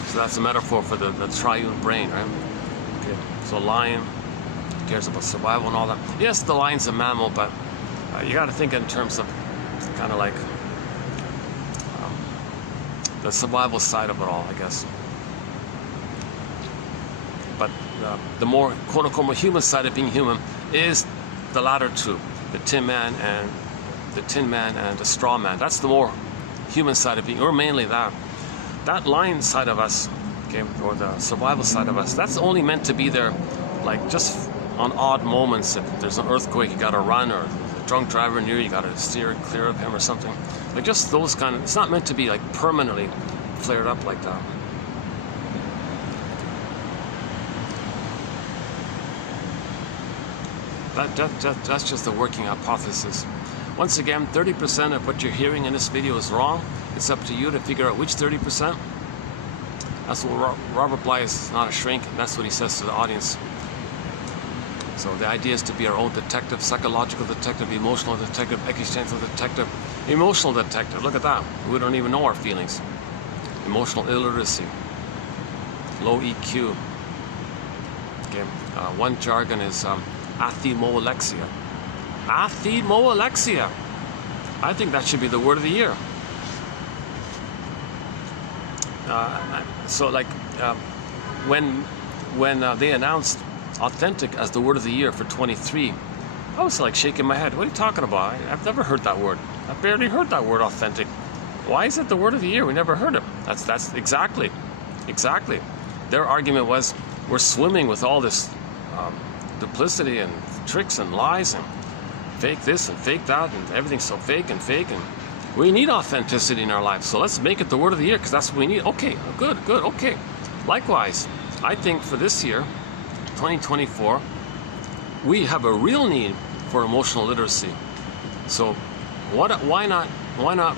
So that's a metaphor for the triune brain, right? Okay, so a lion cares about survival and all that. Yes, the lion's a mammal, but you got to think in terms of kind of like the survival side of it all, I guess. But the more quote-unquote more human side of being human is the latter two, the Tin Man and the straw man. That's the more human side of being, or mainly that. That lion side of us, okay, or the survival side of us, that's only meant to be there, like just on odd moments. If there's an earthquake, you gotta run, or a drunk driver near you, gotta steer clear of him or something. Like just those kind of, it's not meant to be like permanently flared up like that. That's just the working hypothesis. Once again, 30% of what you're hearing in this video is wrong. It's up to you to figure out which 30%. That's what Robert Bly is, not a shrink, and that's what he says to the audience. So the idea is to be our own detective, psychological detective, emotional detective, existential detective, emotional detective. Look at that. We don't even know our feelings. Emotional illiteracy, low EQ. Okay. One jargon is athemolexia. Athemolexia. I think that should be the word of the year. So like when they announced authentic as the word of the year for 23, I was like shaking my head. What are you talking about? I've never heard that word. I've barely heard that word, authentic. Why is it the word of the year? We never heard it. That's exactly. Their argument was, we're swimming with all this duplicity and tricks and lies and fake this and fake that, and everything's so fake, and we need authenticity in our lives. So let's make it the word of the year, because that's what we need. Okay, good, okay. Likewise, I think for this year, 2024, we have a real need for emotional literacy. So why not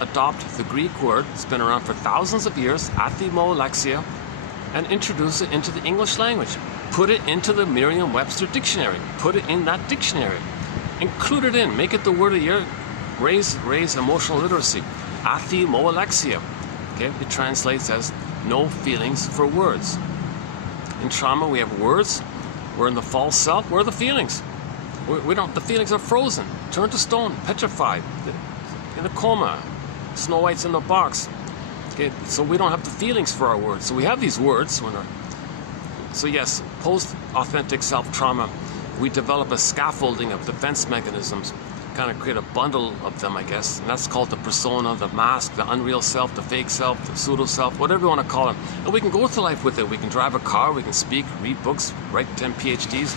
adopt the Greek word, it's been around for thousands of years, athemolexia, and introduce it into the English language. Put it into the Merriam-Webster dictionary. Put it in that dictionary. Include it in. Make it the word of the year. Raise emotional literacy. Athemolexia. Okay, it translates as no feelings for words. In trauma, we have words. We're in the false self. Where are the feelings? We don't. The feelings are frozen, turned to stone, petrified, in a coma. Snow White's in the box. Okay, so we don't have the feelings for our words. So we have these words. So yes, post-authentic self-trauma, we develop a scaffolding of defense mechanisms, kind of create a bundle of them, I guess. And that's called the persona, the mask, the unreal self, the fake self, the pseudo-self, whatever you want to call it. And we can go through life with it. We can drive a car, we can speak, read books, write 10 PhDs,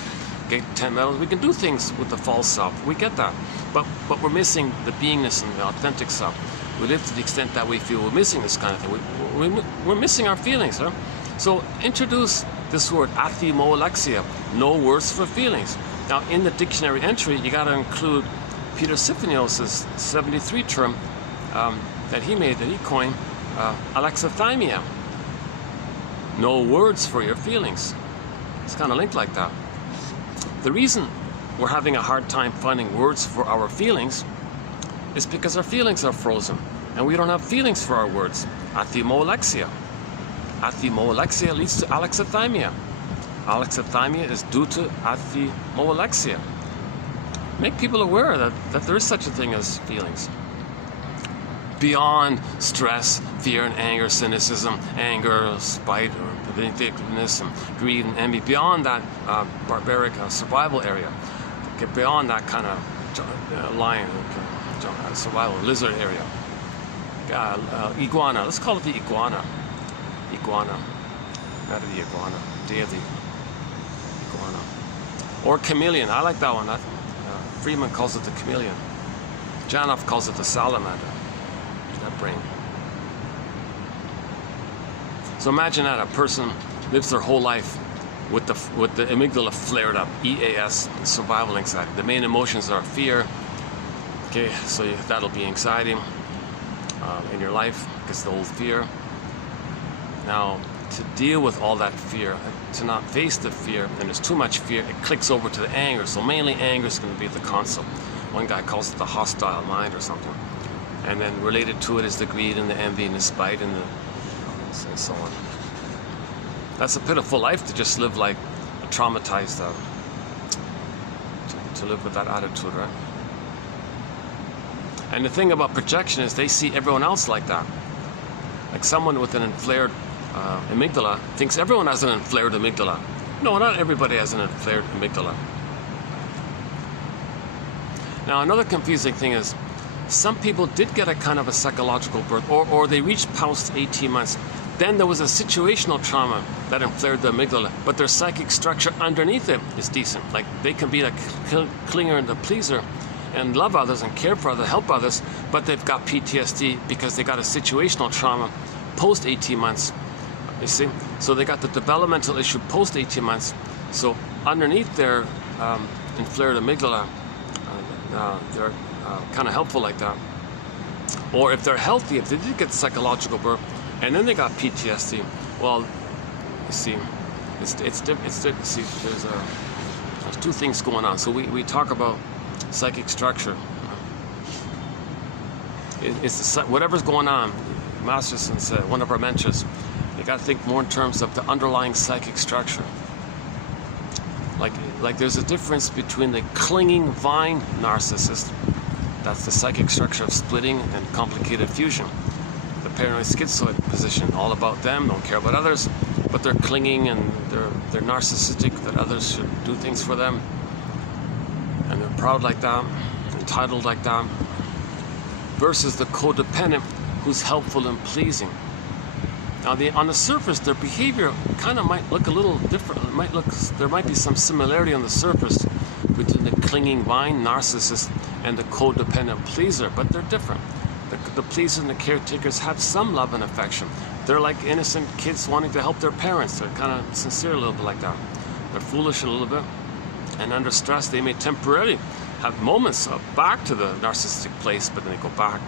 get 10 medals. We can do things with the false self. We get that. But we're missing the beingness and the authentic self. We live to the extent that we feel we're missing this kind of thing. We're missing our feelings, huh? So introduce this word, athemolexia, no words for feelings. Now, in the dictionary entry, you got to include Peter Sifinios' 73 term that he coined, alexithymia. No words for your feelings. It's kind of linked like that. The reason we're having a hard time finding words for our feelings is because our feelings are frozen, and we don't have feelings for our words. Athemolexia. Athemolexia leads to alexithymia. Alexithymia is due to athemolexia. Make people aware that there is such a thing as feelings. Beyond stress, fear and anger, cynicism, anger, spite, or vindictiveness, and greed and envy, beyond that barbaric survival area, get beyond that kind of lion, survival lizard area. Iguana, let's call it the iguana. Iguana, not the iguana, day of the iguana. Or chameleon, I like that one. Freeman calls it the chameleon. Janov calls it the salamander. That brain. So imagine that a person lives their whole life with the amygdala flared up, EAS, survival anxiety. The main emotions are fear. Okay, so that'll be anxiety in your life, because the old fear. Now, to deal with all that fear, to not face the fear, and there's too much fear, it clicks over to the anger. So mainly anger is going to be the concept. One guy calls it the hostile mind or something. And then related to it is the greed and the envy and the spite and so on. That's a pitiful life, to just live like a traumatized, to live with that attitude, right? And the thing about projection is they see everyone else like that. Like someone with an inflared amygdala thinks everyone has an inflared amygdala. No, not everybody has an inflared amygdala. Now, another confusing thing is some people did get a kind of a psychological birth, or they reached post 18 months. Then there was a situational trauma that inflared the amygdala, but their psychic structure underneath it is decent. Like they can be a clinger and a pleaser and love others and care for others, help others, but they've got PTSD because they got a situational trauma post 18 months. You see? So they got the developmental issue post 18 months. So underneath their inflared amygdala, they're kind of helpful like that. Or if they're healthy, if they did get psychological birth and then they got PTSD, well, you see, it's different. See, there's There's two things going on. So we talk about psychic structure. It's whatever's going on. Masterson said, one of our mentors, you got to think more in terms of the underlying psychic structure. Like there's a difference between the clinging vine narcissist, that's the psychic structure of splitting and complicated fusion. The paranoid schizoid position, all about them, don't care about others, but they're clinging and they're narcissistic that others should do things for them, and they're proud like that, entitled like that, versus the codependent who's helpful and pleasing. Now, on the surface, their behavior kind of might look a little different. There might be some similarity on the surface between the clinging vine narcissist and the codependent pleaser, but they're different. The pleasers and the caretakers have some love and affection. They're like innocent kids wanting to help their parents. They're kind of sincere a little bit like that. They're foolish a little bit, and under stress, they may temporarily have moments of back to the narcissistic place, but then they go back.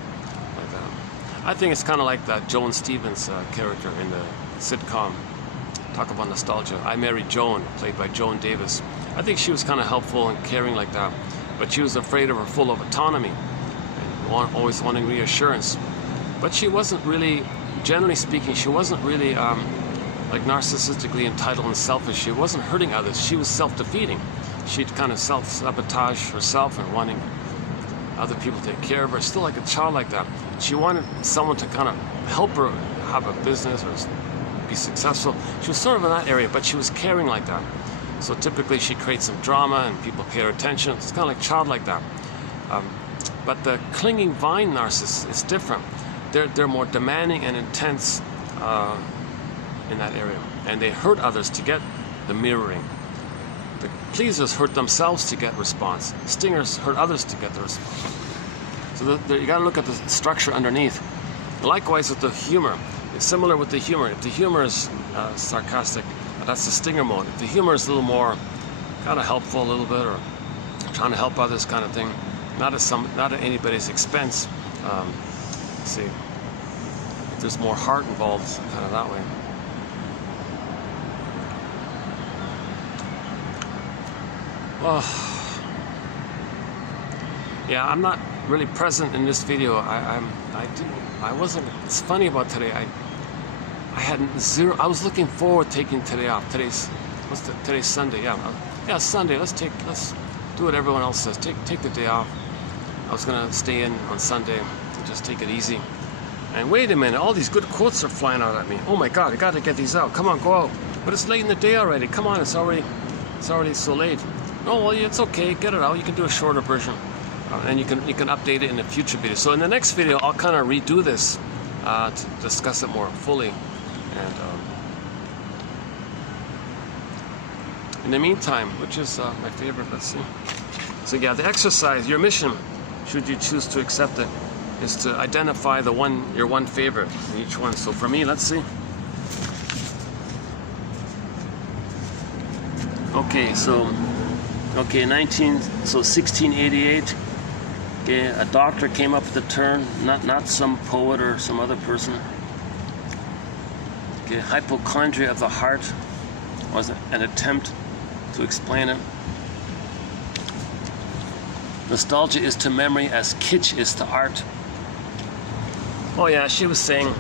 I think it's kind of like that Joan Stevens character in the sitcom. Talk about nostalgia. I Married Joan, played by Joan Davis. I think she was kind of helpful and caring like that, but she was afraid of her full of autonomy and always wanting reassurance. But she wasn't really, generally speaking, she wasn't really like narcissistically entitled and selfish. She wasn't hurting others. She was self-defeating. She'd kind of self-sabotage herself and wanting other people to take care of her, still like a child like that. She wanted someone to kind of help her have a business or be successful. She was sort of in that area, but she was caring like that. So typically she creates some drama and people pay her attention. It's kind of like child like that. But the clinging vine narcissist is different. They're more demanding and intense in that area. And they hurt others to get the mirroring. The pleasers hurt themselves to get response. Stingers hurt others to get the response. So you got to look at the structure underneath. Likewise with the humor. It's similar with the humor. If the humor is sarcastic, that's the stinger mode. If the humor is a little more kind of helpful a little bit, or trying to help others kind of thing, not at anybody's expense. Let's see. If there's more heart involved, kind of that way. Well, yeah, I'm not really present in this video. I wasn't. It's funny about today. I had zero. I was looking forward to taking today off. Today's Sunday. Yeah, Sunday. Let's do what everyone else says. Take the day off. I was gonna stay in on Sunday and just take it easy. And wait a minute, all these good quotes are flying out at me. Oh my God, I got to get these out. Come on, go out. But it's late in the day already. Come on, it's already so late. Oh well, it's okay. Get it out. You can do a shorter version, and you can update it in a future video. So in the next video, I'll kind of redo this to discuss it more fully. And in the meantime, which is my favorite, let's see. So yeah, the exercise, your mission, should you choose to accept it, is to identify your one favorite in each one. So for me, let's see. Okay, so 1688. Okay, a doctor came up with the term, not some poet or some other person. Okay, hypochondria of the heart was an attempt to explain it. Nostalgia is to memory as kitsch is to art. Oh yeah, she was saying,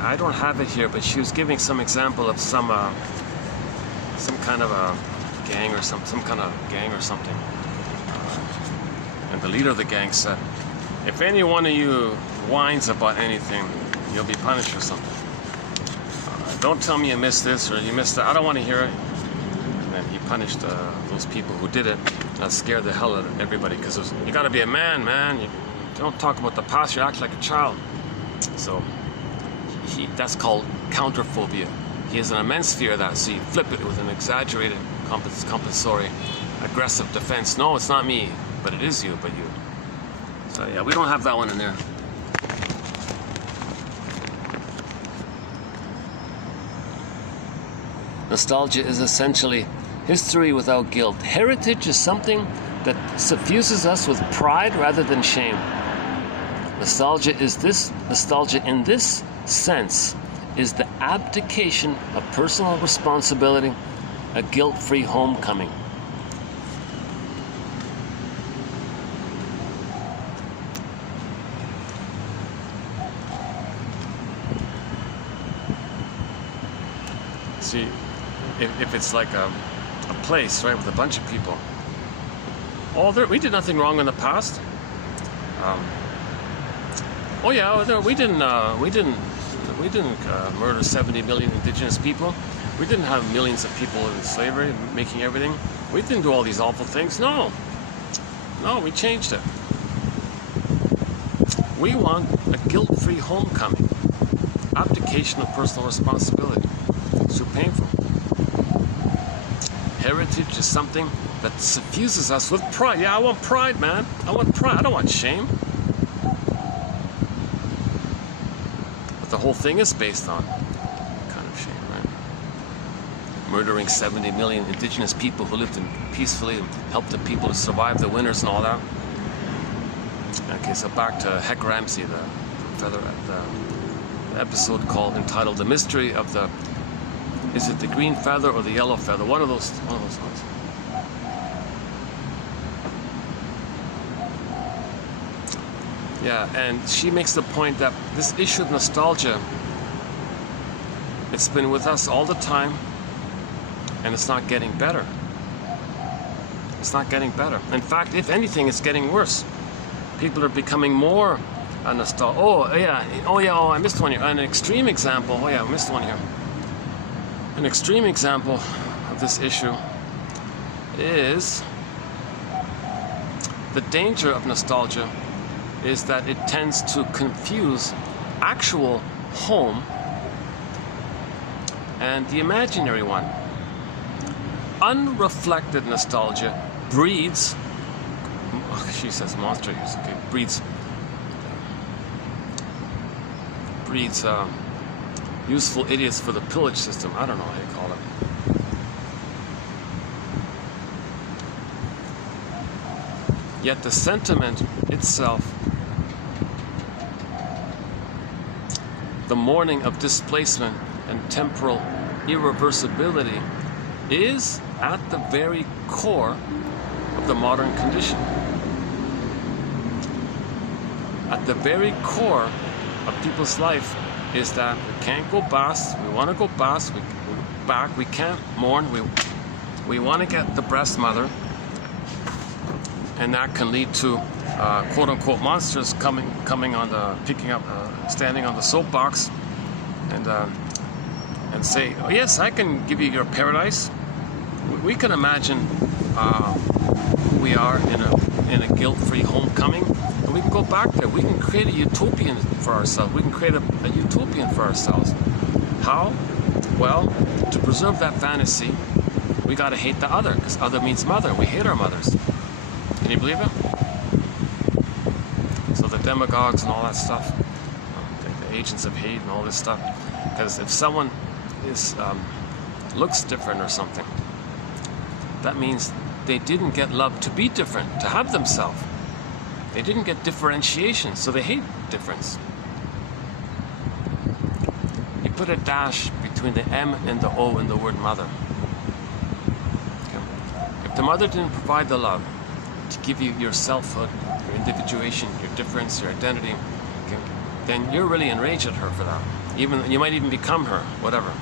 I don't have it here, but she was giving some example of some kind of a gang or some kind of gang or something. And the leader of the gang said, if any one of you whines about anything, you'll be punished for something. Don't tell me you missed this or you missed that. I don't want to hear it. And then he punished those people who did it. That scared the hell out of everybody, because you got to be a man. You don't talk about the past. You act like a child. So that's called counterphobia. He has an immense fear of that. So you flip it with an exaggerated compensatory aggressive defense. No, it's not me, but it is you, but you. So yeah, we don't have that one in there. Nostalgia is essentially history without guilt. Heritage is something that suffuses us with pride rather than shame. Nostalgia in this sense is the abdication of personal responsibility a guilt-free homecoming. See, if it's like a place, right, with a bunch of people, we did nothing wrong in the past. Oh yeah, we didn't murder 70 million indigenous people. We didn't have millions of people in slavery making everything. We didn't do all these awful things. No, we changed it. We want a guilt-free homecoming, abdication of personal responsibility. It's too painful. Heritage is something that suffuses us with pride. Yeah, I want pride, man. I want pride. I don't want shame. But the whole thing is based on kind of shame, right? Murdering 70 million indigenous people who lived peacefully and helped the people to survive the winters and all that. Okay, so back to Heck Ramsey, the episode entitled "The Mystery of the." Is it the green feather or the yellow feather? One of those ones. Yeah, and she makes the point that this issue of nostalgia, it's been with us all the time, and it's not getting better. It's not getting better. In fact, if anything, it's getting worse. People are becoming more nostalgic. Oh, I missed one here. An extreme example. Oh, yeah, I missed one here. An extreme example of this issue is the danger of nostalgia is that it tends to confuse actual home and the imaginary one. Unreflected nostalgia breeds, she says monster use, okay, breeds useful idiots for the pillage system. I don't know how you call it. Yet the sentiment itself, the mourning of displacement and temporal irreversibility, is at the very core of the modern condition. At the very core of people's life is that we can't go past, we want to go past, we can't mourn, we want to get the breast mother, and that can lead to quote-unquote monsters coming on the, standing on the soapbox and say, oh yes, I can give you your paradise. We can imagine we are in a guilt-free homecoming, and we can go back there. We can create a utopian for ourselves. We can create a utopian for ourselves. How? Well, to preserve that fantasy, we got to hate the other, because other means mother. We hate our mothers. Can you believe it? So the demagogues and all that stuff, the agents of hate and all this stuff, because if someone looks different or something, that means they didn't get love to be different, to have themselves. They didn't get differentiation, so they hate difference. You put a dash between the M and the O in the word mother. Okay. If the mother didn't provide the love to give you your selfhood, your individuation, your difference, your identity, okay, then you're really enraged at her for that. You might even become her, whatever.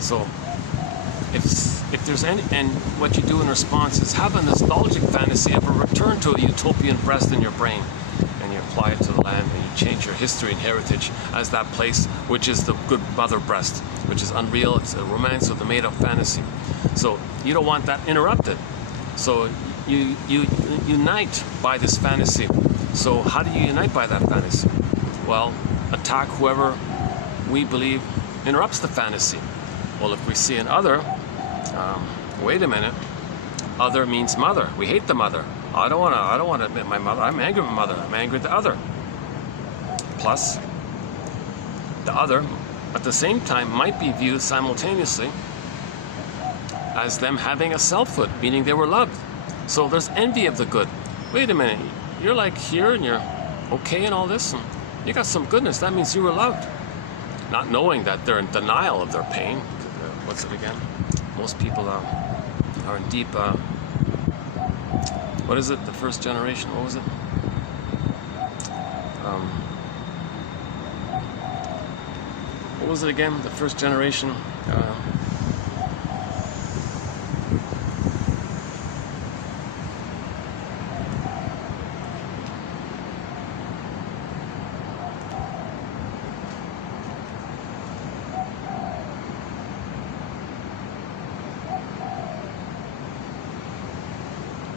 So if there's any, and what you do in response is have a nostalgic fantasy of a return to a utopian breast in your brain, and you apply it to the land, and you change your history and heritage as that place, which is the good mother breast, which is unreal. It's a romance with a made-up fantasy. So you don't want that interrupted. So you unite by this fantasy. So how do you unite by that fantasy? Well, attack whoever we believe interrupts the fantasy. Well, if we see an other, wait a minute, other means mother. We hate the mother. I don't want to admit my mother. I'm angry with my mother. I'm angry at the other. Plus, the other, at the same time, might be viewed simultaneously as them having a selfhood, meaning they were loved. So there's envy of the good. Wait a minute, you're like here and you're okay and all this, and you got some goodness. That means you were loved. Not knowing that they're in denial of their pain. What's it again? Most people are in deep, what is it, the first generation, what was it? What was it again, the first generation?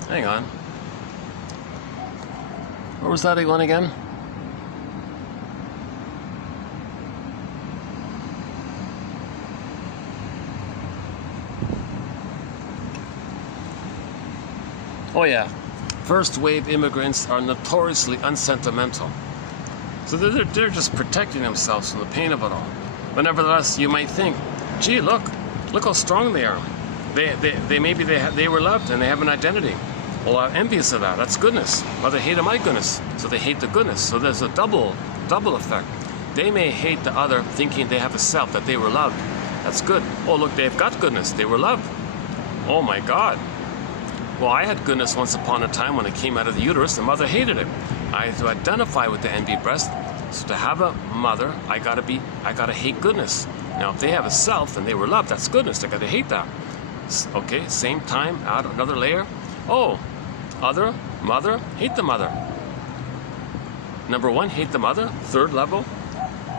Hang on. Where was that one again? Oh yeah. First wave immigrants are notoriously unsentimental. So they're just protecting themselves from the pain of it all. But nevertheless, you might think, gee, look how strong they are. They were loved and they have an identity. Well, I'm envious of that. That's goodness. Well, they hated my goodness, so they hate the goodness. So there's a double effect. They may hate the other, thinking they have a self, that they were loved. That's good. Oh, look, they've got goodness. They were loved. Oh my God. Well, I had goodness once upon a time when it came out of the uterus. The mother hated it. I had to identify with the envy breast. So to have a mother, I gotta hate goodness. Now, if they have a self and they were loved, that's goodness. I gotta hate that. Okay, same time, add another layer. Oh, other, mother, hate the mother. Number one, hate the mother. Third level,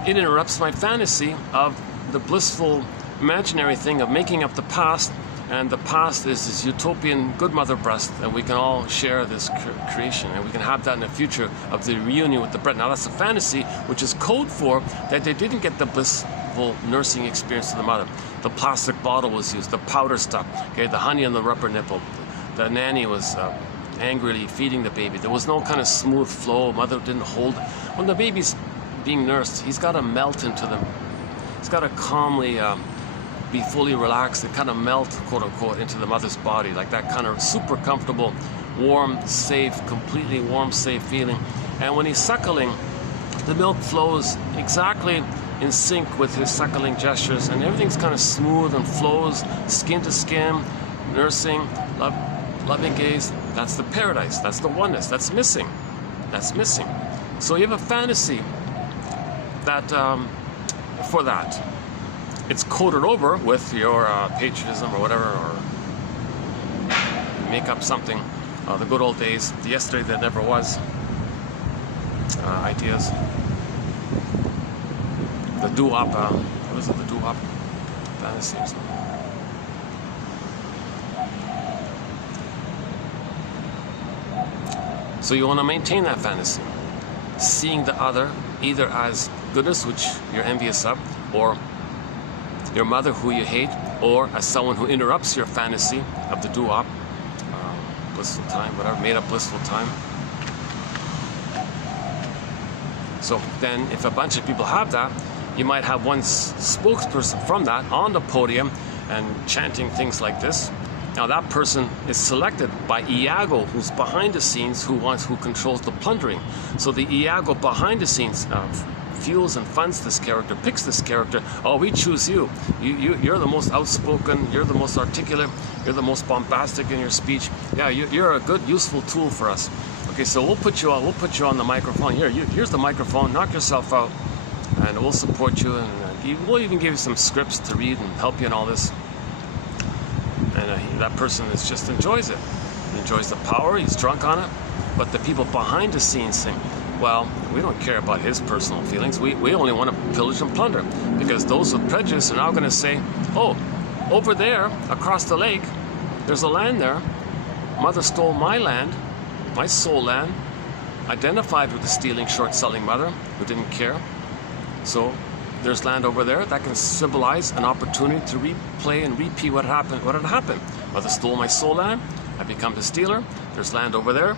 it interrupts my fantasy of the blissful imaginary thing of making up the past, and the past is this utopian good mother breast, and we can all share this creation, and we can have that in the future of the reunion with the breast. Now that's a fantasy, which is code for that they didn't get the blissful nursing experience of the mother. The plastic bottle was used, the powder stuff, okay, the honey on the rubber nipple. The nanny was angrily feeding the baby. There was no kind of smooth flow. Mother didn't hold. When the baby's being nursed, he's got to melt into them. He's got to calmly be fully relaxed and kind of melt, quote unquote, into the mother's body, like that kind of super comfortable, warm, safe, completely warm, safe feeling. And when he's suckling, the milk flows exactly in sync with his suckling gestures, and everything's kind of smooth and flows, skin to skin, nursing, loving gaze. That's the paradise. That's the oneness. That's missing. That's missing. So you have a fantasy that for that. It's coded over with your patriotism or whatever, or make up something. The good old days, the yesterday that never was. Ideas. The doo-wop. What is it? The doo-wop fantasy or something. So you want to maintain that fantasy, seeing the other either as goodness, which you're envious of, or your mother who you hate, or as someone who interrupts your fantasy of the doo-wop, blissful time, whatever, made up blissful time. So then if a bunch of people have that, you might have one spokesperson from that on the podium and chanting things like this. Now that person is selected by Iago, who's behind the scenes, who controls the plundering. So the Iago behind the scenes fuels and funds this character, picks this character. Oh, we choose you. You're the most outspoken, you're the most articulate, you're the most bombastic in your speech. Yeah, you're a good, useful tool for us. Okay, so we'll put you on the microphone. Here's the microphone, knock yourself out, and we'll support you, and we'll even give you some scripts to read and help you in all this. And that person just enjoys it. He enjoys the power, he's drunk on it. But the people behind the scenes think, well, we don't care about his personal feelings. We only want to pillage and plunder. Because those with prejudice are now going to say, oh, over there, across the lake, there's a land there. Mother stole my land, my soul land, identified with the stealing, short-selling mother who didn't care. So there's land over there that can symbolize an opportunity to replay and repeat what had happened. Mother stole my soul land, I become the stealer. There's land over there.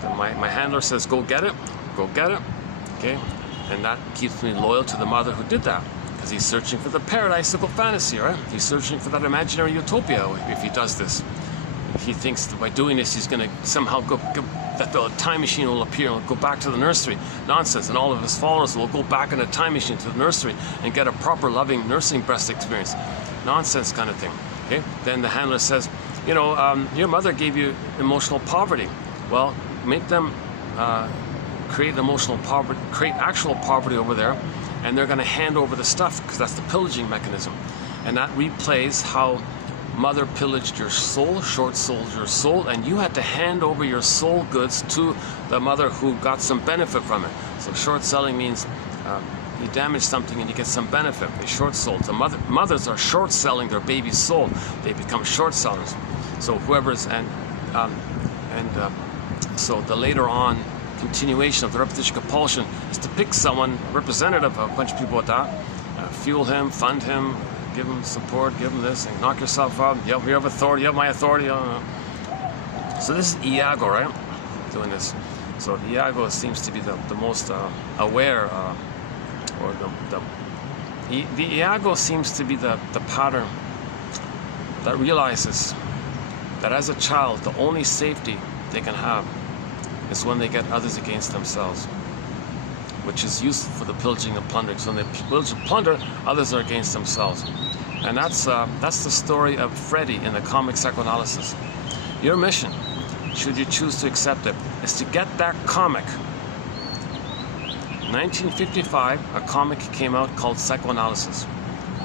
Then my handler says, go get it, okay? And that keeps me loyal to the mother who did that, because he's searching for the paradisical fantasy, right? He's searching for that imaginary utopia if he does this. He thinks that by doing this, he's going to somehow that the time machine will appear and go back to the nursery. Nonsense. And all of his followers will go back in a time machine to the nursery and get a proper loving nursing breast experience. Nonsense kind of thing. Okay? Then the handler says, you know, your mother gave you emotional poverty. Well, make them create emotional poverty, create actual poverty over there, and they're going to hand over the stuff, because that's the pillaging mechanism. And that replays how mother pillaged your soul, short-sold your soul, and you had to hand over your soul goods to the mother who got some benefit from it. So short-selling means you damage something and you get some benefit. They short-sold. So mothers are short-selling their baby's soul. They become short-sellers. So whoever's, so the later on continuation of the repetition compulsion is to pick someone representative of a bunch of people with that, fuel him, fund him, give him support, give him this, and knock yourself out. You have authority, you have my authority. So this is Iago, right? Doing this. So Iago seems to be the most aware, or the Iago seems to be the pattern that realizes that as a child, the only safety they can have is when they get others against themselves, which is useful for the pillaging and plundering. So when they pillage and plunder, others are against themselves. And that's the story of Freddy in the comic psychoanalysis. Your mission, should you choose to accept it, is to get that comic. 1955, a comic came out called Psychoanalysis.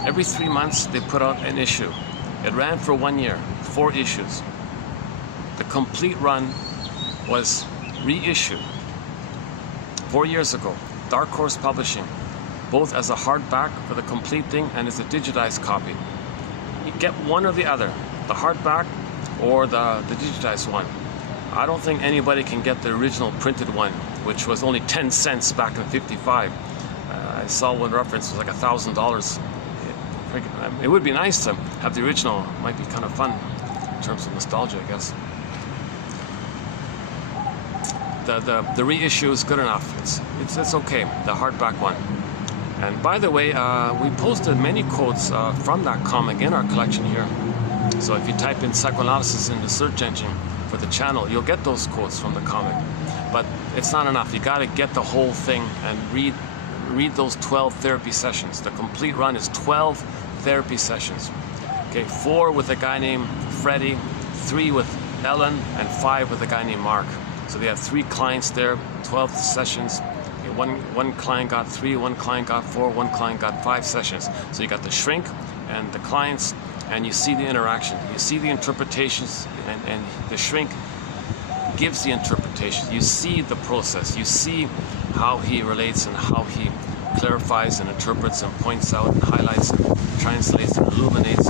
Every 3 months, they put out an issue. It ran for 1 year, 4 issues. The complete run was reissued 4 years ago. Dark Horse Publishing, both as a hardback for the complete thing and as a digitized copy. You get one or the other, the hardback or the digitized one. I don't think anybody can get the original printed one, which was only 10 cents back in '55. I saw one reference was like $1,000. It would be nice to have the original. It might be kind of fun in terms of nostalgia, I guess. The reissue is good enough. It's okay. The hardback one. And by the way, we posted many quotes from that comic in our collection here. So if you type in psychoanalysis in the search engine for the channel, you'll get those quotes from the comic. But it's not enough. You got to get the whole thing and read those 12 therapy sessions. The complete run is 12 therapy sessions. Okay, 4 with a guy named Freddie, 3 with Ellen, and 5 with a guy named Mark. So they have 3 clients there, 12 sessions. One client got 3, one client got 4, one client got 5 sessions. So you got the shrink and the clients, and you see the interaction. You see the interpretations, and the shrink gives the interpretation. You see the process. You see how he relates and how he clarifies and interprets and points out and highlights and translates and illuminates,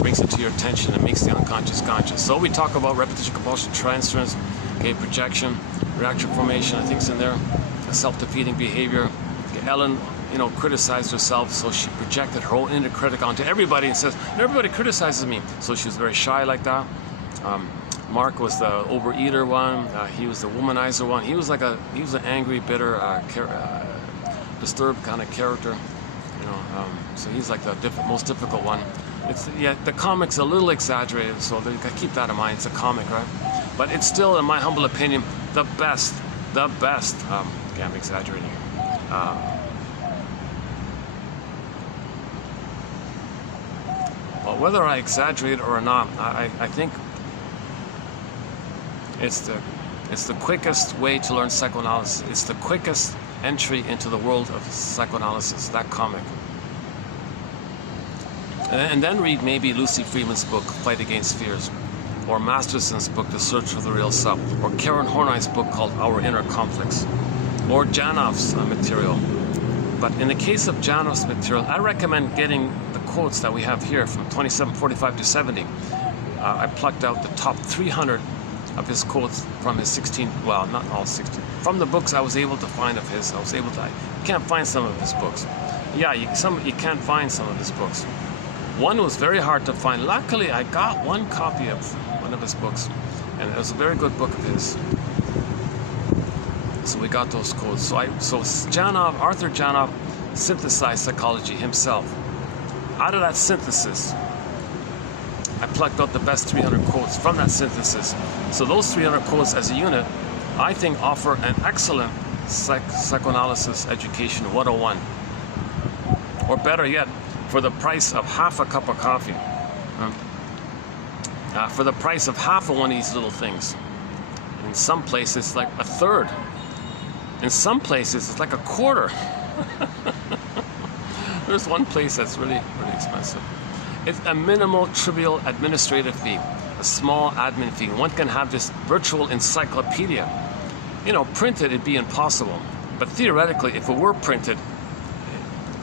brings it to your attention and makes the unconscious conscious. So we talk about repetition, compulsion, transference, okay, projection, reaction formation, I think it's in there, self-defeating behavior. Okay, Ellen, criticized herself, so she projected her own inner critic onto everybody and says, everybody criticizes me. So she was very shy like that. Mark was the overeater one. He was the womanizer one. He was an angry, bitter, disturbed kind of character. So he's like the most difficult one. The comic's a little exaggerated, so you gotta keep that in mind. It's a comic, right? But it's still, in my humble opinion, the best. Okay, I'm exaggerating here. Well, whether I exaggerate or not, I think it's the quickest way to learn psychoanalysis. It's the quickest entry into the world of psychoanalysis, that comic. And then read maybe Lucy Freeman's book, Fight Against Fears, or Masterson's book, The Search for the Real Self, or Karen Horney's book called Our Inner Conflicts, or Janoff's material. But in the case of Janoff's material, I recommend getting the quotes that we have here from 2745 to 70. I plucked out the top 300 of his quotes from his 16, well, not all 16, from the books I was able to find of his. You can't find some of his books. Yeah, you can't find some of his books. One was very hard to find. Luckily, I got one copy of one of his books, and it was a very good book of his. So we got those quotes. So Arthur Janoff synthesized psychology himself. Out of that synthesis, I plucked out the best 300 quotes from that synthesis. So those 300 quotes as a unit, I think, offer an excellent psychoanalysis education 101. Or better yet, for the price of half a cup of coffee. for the price of half of one of these little things. In some places, like a third. In some places, it's like a quarter. There's one place that's really, really expensive. It's a minimal, trivial administrative fee, a small admin fee. One can have this virtual encyclopedia. You know, printed, it'd be impossible. But theoretically, if it were printed,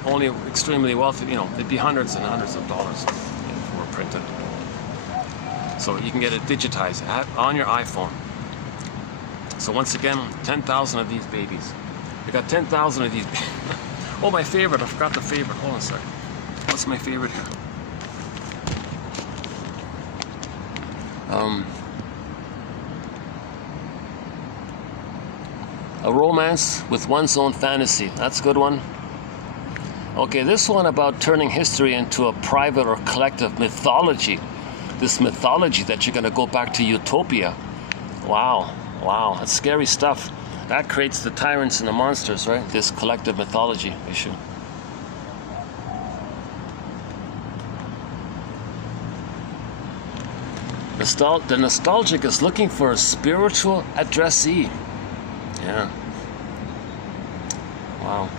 only extremely wealthy, you know, it'd be hundreds and hundreds of dollars if it were printed. So you can get it digitized on your iPhone. So once again, 10,000 of these babies. We got 10,000 of these. Oh, my favorite. I forgot the favorite. Hold on a second. What's my favorite here? A romance with one's own fantasy. That's a good one. Okay, this one about turning history into a private or collective mythology. This mythology that you're going to go back to utopia. Wow, wow, that's scary stuff. That creates the tyrants and the monsters, right? This collective mythology issue. The nostalgic is looking for a spiritual addressee. Yeah. Wow.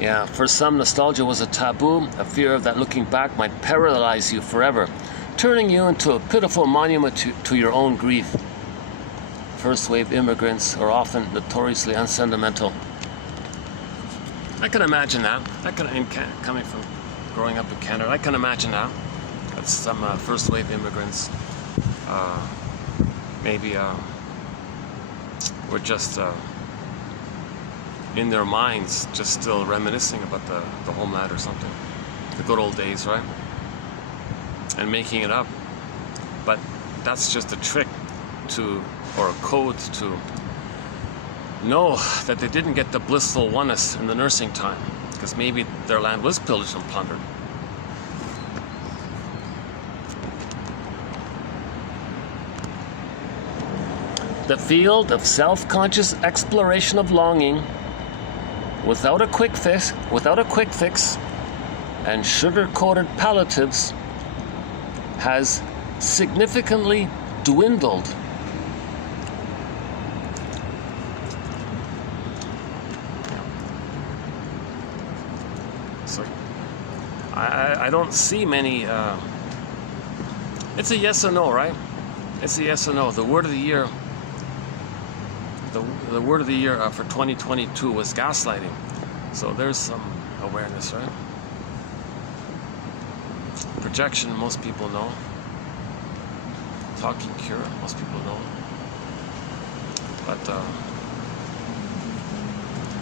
Yeah, for some, nostalgia was a taboo, a fear that looking back might paralyze you forever, turning you into a pitiful monument to your own grief. First-wave immigrants are often notoriously unsentimental. I can imagine that. Coming from growing up in Canada, I can imagine that. That some first-wave immigrants maybe were just in their minds, just still reminiscing about the homeland or something. The good old days, right? And making it up. But that's just a trick to, or a code to know that they didn't get the blissful oneness in the nursing time, because maybe their land was pillaged and plundered. The field of self-conscious exploration of longing, without a quick fix, and sugar-coated palliatives, has significantly dwindled. So I don't see many. It's a yes or no, right? It's a yes or no. The word of the year. The word of the year for 2022 was gaslighting. So there's some awareness, right? Projection, most people know. Talking cure, most people know.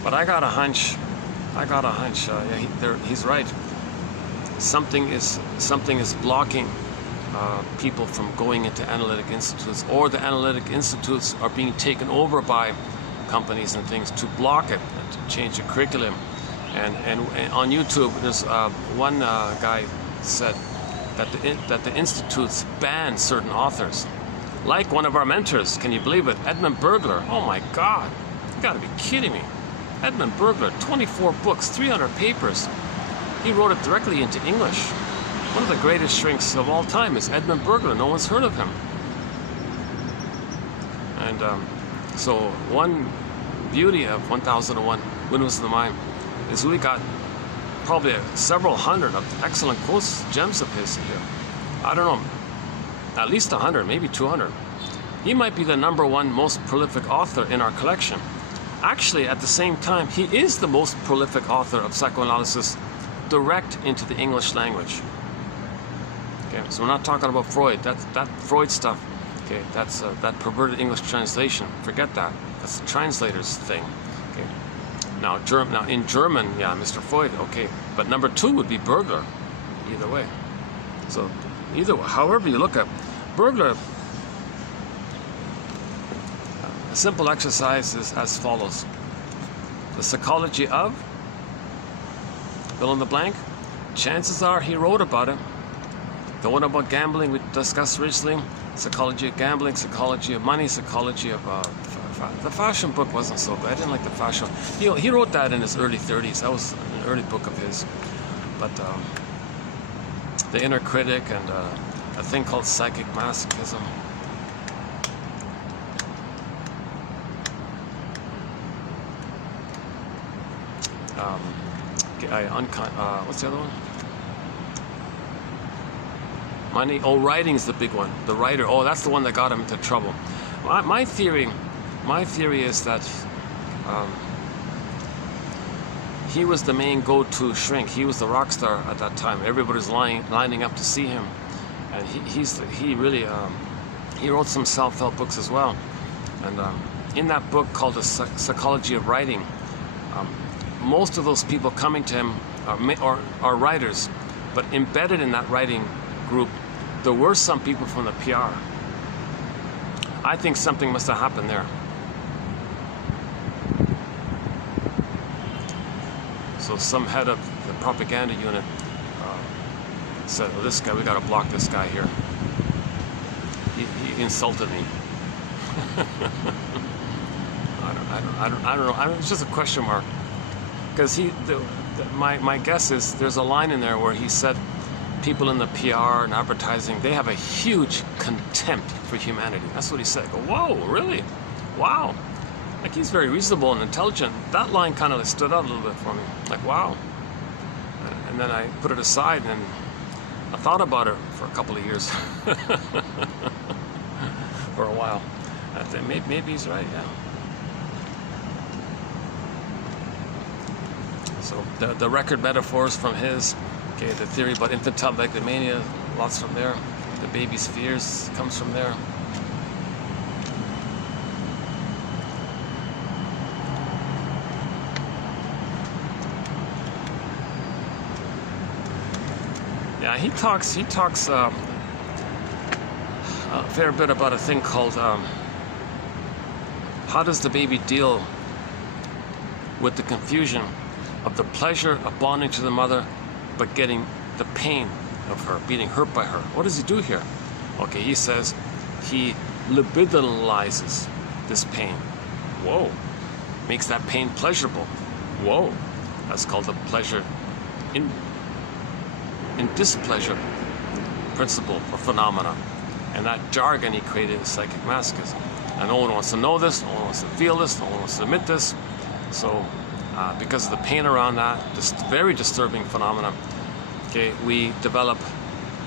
But I got a hunch. Yeah, he's right. Something is blocking people from going into analytic institutes, or the analytic institutes are being taken over by companies and things to block it and to change the curriculum. And on YouTube, there's one guy said that the institutes ban certain authors, like one of our mentors. Can you believe it? Edmund Burglar. Oh my God! You got to be kidding me! Edmund Burglar, 24 books, 300 papers. He wrote it directly into English. One of the greatest shrinks of all time is Edmund Burglar. No one's heard of him. And so one beauty of 1001 Windmills of the Mind is we got probably several hundred of excellent quotes, gems of his here. I don't know, at least 100, maybe 200. He might be the #1 most prolific author in our collection. Actually, at the same time, he is the most prolific author of psychoanalysis direct into the English language. Okay, so we're not talking about Freud. That Freud stuff. Okay, that's that perverted English translation. Forget that. That's the translator's thing. Okay. Now in German, yeah, Mr. Freud. Okay, but #2 would be Burglar. Either way. So however you look at Burglar, a simple exercise is as follows: the psychology of fill in the blank. Chances are he wrote about it. The one about gambling we discussed recently, psychology of gambling, psychology of money, psychology of the fashion book wasn't so good. I didn't like the fashion. He wrote that in his early 30s. That was an early book of his. But The Inner Critic and a thing called Psychic Masochism. What's the other one? Writing's the big one. The writer. Oh, that's the one that got him into trouble. My theory is that he was the main go-to shrink. He was the rock star at that time. Everybody's lining up to see him, and he wrote some self-help books as well. And in that book called The Psychology of Writing, most of those people coming to him are writers, but embedded in that writing group, there were some people from the PR. I think something must have happened there. So some head of the propaganda unit said, "Oh, this guy, we got to block this guy here. He insulted me." I don't know. It's just a question mark. Because my guess is there's a line in there where he said people in the PR and advertising, they have a huge contempt for humanity. That's what he said. I go, whoa, really? Wow. Like, he's very reasonable and intelligent. That line kind of stood out a little bit for me. Like, wow. And then I put it aside and I thought about it for a couple of years. For a while. I think maybe he's right, yeah. So the record metaphors from his, okay, the theory about infantile megalomania, lots from there. The baby's fears comes from there. Yeah, he talks a fair bit about a thing called how does the baby deal with the confusion of the pleasure of bonding to the mother, but getting the pain of her, being hurt by her. What does he do here? Okay, he says he libidinalizes this pain. Whoa. Makes that pain pleasurable. Whoa. That's called the pleasure in displeasure principle or phenomena. And that jargon he created is psychic masochism. And no one wants to know this, no one wants to feel this, no one wants to admit this. So because of the pain around that, this very disturbing phenomenon, okay, we develop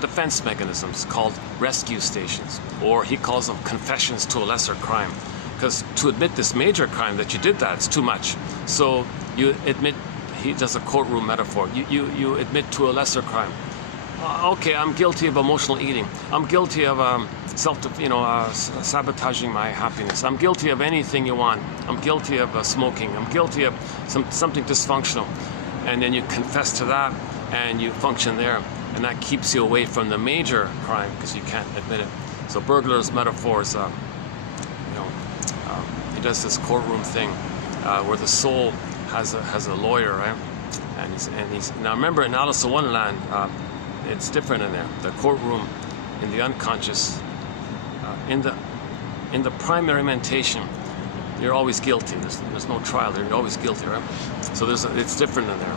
defense mechanisms called rescue stations, or he calls them confessions to a lesser crime. Because to admit this major crime that you did that, it's too much. So you admit, he does a courtroom metaphor, you admit to a lesser crime. Okay, I'm guilty of emotional eating. I'm guilty of sabotaging my happiness. I'm guilty of anything you want. I'm guilty of smoking. I'm guilty of something dysfunctional. And then you confess to that, and you function there, and that keeps you away from the major crime because you can't admit it. So Bergler's metaphors, he does this courtroom thing where the soul has a lawyer, right? And he's now remember in Alice in Wonderland. It's different in there. The courtroom, in the unconscious, in the primary mentation, you're always guilty. There's no trial there. You're always guilty, right? So it's different in there.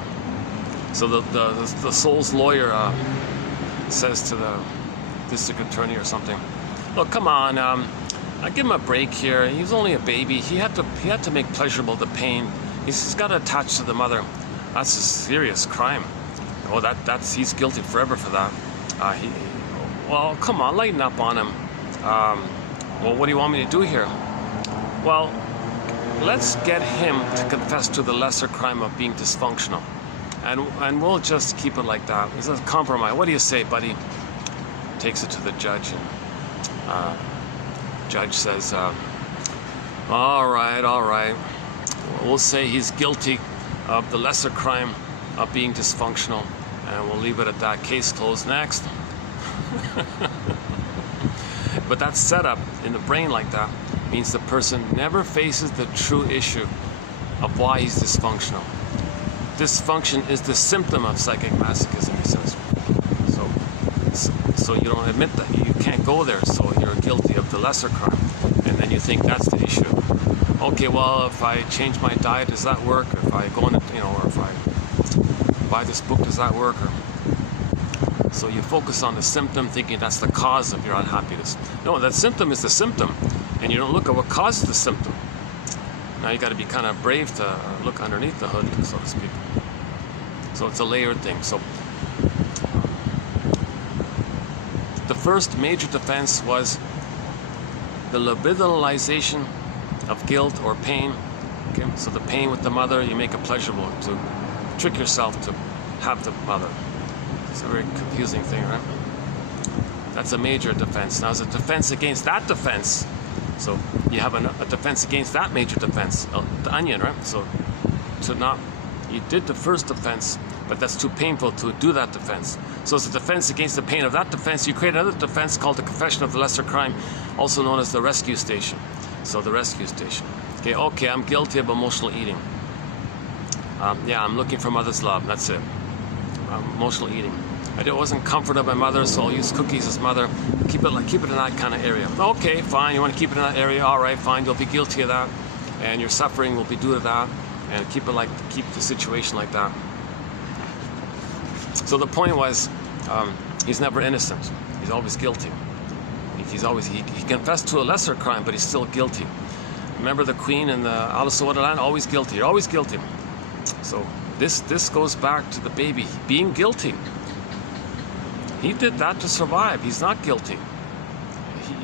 So the soul's lawyer says to the district attorney or something, "Look, come on, I give him a break here. He was only a baby. He had to make pleasurable the pain. He's got to attach to the mother. That's a serious crime. Oh, he's guilty forever for that. Well, come on, lighten up on him. Well, what do you want me to do here? Well, let's get him to confess to the lesser crime of being dysfunctional, and we'll just keep it like that. It's a compromise. What do you say, buddy?" Takes it to the judge, and judge says, all right. We'll say he's guilty of the lesser crime of being dysfunctional, and we'll leave it at that. Case closed. Next. But that setup in the brain like that means the person never faces the true issue of why he's dysfunctional. Dysfunction is the symptom of psychic masochism, he says. So you don't admit that. You can't go there, so you're guilty of the lesser crime. And then you think that's the issue. okay, well, if I change my diet, does that work? If I go on, or if I buy this book, does that work? So you focus on the symptom, thinking that's the cause of your unhappiness. No, that symptom is the symptom, and you don't look at what causes the symptom. Now you got to be kind of brave to look underneath the hood, so to speak. So it's a layered thing. So the first major defense was the libidinalization of guilt or pain. Okay, so the pain with the mother, you make it pleasurable to trick yourself to have the mother. It's a very confusing thing, right? That's a major defense. Now, as a defense against that defense, so you have a defense against that major defense, the onion, right? So you did the first defense, but that's too painful to do that defense. So as a defense against the pain of that defense, you create another defense called the confession of the lesser crime, also known as the rescue station. So the rescue station. Okay, I'm guilty of emotional eating. Yeah, I'm looking for mother's love. That's it. Emotional eating. I wasn't comforted by my mother, so I'll use cookies as mother. Keep it in that kind of area. Okay, fine. You want to keep it in that area? All right, fine. You'll be guilty of that, and your suffering will be due to that. And keep the situation like that. So the point was, he's never innocent. He's always guilty. He confessed to a lesser crime, but he's still guilty. Remember the Queen in the Alice in Wonderland? Always guilty. You're always guilty. So this goes back to the baby being guilty. He did that to survive. He's not guilty.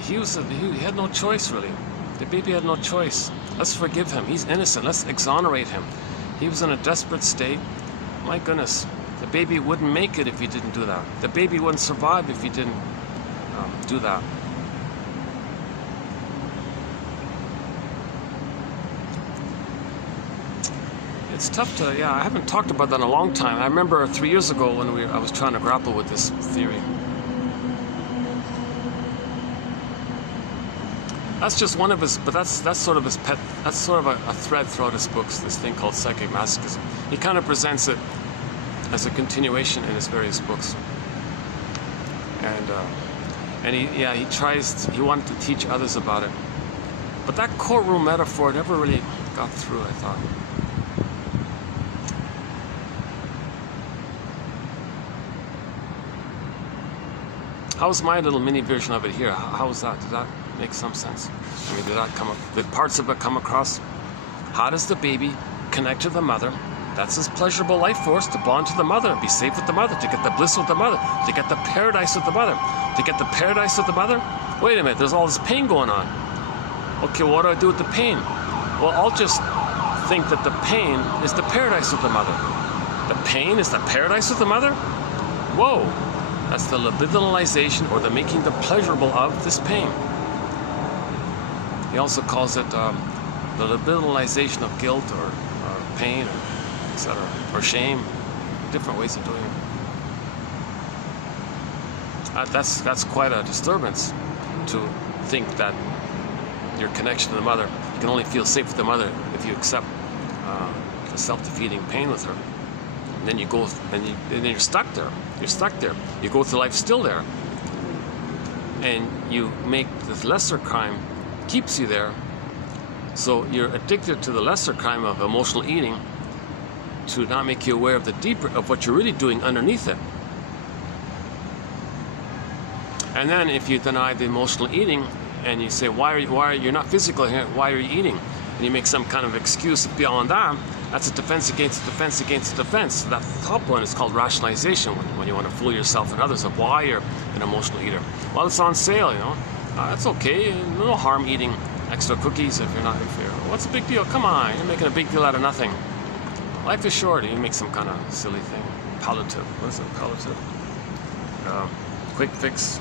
He had no choice, really. The baby had no choice. Let's forgive him. He's innocent. Let's exonerate him. He was in a desperate state. My goodness, the baby wouldn't make it if he didn't do that. The baby wouldn't survive if he didn't do that. It's tough to, I haven't talked about that in a long time. I remember 3 years ago when I was trying to grapple with this theory. That's just one of his, but that's sort of his pet, that's sort of a thread throughout his books, this thing called psychic masochism. He kind of presents it as a continuation in his various books. And he wanted to teach others about it. But that courtroom metaphor never really got through, I thought. How's my little mini version of it here? How was that? Did that make some sense? I mean, did parts of it come across? How does the baby connect to the mother? That's his pleasurable life force, to bond to the mother and be safe with the mother, to get the bliss with the mother, to get the paradise with the mother. To get the paradise with the mother? Wait a minute, there's all this pain going on. Okay, what do I do with the pain? Well, I'll just think that the pain is the paradise with the mother. The pain is the paradise with the mother? Whoa! That's the libidinalization, or the making the pleasurable of this pain. He also calls it the libidinalization of guilt or pain, or etc., or shame. Different ways of doing it. That's quite a disturbance to think that your connection to the mother, you can only feel safe with the mother if you accept the self-defeating pain with her. And then you go, and then you're stuck there. You're stuck there. You go through life still there. And you make this lesser crime, keeps you there. So you're addicted to the lesser crime of emotional eating to not make you aware of the deeper, of what you're really doing underneath it. And then if you deny the emotional eating and you say, why are you not physical here, why are you eating? And you make some kind of excuse beyond that, that's a defense against a defense against a defense. That top one is called rationalization, when you want to fool yourself and others of why you're an emotional eater. Well, it's on sale, that's okay. No harm eating extra cookies if you're not, what's the big deal? Come on, you're making a big deal out of nothing. Life is short. You make some kind of silly thing. Palliative. What is it? Palliative. Quick fix.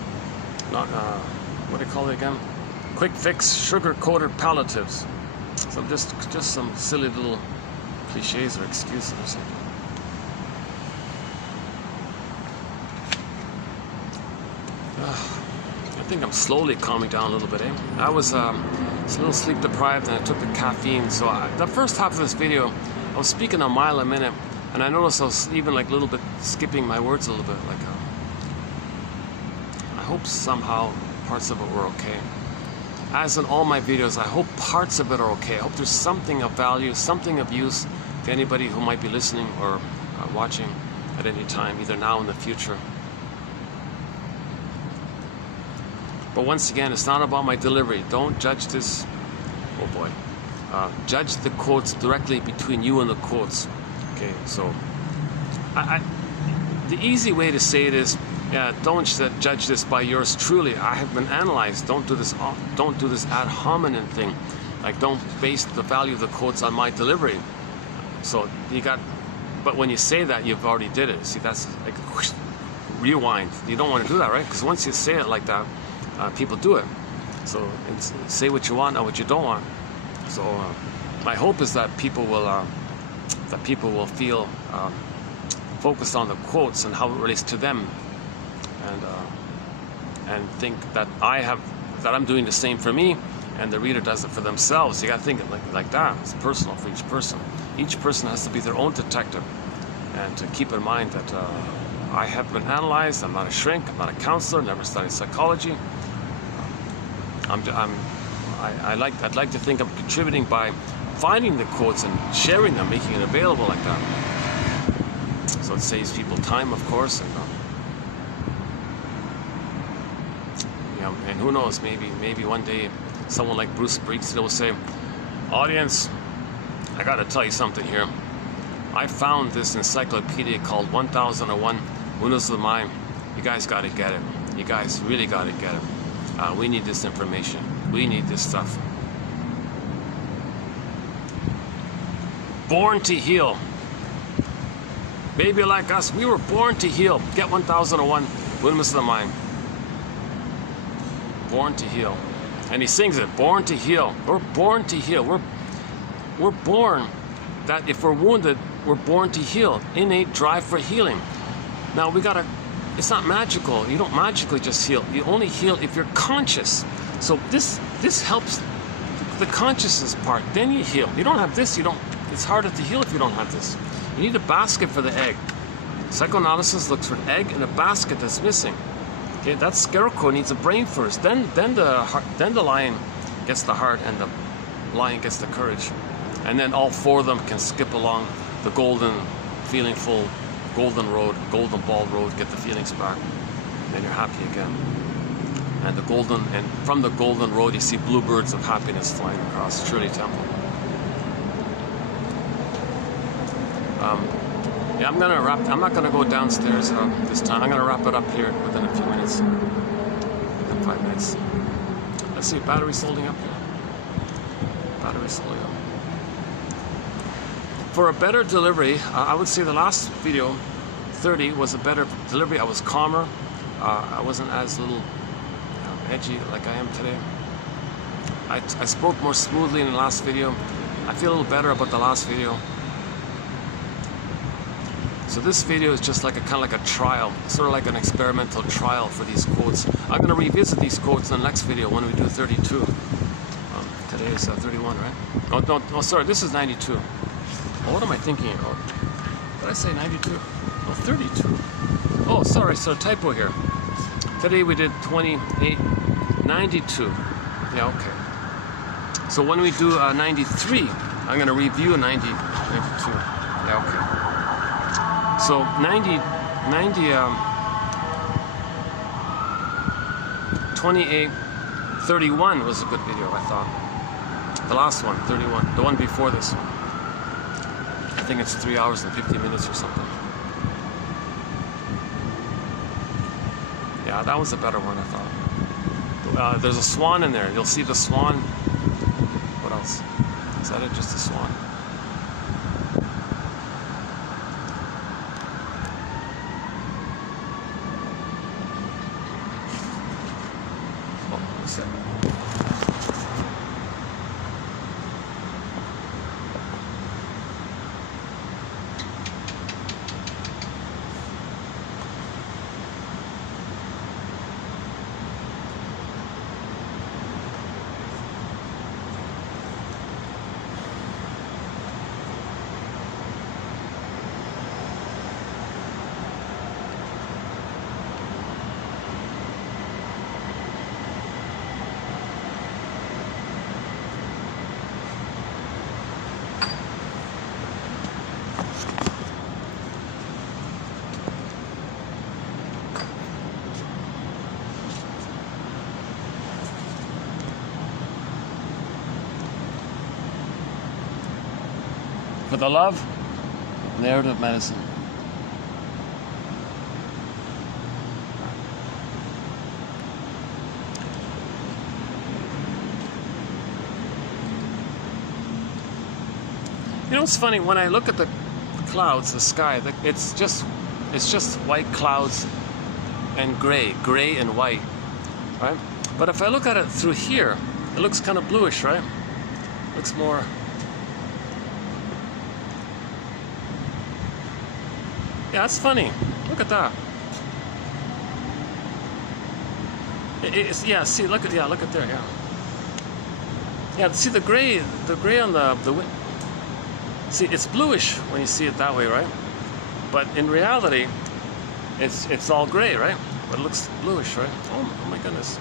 Not, what do you call it again? Quick fix, sugar-coated palliatives. So just some silly little cliches or excuses or something. I think I'm slowly calming down a little bit, eh? I was a little sleep deprived and I took the caffeine, so the first half of this video I was speaking a mile a minute, and I noticed I was even like a little bit skipping my words a little bit. Like, I hope somehow parts of it were okay. as in all my videos, I hope parts of it are okay. I hope there's something of value, something of use to anybody who might be listening or watching at any time, either now or in the future. But once again, it's not about my delivery. Don't judge this. Oh boy. Judge the quotes directly between you and the quotes. Okay, so the easy way to say it is, don't judge this by yours truly. I have been analyzed. Don't do this ad hominem thing. Like, don't base the value of the quotes on my delivery. So but when you say that, you've already did it. See, that's like whoosh, rewind. You don't want to do that, right? Because once you say it like that, people do it. So say what you want, not what you don't want. So my hope is that people will feel focused on the quotes and how it relates to them, and think that I'm doing the same for me, and the reader does it for themselves. You got to think it like that. It's personal for each person. Each person has to be their own detective, and to keep in mind that I have been analyzed. I'm not a shrink. I'm not a counselor. Never studied psychology. I'd like to think I'm contributing by finding the quotes and sharing them, making it available like that. So it saves people time, of course, and and who knows, maybe one day someone like Bruce Springsteen will say, "Audience, I got to tell you something here. I found this encyclopedia called 1001 Windmills of the Mind. You guys got to get it. You guys really got to get it. We need this information. We need this stuff." Born to heal. Baby like us, we were born to heal. Get 1001 Windmills of the Mind. Born to heal. And he sings it, born to heal. We're born to heal. We're born that if we're wounded, we're born to heal. Innate drive for healing. Now it's not magical. You don't magically just heal. You only heal if you're conscious. So this helps the consciousness part. Then you heal. You don't have this, it's harder to heal if you don't have this. You need a basket for the egg. Psychoanalysis looks for an egg and a basket that's missing. Okay, that scarecrow needs a brain first. Then the lion gets the heart, and the lion gets the courage. And then all four of them can skip along the golden, feelingful, golden road, golden ball road, get the feelings back, and then you're happy again. And from the golden road, you see bluebirds of happiness flying across Shirley Temple. I'm not gonna go downstairs this time. I'm gonna wrap it up here within a few minutes, within 5 minutes. Let's see, battery's holding up here. Battery's holding up. For a better delivery, I would say the last video, 30, was a better delivery. I was calmer. I wasn't as little edgy like I am today. I spoke more smoothly in the last video. I feel a little better about the last video. So this video is just like kind of like a trial, sort of like an experimental trial for these quotes. I'm going to revisit these quotes in the next video when we do 32. Today is 31, right? No, sorry, this is 92. Well, what am I thinking about? Did I say 92? Oh, 32. Oh, sorry, typo here. Today we did 28, 92. Yeah, okay. So when we do 93, I'm going to review 92. Yeah, okay. So 28, 31 was a good video, I thought. The last one, 31. The one before this one. I think it's 3 hours and 50 minutes or something. Yeah, that was a better one, I thought. There's a swan in there. You'll see the swan. What else? Is that it? Just a swan? For the love, narrative medicine. You know, it's funny, when I look at the clouds, the sky, it's just white clouds and gray and white, right? But if I look at it through here, it looks kind of bluish, right? Looks more. Yeah, that's funny. Look at that. Yeah. See, look at there. Yeah. Yeah. See the gray on the. See, it's bluish when you see it that way, right? But in reality, it's all gray, right? But it looks bluish, right? Oh my goodness.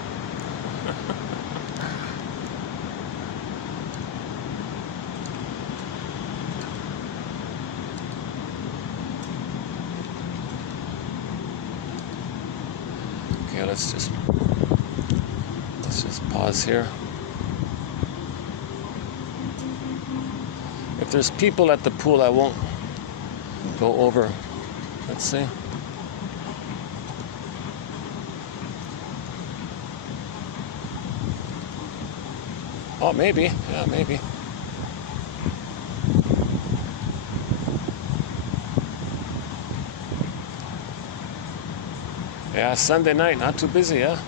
Okay, let's just pause here. If there's people at the pool, I won't go over. Let's see. Oh, maybe. Yeah, maybe. Yeah, Sunday night, not too busy, yeah?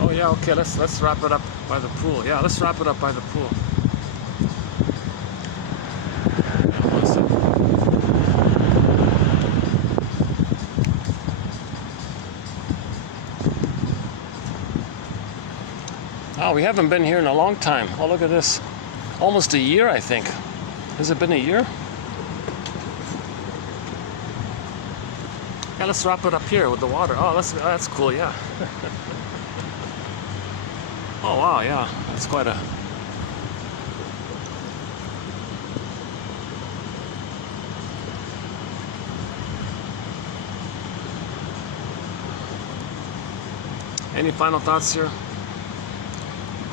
Oh yeah, okay, let's wrap it up by the pool. Yeah, let's wrap it up by the pool. Oh, we haven't been here in a long time. Oh, look at this. Almost a year, I think. Has it been a year? Yeah, let's wrap it up here with the water. Oh, that's cool, yeah. Oh, wow, yeah. That's quite a... Any final thoughts here?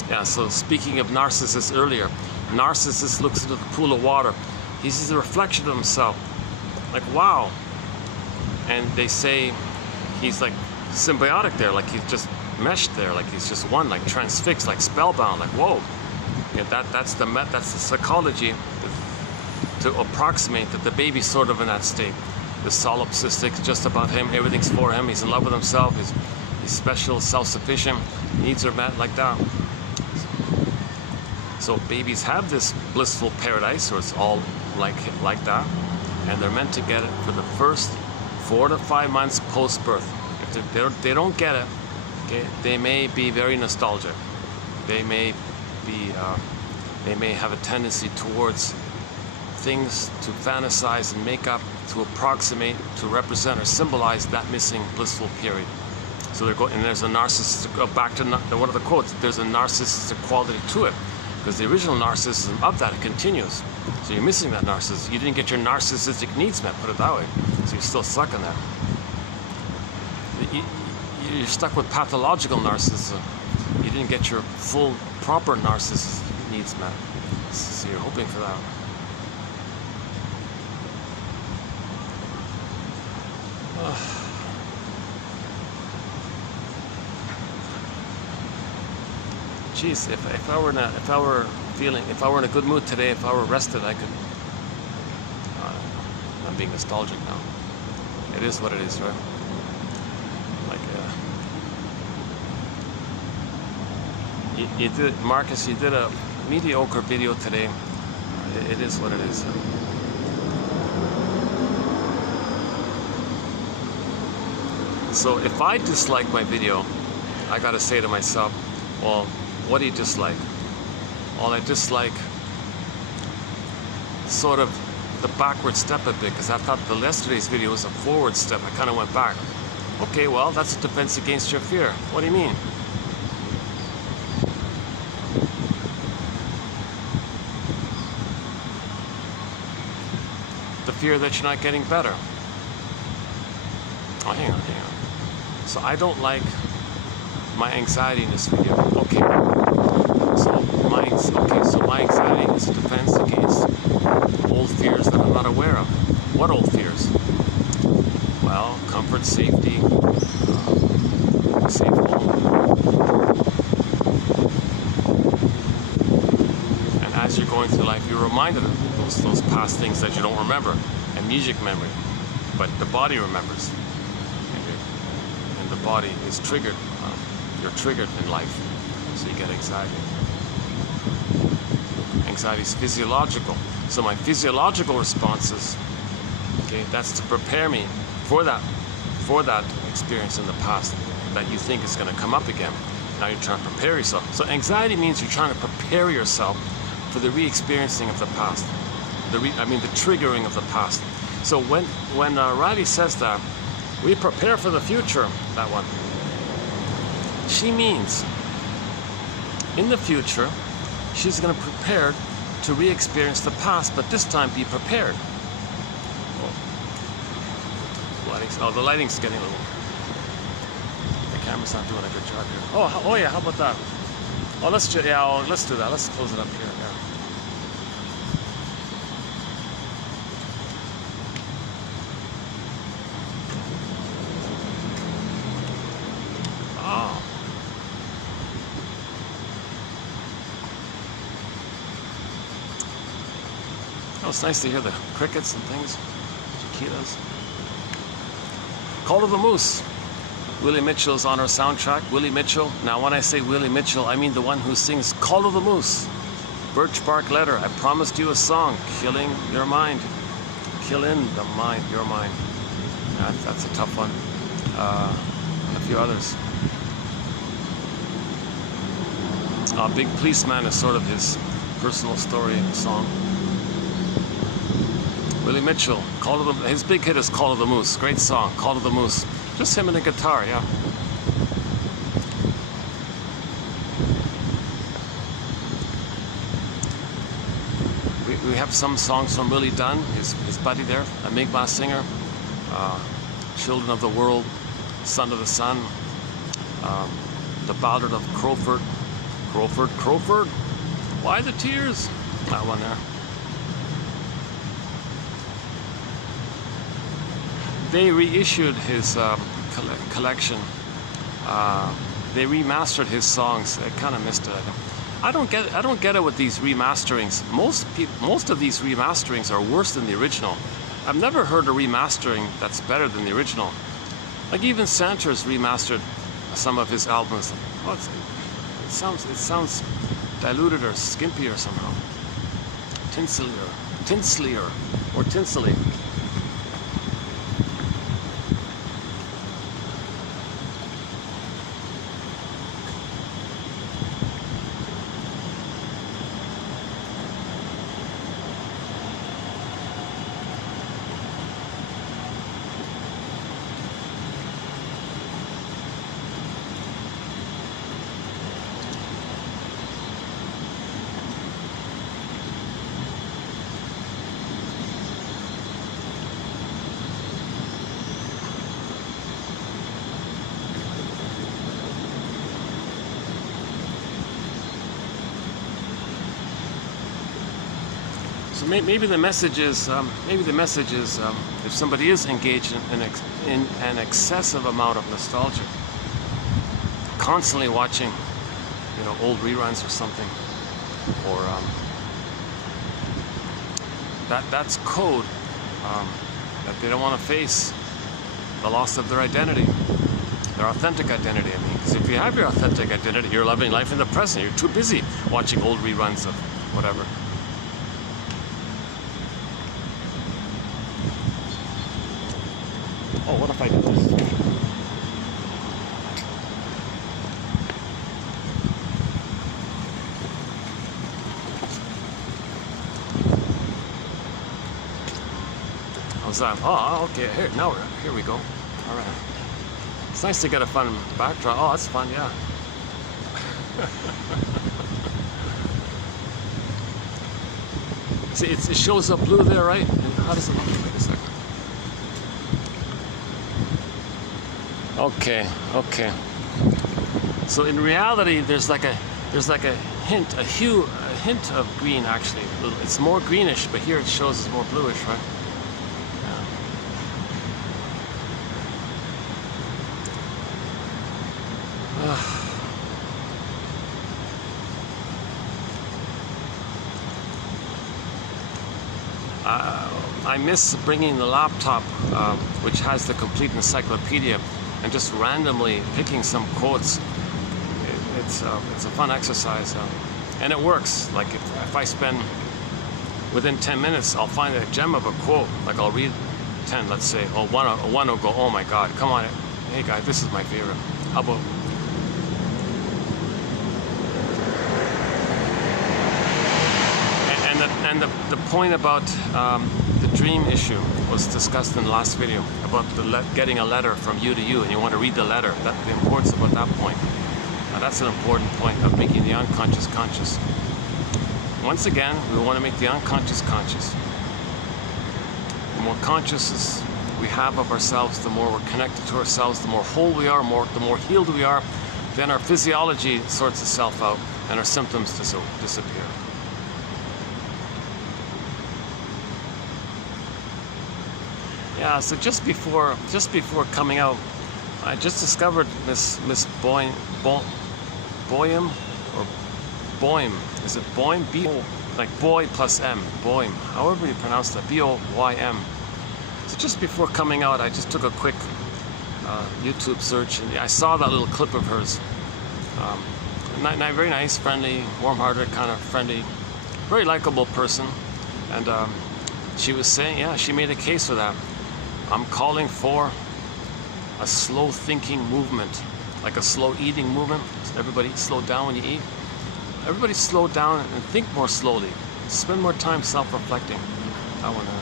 Yeah, so speaking of Narcissus earlier, Narcissus looks into the pool of water. He sees a reflection of himself. Like, wow. And they say he's like symbiotic there, like he's just meshed there, like he's just one, like transfixed, like spellbound, like whoa. Yeah, that's the psychology to approximate that the baby's sort of in that state. The solipsistic, just about him, everything's for him, he's in love with himself, he's special, self-sufficient, needs are met like that. So babies have this blissful paradise, or it's all like that, and they're meant to get it for the first 4 to 5 months post-birth. If they don't get it, okay, they may be very nostalgic. They may have a tendency towards things to fantasize and make up, to approximate, to represent or symbolize that missing blissful period. So they're going, and there's a narcissistic. Back to one of the quotes. There's a narcissistic quality to it, because the original narcissism of that continues. So you're missing that narcissism. You didn't get your narcissistic needs met, put it that way. So you're still stuck in that. You're stuck with pathological narcissism. You didn't get your full, proper narcissistic needs met. So you're hoping for that. Jeez, if I were in a good mood today, if I were rested, I could. I'm being nostalgic now. It is what it is, right? Like, Marcus, you did a mediocre video today. It is what it is. So if I dislike my video, I gotta say to myself, well, what do you dislike? Well, I dislike sort of the backward step a bit, because I thought yesterday's video was a forward step. I kind of went back. Okay, well, that's a defense against your fear. What do you mean? The fear that you're not getting better. Oh, hang on. So I don't like my anxiety in this video. Okay. So my anxiety is a defense against old fears that I'm not aware of. What old fears? Well, comfort, safety, safe home. And as you're going through life, you're reminded of those past things that you don't remember. Amnesic memory. But the body remembers. And the body is triggered. You're triggered in life. So you get anxiety. Anxiety is physiological. So my physiological responses, okay, that's to prepare me for that experience in the past that you think is going to come up again. Now you're trying to prepare yourself. So anxiety means you're trying to prepare yourself for the re-experiencing of the past. The triggering of the past. So when Riley says that, we prepare for the future, that one, she means in the future, she's going to prepare to re-experience the past, but this time be prepared. Oh, the lighting's getting a little... The camera's not doing a good job here. Oh yeah, how about that? Oh, let's do that. Let's close it up here. Yeah. Oh, it's nice to hear the crickets and things, cicadas. Call of the Moose. Willie Mitchell's on our soundtrack. Willie Mitchell. Now, when I say Willie Mitchell, I mean the one who sings Call of the Moose. Birch Bark Letter. I promised you a song. Killing your mind. Killing the mind. Your mind. Yeah, that's a tough one. And a few others. Big Policeman is sort of his personal story song. Willie Mitchell, his big hit is Call of the Moose. Great song, Call of the Moose. Just him and the guitar, yeah. We have some songs from Willie Dunn, his buddy there, a Mi'kmaq singer. Children of the World, Son of the Sun, The Ballad of Crowford. Crowford, why the tears? That one there. They reissued his collection. They remastered his songs. I kind of missed it. I don't get it with these remasterings. Most of these remasterings are worse than the original. I've never heard a remastering that's better than the original. Like even Santer's remastered some of his albums. Oh, it sounds diluted or skimpy or somehow. Tinselier. So maybe the message is, if somebody is engaged in an excessive amount of nostalgia, constantly watching, old reruns or something, or that's code that they don't want to face the loss of their identity, their authentic identity. I mean, because if you have your authentic identity, you're living life in the present. You're too busy watching old reruns of whatever. Oh, what if I do this? How's that? Oh, okay. Here we go. All right. It's nice to get a fun backdrop. Oh, that's fun, yeah. See, it shows up blue there, right? And how does it look? Wait a second. Okay, okay. So in reality, there's like a hint, a hint of green actually. It's more greenish, but here it shows it's more bluish, right? I miss bringing the laptop, which has the complete encyclopedia, and just randomly picking some quotes. It's a fun exercise, and it works. Like if I spend within 10 minutes, I'll find a gem of a quote. Like I'll read 10, let's say. Oh, one will go, oh my God, come on, hey guys, this is my favorite. How about? And the point about the dream issue was discussed in the last video about getting a letter from you to you, and you want to read the letter. The importance about that point. That's an important point of making the unconscious conscious. Once again, we want to make the unconscious conscious. The more consciousness we have of ourselves, the more we're connected to ourselves, the more whole we are, the more healed we are, then our physiology sorts itself out and our symptoms disappear. Yeah, so just before coming out, I just discovered Miss Boym, or Boym. Is it Boym? Like boy plus M, Boym. However you pronounce that, B-O-Y-M. So just before coming out, I just took a quick YouTube search, and I saw that little clip of hers. Very nice, friendly, warm-hearted, kind of friendly, very likable person. And she was saying, yeah, she made a case for that. I'm calling for a slow thinking movement, like a slow eating movement. Everybody slow down when you eat. Everybody slow down and think more slowly. Spend more time self-reflecting. I want to.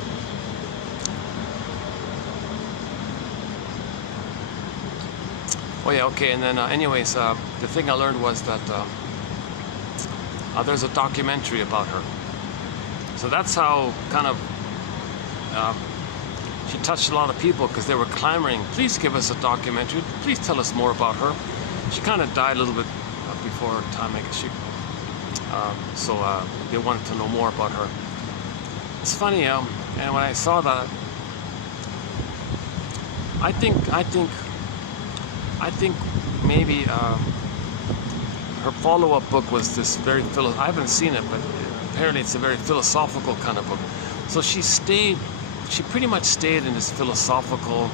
Oh yeah, okay. And then, anyways, the thing I learned was that there's a documentary about her. So that's how kind of. She touched a lot of people because they were clamoring, please give us a documentary, please tell us more about her. She kind of died a little bit before her time, I guess. So they wanted to know more about her. It's funny, and when I saw that, I think maybe her follow-up book was this very I haven't seen it, but apparently it's a very philosophical kind of book. So she pretty much stayed in this philosophical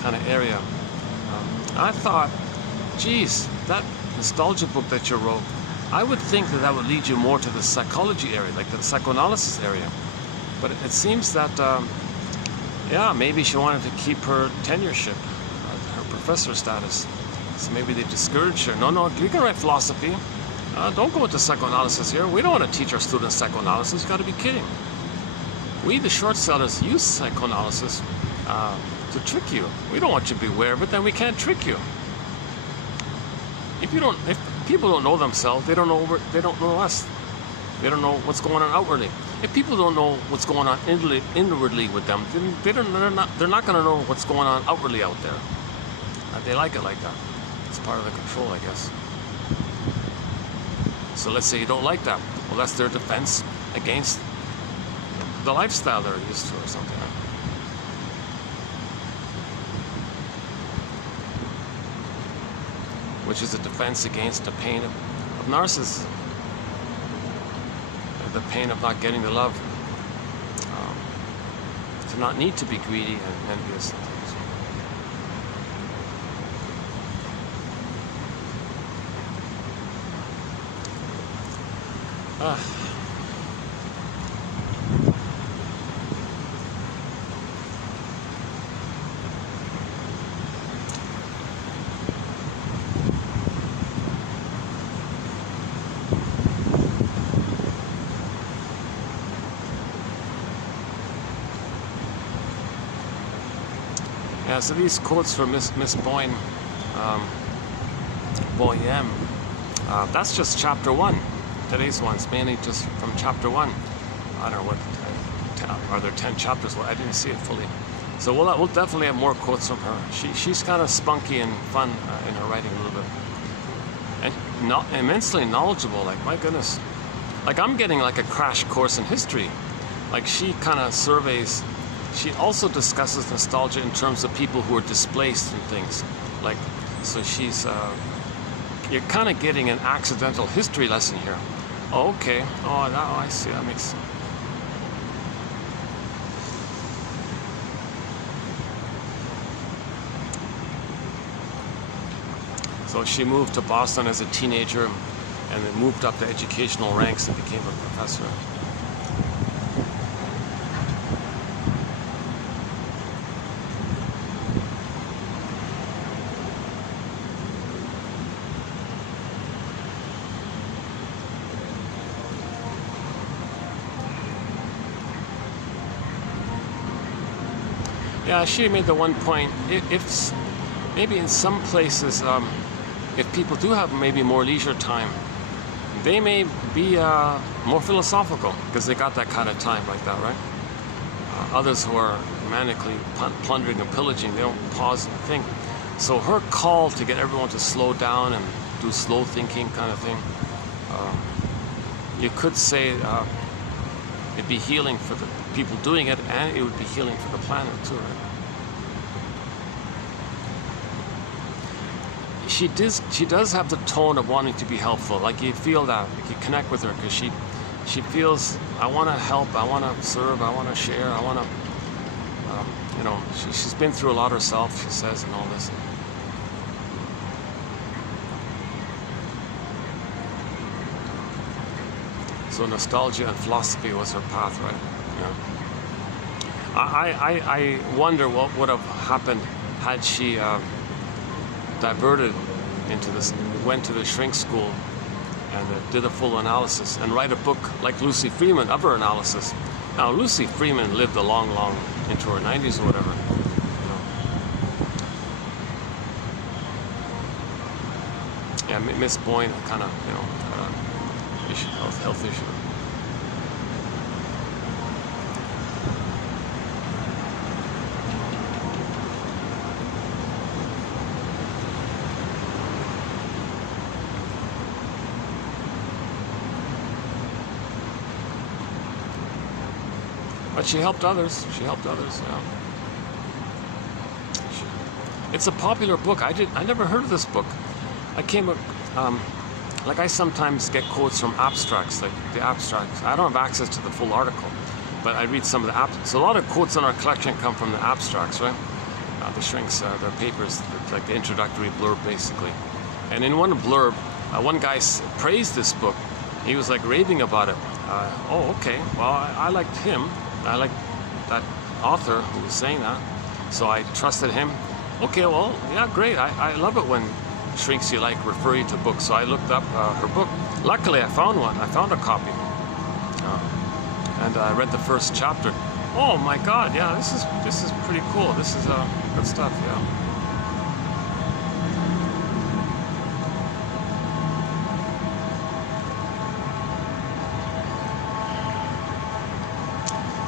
kind of area. I thought, geez, that nostalgia book that you wrote, I would think that would lead you more to the psychology area, like the psychoanalysis area. But it seems that, yeah, maybe she wanted to keep her tenureship, her professor status. So maybe they discouraged her. No, you can write philosophy. Don't go into psychoanalysis here. We don't want to teach our students psychoanalysis. You got to be kidding. We, the short sellers, use psychoanalysis to trick you. We don't want you to be aware of it, then we can't trick you. If people don't know themselves, they don't know us. They don't know what's going on outwardly. If people don't know what's going on inwardly with them, then they're not going to know what's going on outwardly out there. They like it like that. It's part of the control, I guess. So let's say you don't like that. Well, that's their defense against the lifestyle they're used to or something. Which is a defense against the pain of narcissism. The pain of not getting the love. To not need to be greedy and envious and things. Yeah, so these quotes from Miss Boym, that's just chapter 1. Today's one's mainly just from chapter 1. I don't know what are there 10 chapters? Well, I didn't see it fully. So we'll definitely have more quotes from her. She's kind of spunky and fun in her writing a little bit. And not immensely knowledgeable, like, my goodness. Like, I'm getting like a crash course in history. Like, she kind of surveys, she also discusses nostalgia in terms of people who are displaced and things. Like, so she's, you're kind of getting an accidental history lesson here. Oh, okay, oh, I see, that makes sense. So she moved to Boston as a teenager and then moved up the educational ranks and became a professor. Yeah, she made the one point, if maybe in some places, if people do have maybe more leisure time, they may be more philosophical because they got that kind of time like that, right? Others who are manically plundering and pillaging, they don't pause and think. So her call to get everyone to slow down and do slow thinking kind of thing, you could say it'd be healing for the people doing it, and it would be healing for the planet too, right? She does have the tone of wanting to be helpful. Like, you feel that, like, you connect with her because she feels, I want to help, I want to serve, I want to share, I want to, you know, she's been through a lot herself, she says, and all this. So nostalgia and philosophy was her path, right? Yeah. I wonder what would have happened had she diverted into this, went to the shrink school and did a full analysis and write a book like Lucy Freeman of her analysis. Now, Lucy Freeman lived a long into her 90s or whatever. You know. Yeah, Miss Boyne, kind of, you know, issue, health issue. But she helped others. She helped others. Yeah. It's a popular book. I never heard of this book. I came up, like, I sometimes get quotes from abstracts, like the abstracts. I don't have access to the full article, but I read some of the abstracts. So a lot of quotes in our collection come from the abstracts, right? The shrinks, their papers, like the introductory blurb, basically. And in one blurb, one guy praised this book. He was like raving about it. Oh, okay. Well, I liked him. I like that author who was saying that, so I trusted him. Okay, well, yeah, great. I love it when shrinks you like refer you to books. So I looked up her book. Luckily, I found one. I found a copy, and I read the first chapter. Oh my God! Yeah, this is pretty cool. This is good stuff. Yeah.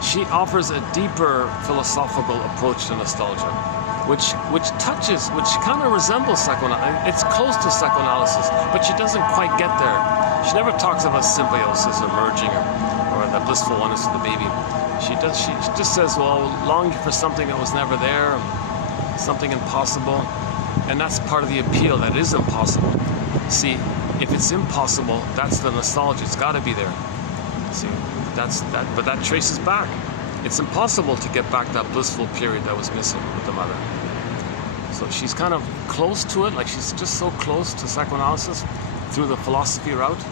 She offers a deeper philosophical approach to nostalgia, which kind of resembles psychoanalysis. It's close to psychoanalysis, but she doesn't quite get there. She never talks about symbiosis or merging or the blissful oneness of the baby. She just says, well, longing for something that was never there, something impossible, and that's part of the appeal, that it is impossible. See, if it's impossible, that's the nostalgia. It's got to be there. See. But that traces back. It's impossible to get back that blissful period that was missing with the mother. So she's kind of close to it, like she's just so close to psychoanalysis through the philosophy route.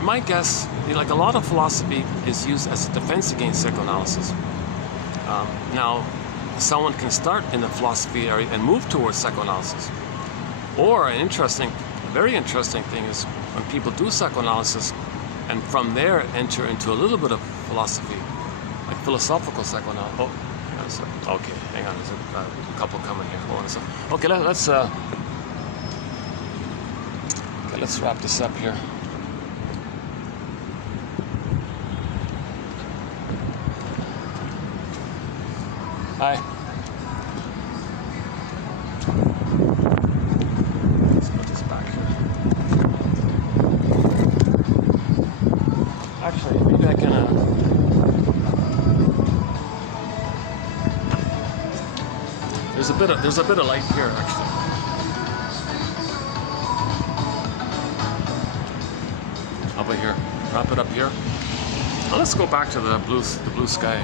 My guess, like, a lot of philosophy is used as a defense against psychoanalysis. Now, someone can start in the philosophy area and move towards psychoanalysis. Or a very interesting thing is when people do psychoanalysis and from there enter into a little bit of philosophy, like philosophical psychoanalysis. Oh, okay, hang on, there's a couple coming here. Hold on a second. Okay, let's wrap this up here. Hi. Let's put this back here. Actually, maybe I can. There's a bit of light here, actually. How about here? Wrap it up here. Well, let's go back to the blue sky.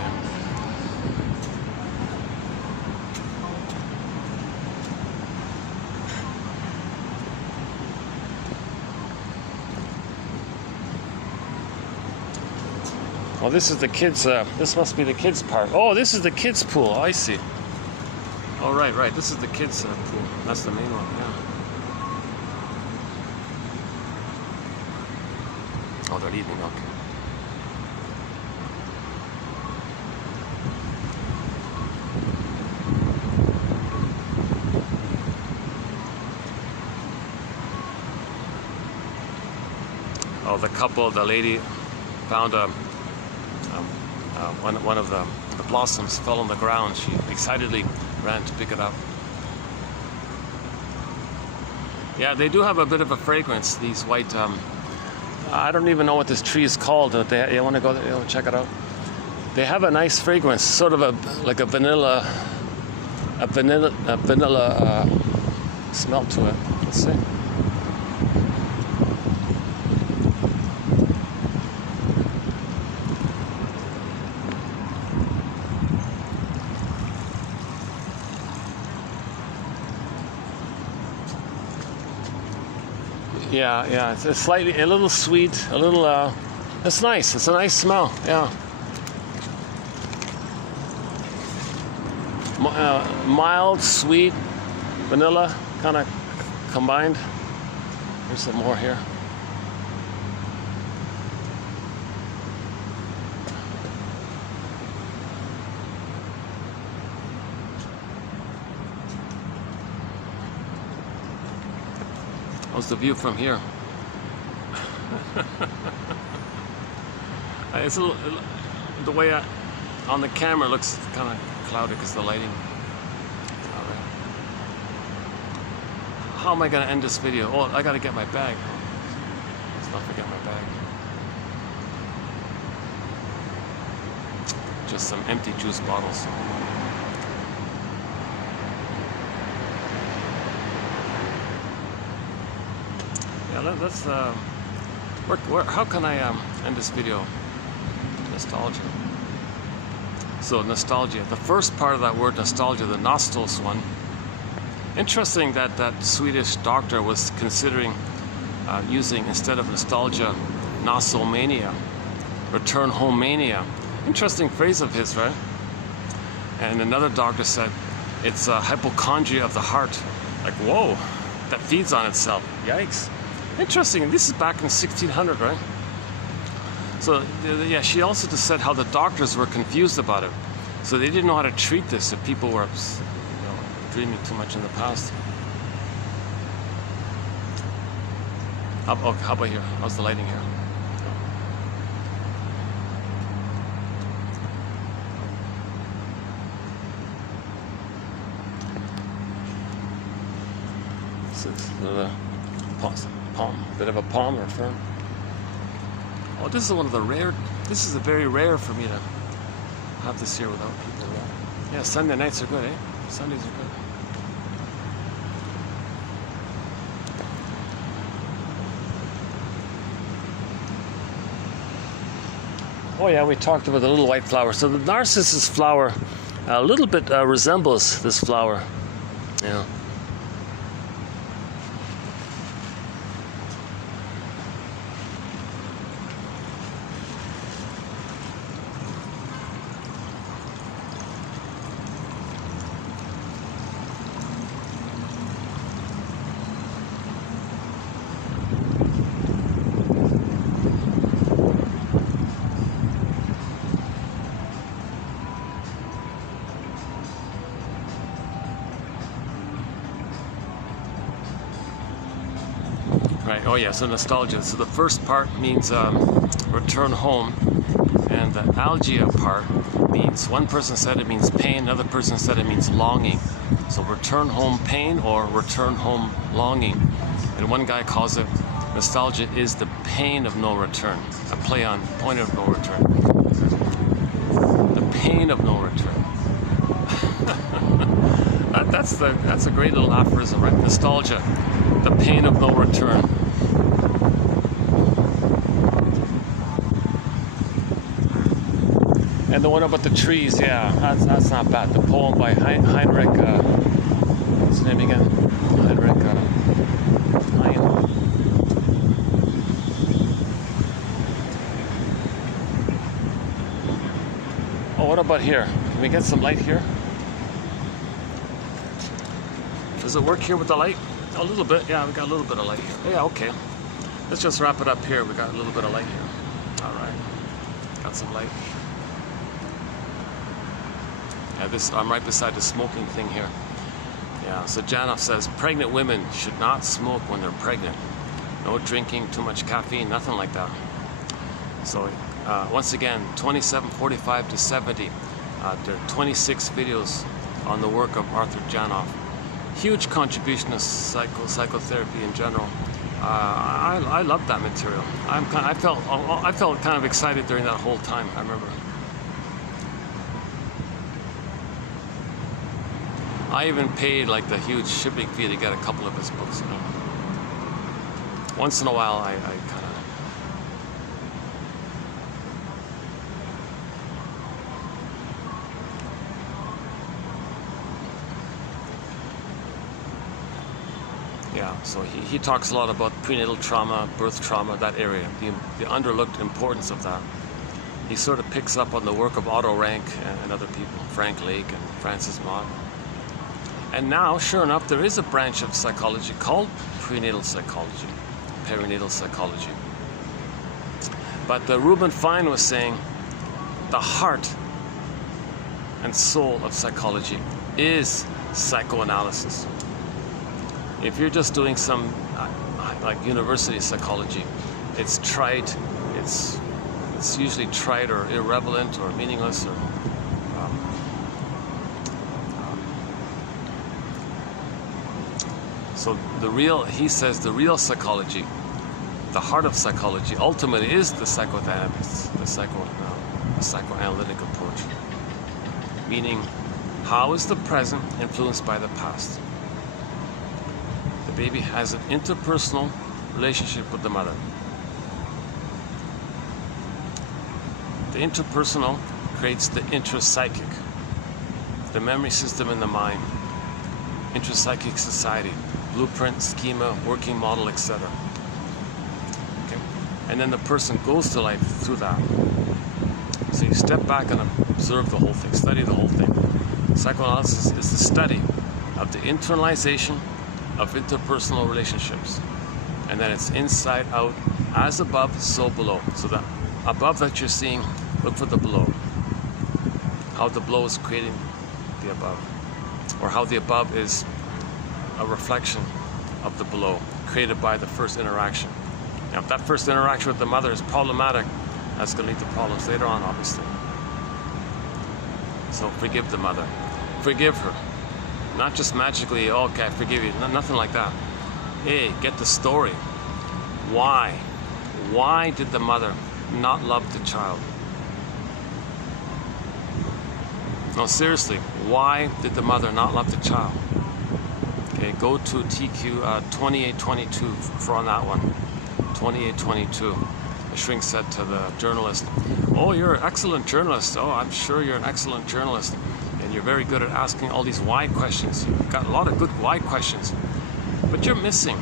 Oh, this is the kids. This must be the kids' part. Oh, this is the kids' pool. I see. Oh, right. This is the kids' pool. That's the main one. Yeah. Oh, they're eating. Okay. Oh, the couple, the lady found one of the blossoms fell on the ground. She excitedly ran to pick it up. Yeah, they do have a bit of a fragrance, these white, I don't even know what this tree is called. You want to go there, check it out. They have a nice fragrance, sort of like a vanilla smell to it. Let's see. Yeah, it's a little sweet, it's nice, it's a nice smell, yeah. Mild, sweet, vanilla, kind of combined. There's some more here. How's the view from here? It's a little, the way on the camera looks kind of cloudy because the lighting. All right. How am I going to end this video? Oh, I got to get my bag. Let's not forget my bag. Just some empty juice bottles. Yeah, let's. How can I end this video? Nostalgia. So nostalgia. The first part of that word nostalgia, the nostos one. Interesting that that Swedish doctor was considering using, instead of nostalgia, nosomania, return home mania. Interesting phrase of his, right? And another doctor said it's a hypochondria of the heart. Like, whoa, that feeds on itself. Yikes. Interesting. This is back in 1600, right? So, yeah, she also just said how the doctors were confused about it. So they didn't know how to treat this if people were, dreaming too much in the past. How about here? How's the lighting here? This is the palm, bit of a palm or fern. Oh, this is one of the rare. This is very rare for me to have this here without people around. Yeah, Sunday nights are good, eh? Sundays are good. Oh yeah, we talked about the little white flower. So the narcissus flower a little bit resembles this flower. Yeah. Right, oh yeah, so nostalgia. So the first part means return home, and the algia part means. One person said it means pain, another person said it means longing. So return home pain or return home longing. And one guy calls it nostalgia is the pain of no return. A play on point of no return. The pain of no return. That's a great little aphorism, right? Nostalgia, the pain of no return. And the one about the trees, yeah, that's not bad. The poem by Heinrich, what's his name again? Heinrich Heine. Oh, what about here? Can we get some light here? Does it work here with the light? A little bit, yeah, we got a little bit of light here. Yeah, okay. Let's just wrap it up here. We got a little bit of light here. All right, got some light. Yeah, I'm right beside the smoking thing here. Yeah, so Janov says, pregnant women should not smoke when they're pregnant. No drinking, too much caffeine, nothing like that. So once again, 2745 to 70. There are 26 videos on the work of Arthur Janov. Huge contribution to psychotherapy in general. I love that material. I felt kind of excited during that whole time. I remember. I even paid like the huge shipping fee to get a couple of his books. You know, once in a while I kind of. Yeah, so he talks a lot about prenatal trauma, birth trauma, that area, the underlooked importance of that. He sort of picks up on the work of Otto Rank and other people, Frank Lake and Francis Mott. And now, sure enough, there is a branch of psychology called prenatal psychology, perinatal psychology. But Reuben Fine was saying the heart and soul of psychology is psychoanalysis. If you're just doing some like university psychology, it's trite, it's usually trite or irrelevant or meaningless or so he says the real psychology, the heart of psychology, ultimately is the psychodynamics, the psychoanalytic approach. Meaning, how is the present influenced by the past? The baby has an interpersonal relationship with the mother. The interpersonal creates the intrapsychic, the memory system in the mind, intrapsychic society, blueprint, schema, working model, etc. Okay? And then the person goes to life through that. So you step back and observe the whole thing, study the whole thing. Psychoanalysis is the study of the internalization of interpersonal relationships. And then it's inside out, as above, so below. So the above that you're seeing, look for the below. How the below is creating the above. Or how the above is a reflection of the below, created by the first interaction. Now, if that first interaction with the mother is problematic, that's going to lead to problems later on, obviously. So forgive the mother. Forgive her. Not just magically, oh, okay, I forgive you. Nothing like that. Hey, get the story. Why? Why did the mother not love the child? No, seriously, why did the mother not love the child? Okay, go to TQ 2822 for on that one. 2822. The shrink said to the journalist, oh, you're an excellent journalist. Oh, I'm sure you're an excellent journalist. And you're very good at asking all these why questions. You've got a lot of good why questions. But you're missing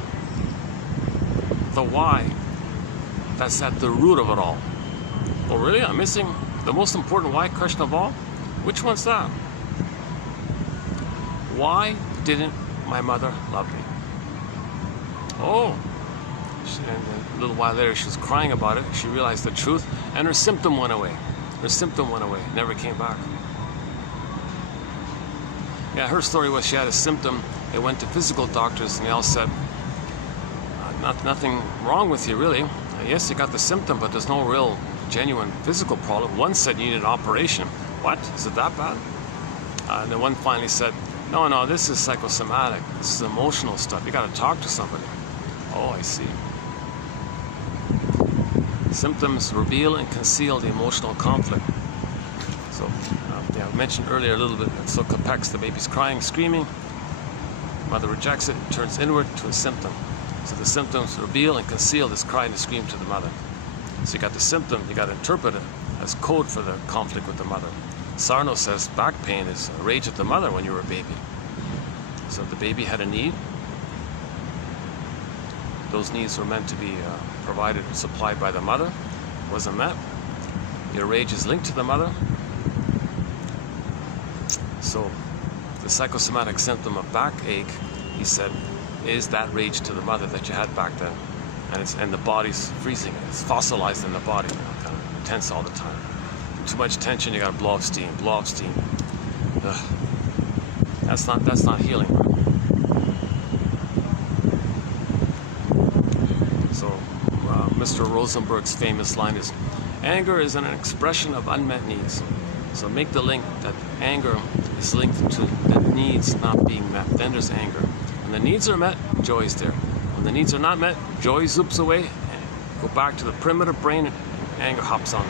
the why that's at the root of it all. Oh, really? I'm missing the most important why question of all? Which one's that? Why didn't my mother love me? Oh. And a little while later, she was crying about it. She realized the truth, and her symptom went away. Her symptom went away, never came back. Yeah, her story was she had a symptom. They went to physical doctors, and they all said, nothing wrong with you, really. Yes, you got the symptom, but there's no real, genuine physical problem. One said you needed an operation. What? Is it that bad? And then one finally said, no, this is psychosomatic. This is emotional stuff. You got to talk to somebody. Oh, I see. Symptoms reveal and conceal the emotional conflict. So, I mentioned earlier a little bit. So capex, the baby's crying, screaming. Mother rejects it, turns inward to a symptom. So the symptoms reveal and conceal this cry and this scream to the mother. So you got the symptom, you got to interpret it as code for the conflict with the mother. Sarno says back pain is a rage of the mother when you were a baby. So if the baby had a need, those needs were meant to be provided and supplied by the mother. Wasn't met. Your rage is linked to the mother. So the psychosomatic symptom of backache, he said, is that rage to the mother that you had back then. And the body's freezing. It's fossilized in the body, kind of tense all the time. Too much tension, you gotta blow off steam, blow off steam. Ugh. That's not healing. So Mr. Rosenberg's famous line is, anger is an expression of unmet needs. So make the link that anger is linked to the needs not being met. Then there's anger. When the needs are met, joy is there. When the needs are not met, joy zoops away and go back to the primitive brain, and anger hops up.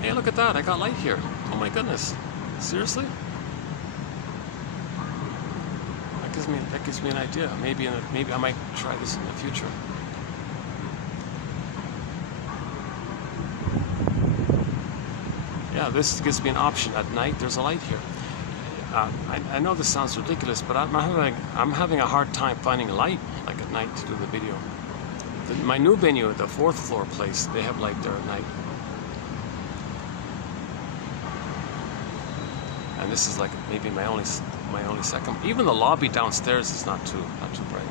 Hey, look at that, I got light here. Oh my goodness. Seriously? That gives me an idea. Maybe I might try this in the future. Yeah, this gives me an option. At night, there's a light here. I know this sounds ridiculous, but I'm having a hard time finding light, like at night, to do the video. My new venue, the 4th floor place, they have light there at night. And this is like maybe my only second. Even the lobby downstairs is not too bright.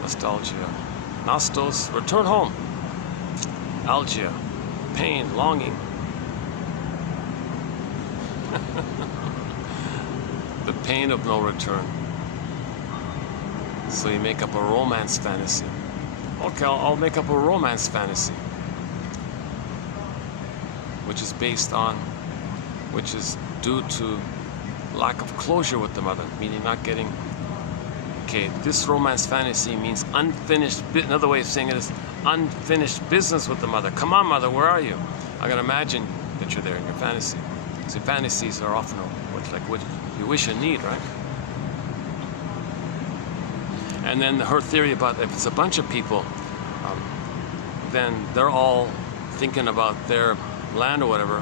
Nostalgia. Nostos, return home. Algia, pain, longing. The pain of no return. So you make up a romance fantasy. Okay, I'll make up a romance fantasy, which is due to lack of closure with the mother, meaning not getting. Okay, this romance fantasy means unfinished. Another way of saying it is unfinished business with the mother. Come on, mother, where are you? I can imagine that you're there in your fantasy. See, fantasies are often what you wish and need, right? And then her theory about if it's a bunch of people, then they're all thinking about their land or whatever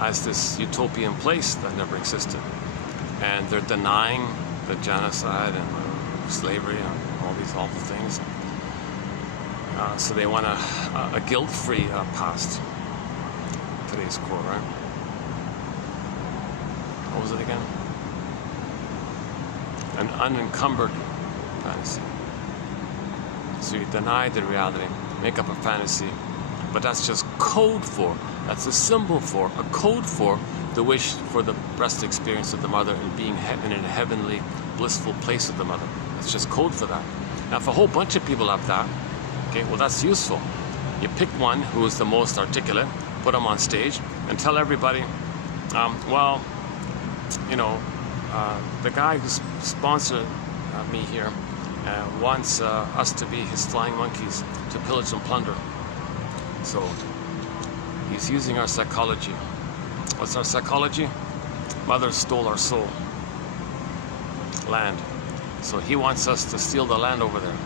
as this utopian place that never existed. And they're denying the genocide and slavery and all these awful things. So they want a guilt-free past. Today's quote, right? What was it again? An unencumbered fantasy. So you deny the reality, make up a fantasy, but that's just code for, that's a symbol for, a code for the wish for the breast experience of the mother and being in a heavenly, blissful place with the mother. That's just code for that. Now, if a whole bunch of people have that, okay, well, that's useful. You pick one who is the most articulate, put them on stage, and tell everybody, well, you know, the guy who sponsored me here wants us to be his flying monkeys to pillage and plunder. So he's using our psychology. What's our psychology? Mother stole our soul. Land. So he wants us to steal the land over there.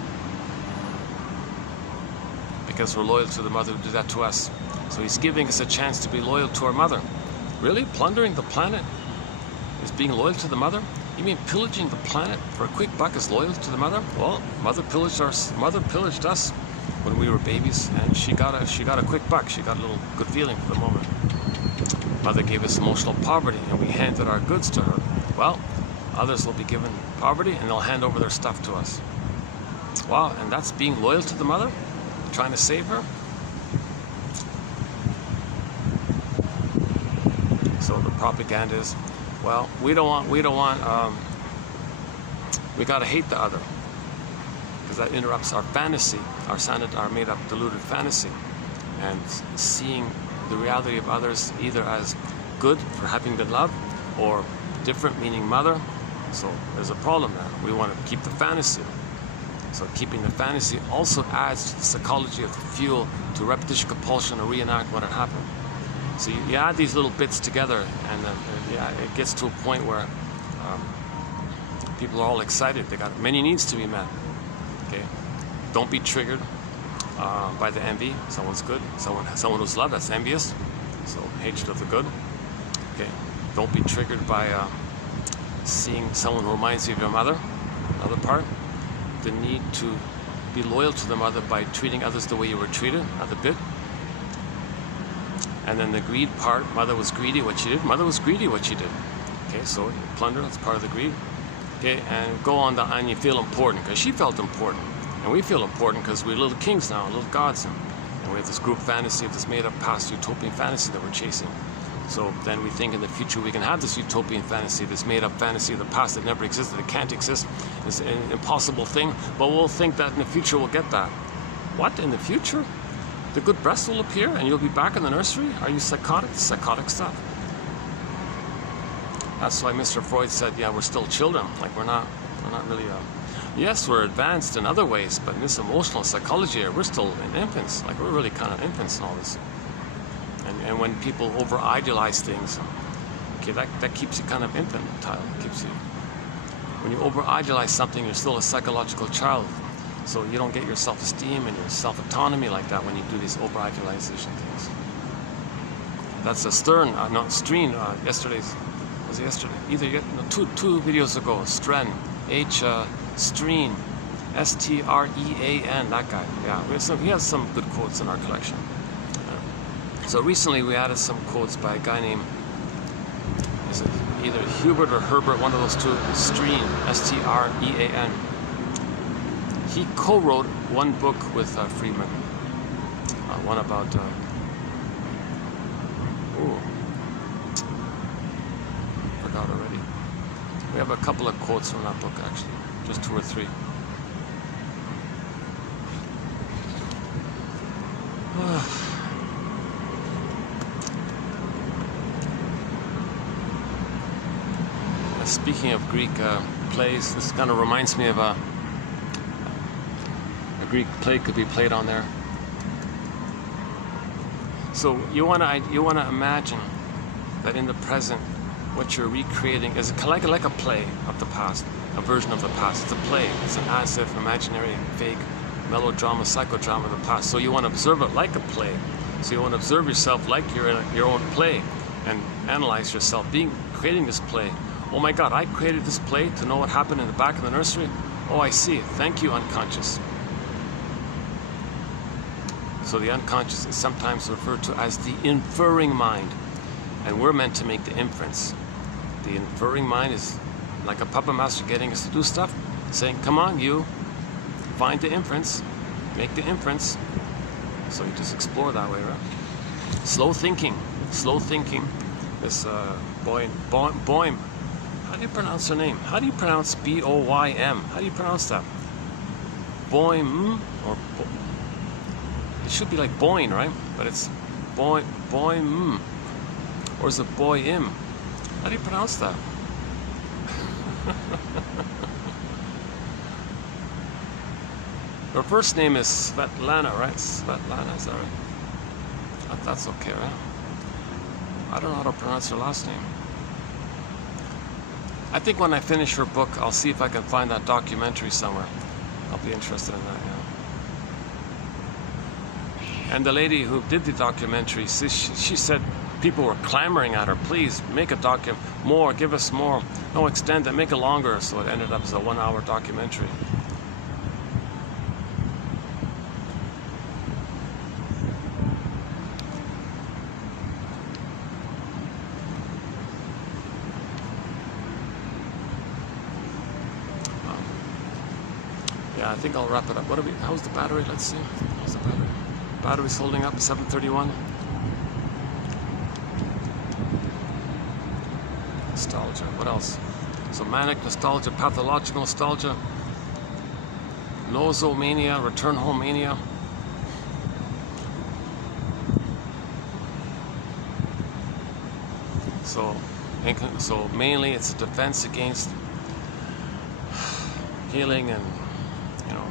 Because we're loyal to the mother who did that to us. So he's giving us a chance to be loyal to our mother. Really? Plundering the planet is being loyal to the mother? You mean pillaging the planet for a quick buck is loyal to the mother? Well, mother pillaged us when we were babies, and she got a quick buck. She got a little good feeling for the moment. Mother gave us emotional poverty, and we handed our goods to her. Well, Others will be given poverty and they'll hand over their stuff to us. Wow, and that's being loyal to the mother? Trying to save her? So the propaganda is, well, we gotta hate the other, because that interrupts our fantasy, our made up deluded fantasy, and seeing the reality of others either as good for having been loved or different meaning mother. So there's a problem there. We want to keep the fantasy. So keeping the fantasy also adds to the psychology of the fuel to repetition compulsion to reenact what had happened. So you add these little bits together, and then it gets to a point where people are all excited. They got many needs to be met. Okay, don't be triggered by the envy. Someone's good. Someone who's loved, that's envious. So hatred of the good. Okay, don't be triggered by seeing someone who reminds you of your mother. Another part, the need to be loyal to the mother by treating others the way you were treated. Another bit. And then the greed part, mother was greedy, what she did. Mother was greedy, what she did. Okay, so plunder, that's part of the greed. Okay, and go on and you feel important, because she felt important. And we feel important because we're little kings now, little gods. And we have this group fantasy of this made up past utopian fantasy that we're chasing. So then we think in the future we can have this utopian fantasy, this made up fantasy of the past that never existed, that can't exist. It's an impossible thing, but we'll think that in the future we'll get that. What, in the future? The good breast will appear and you'll be back in the nursery? Are you psychotic? Psychotic stuff. That's why Mr. Freud said, yeah, we're still children. Like we're not really, yes, we're advanced in other ways, but in this emotional psychology, we're still infants. Like we're really kind of infants in all this. And when people over-idealize things, okay, that keeps you kind of infantile. Keeps you. When you over-idealize something, you're still a psychological child. So you don't get your self-esteem and your self-autonomy like that when you do these over-idealization things. That's a Stern, not Streen, yesterday's, was it yesterday? Either two videos ago, Stren, Streen, S-T-R-E-A-N, that guy. Yeah, he has some good quotes in our collection. So recently we added some quotes by a guy named, is it either Hubert or Herbert, one of those two, Streen, S-T-R-E-A-N. He co-wrote one book with Friedman, one about, forgot already. We have a couple of quotes from that book actually, just 2 or 3. Speaking of Greek plays, this kind of reminds me of a Greek play could be played on there. So you wanna imagine that in the present, what you're recreating is like a play of the past, a version of the past. It's a play. It's an as-if, imaginary, vague melodrama, psychodrama of the past. So you want to observe it like a play. So you want to observe yourself like you're in your own play, and analyze yourself creating this play. Oh my God, I created this play to know what happened in the back of the nursery? Oh, I see. Thank you, unconscious. So the unconscious is sometimes referred to as the inferring mind, and we're meant to make the inference. The inferring mind is like a puppet master getting us to do stuff, saying, come on, you, find the inference, make the inference. So you just explore that way, right? Slow thinking. This Boym. How do you pronounce her name? How do you pronounce B-O-Y-M? How do you pronounce that? Boym, or it should be like Boyne, right? But it's Boym, or is it Boy-im? How do you pronounce that? Her first name is Svetlana, right? Svetlana, is that right? That's okay, right? I don't know how to pronounce her last name. I think when I finish her book, I'll see if I can find that documentary somewhere. I'll be interested in that, yeah. And the lady who did the documentary, she said people were clamoring at her, please make a more, give us more. No, extend it, make it longer. So it ended up as a 1-hour documentary. Yeah, I think I'll wrap it up. How's the battery? Let's see. How's the battery? Battery's holding up, 731. Nostalgia, what else? So manic nostalgia, pathological nostalgia, nosomania, return home mania. So mainly it's a defense against healing and, you know,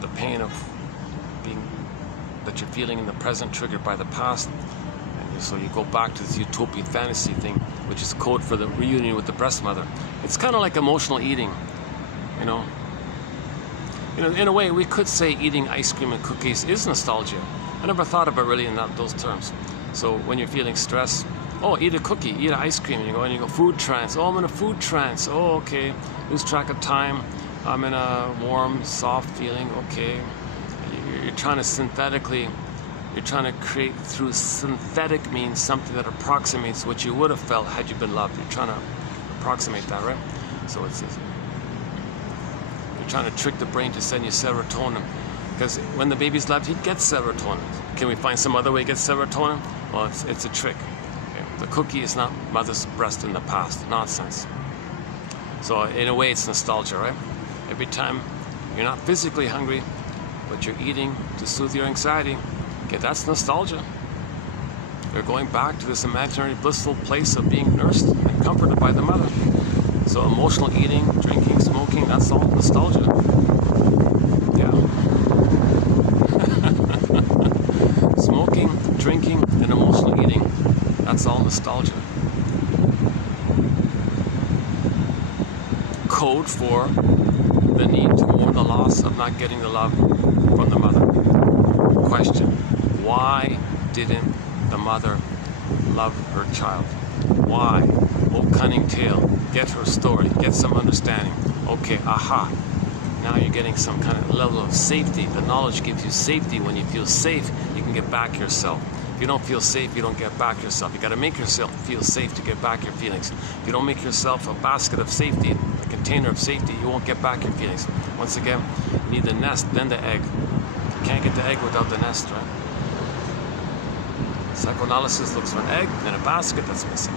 the pain of that you're feeling in the present triggered by the past. And so you go back to this utopian fantasy thing, which is code for the reunion with the breast mother. It's kind of like emotional eating, you know. In a way, we could say eating ice cream and cookies is nostalgia. I never thought of it really in those terms. So when you're feeling stress, oh, eat a cookie, eat an ice cream, and you go food trance. Oh, I'm in a food trance. Oh, okay. Lose track of time. I'm in a warm, soft feeling. Okay. You're trying to create through synthetic means something that approximates what you would have felt had you been loved. You're trying to approximate that, right? So you're trying to trick the brain to send you serotonin. Because when the baby's loved, he gets serotonin. Can we find some other way to get serotonin? Well, it's a trick. Okay? The cookie is not mother's breast in the past. Nonsense. So in a way, it's nostalgia, right? Every time you're not physically hungry, but you're eating to soothe your anxiety, okay, that's nostalgia. You're going back to this imaginary blissful place of being nursed and comforted by the mother. So emotional eating, drinking, smoking, that's all nostalgia. Yeah. Smoking, drinking, and emotional eating, that's all nostalgia. Code for the need to mourn the loss of not getting the love from the mother. Question: why didn't the mother love her child? Why? Oh, cunning tale. Get her story. Get some understanding. Okay, aha. Now you're getting some kind of level of safety. The knowledge gives you safety. When you feel safe, you can get back yourself. If you don't feel safe, you don't get back yourself. You got to make yourself feel safe to get back your feelings. If you don't make yourself a basket of safety, a container of safety, you won't get back your feelings. Once again, you need the nest, then the egg. You can't get the egg without the nest, right? Psychoanalysis looks for an egg, then a basket that's missing.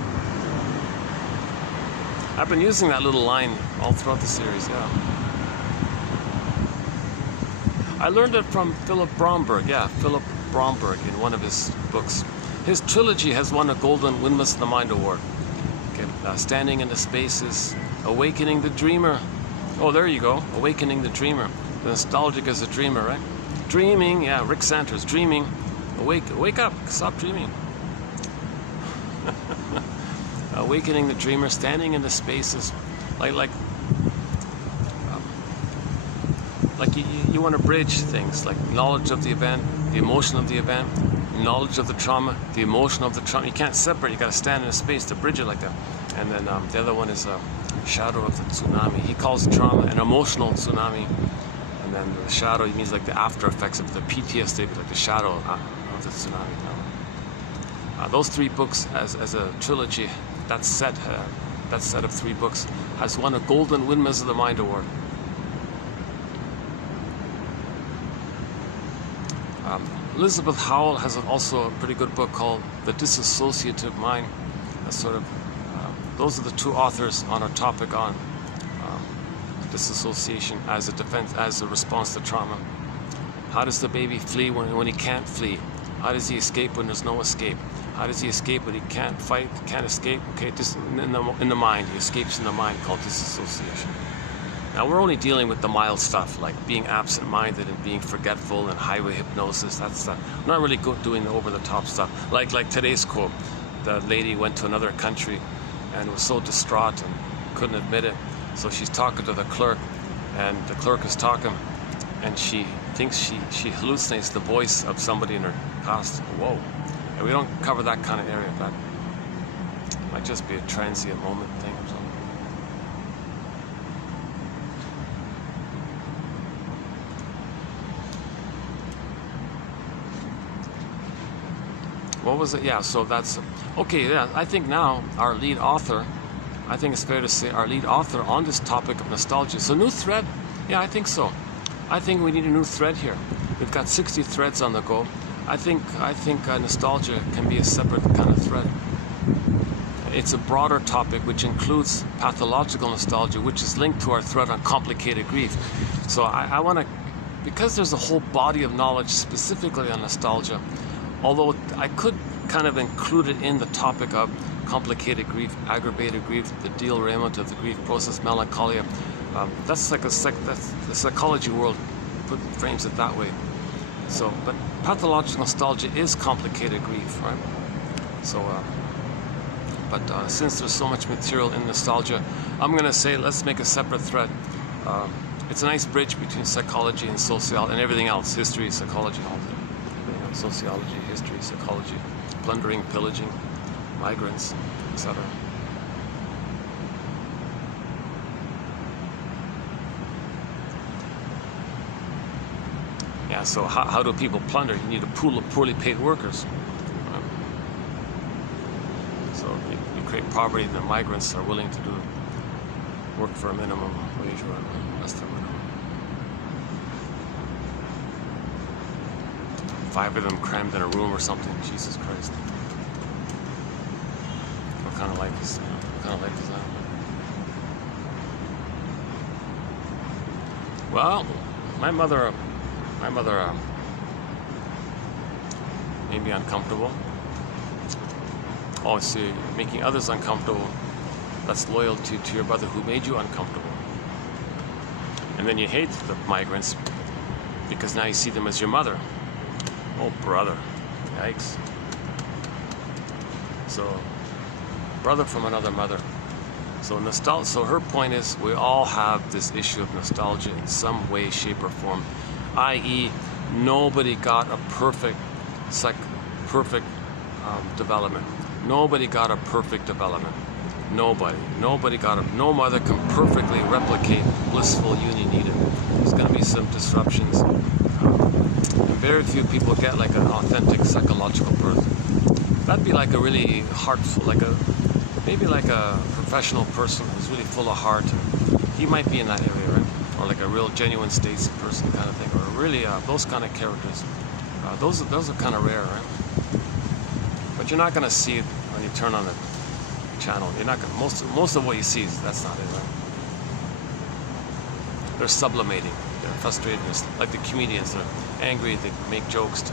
I've been using that little line all throughout the series, yeah. I learned it from Philip Bromberg, Philip Bromberg in one of his books. His trilogy has won a Golden Windmills of the Mind Award. Okay, Standing in the Spaces, Awakening the Dreamer. Oh, there you go, Awakening the Dreamer. The nostalgic as a dreamer, right? Dreaming, yeah, Rick Santor's dreaming. Wake up, stop dreaming. Awakening the Dreamer, Standing in the Spaces, like you want to bridge things, like knowledge of the event, the emotion of the event, knowledge of the trauma, the emotion of the trauma. You can't separate, you got to stand in a space to bridge it like that. And then the other one is shadow of the tsunami. He calls trauma an emotional tsunami, and then the shadow, he means like the after effects of the PTSD, like the shadow of the tsunami. Those three books as a trilogy, that set of three books has won a Golden Windmills of the Mind Award. Elizabeth Howell has also a pretty good book called The Dissociative Mind. That's those are the two authors on a topic on disassociation as a defense, as a response to trauma. How does the baby flee when he can't flee? How does he escape when there's no escape? How does he escape when he can't fight, can't escape? Okay, just in the mind. He escapes in the mind, called disassociation. Now we're only dealing with the mild stuff, like being absent-minded and being forgetful and highway hypnosis. That's we're not really doing the over-the-top stuff. Like today's quote, the lady went to another country and was so distraught and couldn't admit it. So she's talking to the clerk, and the clerk is talking, and she thinks she hallucinates the voice of somebody in her past. Whoa! And we don't cover that kind of area. That might just be a transient moment thing or something. What was it? Yeah, so that's okay. Yeah, I think now our lead author, I think it's fair to say, our lead author on this topic of nostalgia. So new thread? Yeah, I think so. I think we need a new thread here. We've got 60 threads on the go. I think nostalgia can be a separate kind of thread. It's a broader topic which includes pathological nostalgia, which is linked to our thread on complicated grief. So I want to, because there's a whole body of knowledge specifically on nostalgia, although I could kind of include it in the topic of complicated grief, aggravated grief, the derailment of the grief process, melancholia. That's like the psychology world frames it that way. So, but pathological nostalgia is complicated grief, right? So, since there's so much material in nostalgia, I'm going to say let's make a separate thread. It's a nice bridge between psychology and sociology and everything else, history, psychology, all that. Sociology, history, psychology, plundering, pillaging, migrants, etc. Yeah, so how do people plunder? You need a pool of poorly paid workers. So you create poverty, the migrants are willing to do work for a minimum wage or less than minimum. 5 of them crammed in a room or something. Jesus Christ. What kind of life is that? Well, my mother made me uncomfortable. Oh, see, making others uncomfortable, that's loyalty to your brother who made you uncomfortable. And then you hate the migrants because now you see them as your mother. Oh, brother. Yikes. So, brother from another mother. So her point is we all have this issue of nostalgia in some way, shape, or form. I.e., nobody got a perfect development. Nobody got a perfect development. Nobody got no mother can perfectly replicate blissful union needed. There's going to be some disruptions. And very few people get like an authentic psychological birth. That'd be like a really heartful, maybe like a professional person who's really full of heart. He might be in that area, right? Or like a real genuine states person kind of thing, or really those kind of characters. Those are kind of rare, right? But you're not going to see it when you turn on the channel. You're not going. Most of what you see that's not it, right? They're sublimating. They're frustrated, like the comedians. They're angry. They make jokes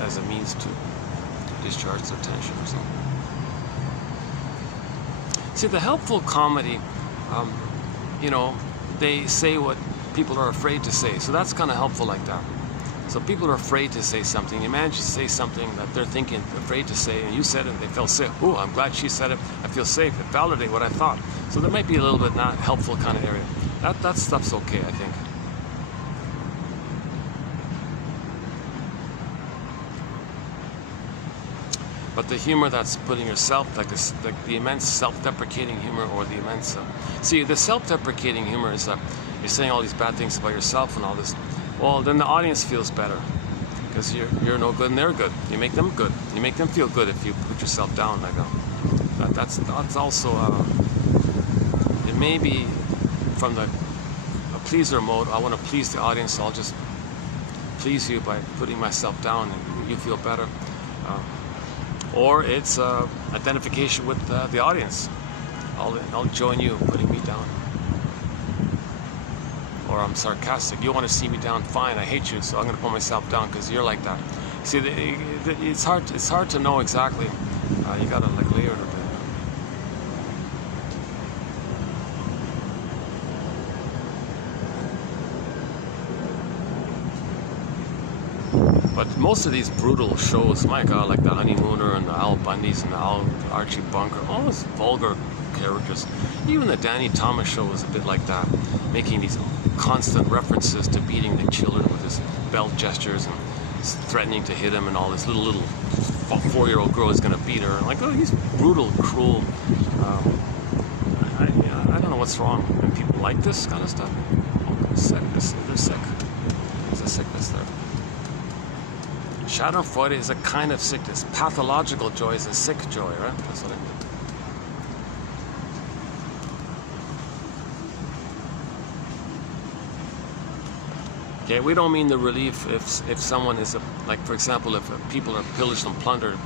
as a means to discharge their tension or something. See, the helpful comedy, they say what people are afraid to say. So that's kind of helpful like that. So people are afraid to say something. You manage to say something that they're afraid to say, and you said it, and they felt safe. Oh, I'm glad she said it. I feel safe. It validated what I thought. So there might be a little bit not helpful kind of area. That stuff's okay, I think. But the humor that's putting yourself, like the immense self-deprecating humor, or the immense... see, the self-deprecating humor is you're saying all these bad things about yourself and all this. Well, then the audience feels better because you're no good and they're good. You make them good. You make them feel good if you put yourself down. Like that's also it may be from a pleaser mode. I want to please the audience, so I'll just please you by putting myself down and you feel better. Or it's identification with the audience. I'll join you putting me down. Or I'm sarcastic. You want to see me down? Fine, I hate you, so I'm going to put myself down because you're like that. See, it's hard to know exactly. You got to layer it a bit. But most of these brutal shows, my God, like the Honeymooner and the Al Bundys and the Archie Bunker, all those vulgar characters. Even the Danny Thomas show was a bit like that, making these constant references to beating the children with his belt gestures and threatening to hit him, and all this little 4-year-old girl is going to beat her. And like, oh, he's brutal, cruel. I don't know what's wrong when people like this kind of stuff. They're sick. There's a sickness there. Schadenfreude is a kind of sickness. Pathological joy is a sick joy, right? That's what I mean. Okay, we don't mean the relief if someone is like, for example, if people are pillaged and plundered,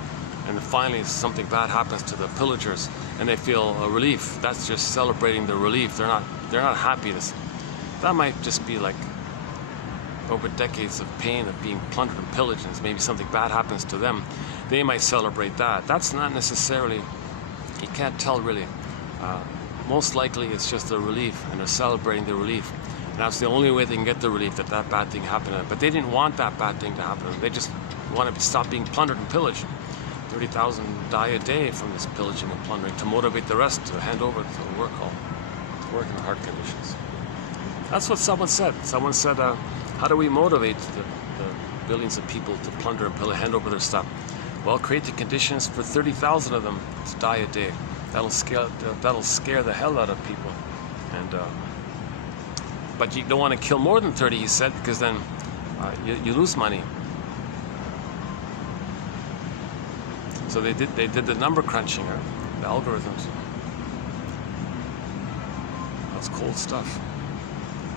and finally something bad happens to the pillagers, and they feel a relief. That's just celebrating the relief. They're not happy. That might just be like over decades of pain of being plundered and pillaged, and maybe something bad happens to them. They might celebrate that. That's not necessarily. You can't tell really. Most likely, it's just a relief, and they're celebrating the relief. And that's the only way they can get the relief that bad thing happened to them. But they didn't want that bad thing to happen to them. They just want to stop being plundered and pillaged. 30,000 die a day from this pillaging and plundering to motivate the rest to hand over to work in hard conditions. That's what someone said. Someone said, how do we motivate the billions of people to plunder and pillage, hand over their stuff? Well, create the conditions for 30,000 of them to die a day. That'll scare the hell out of people. And but you don't want to kill more than 30, he said, because then you lose money. So they did the number crunching, or the algorithms. That's cold stuff.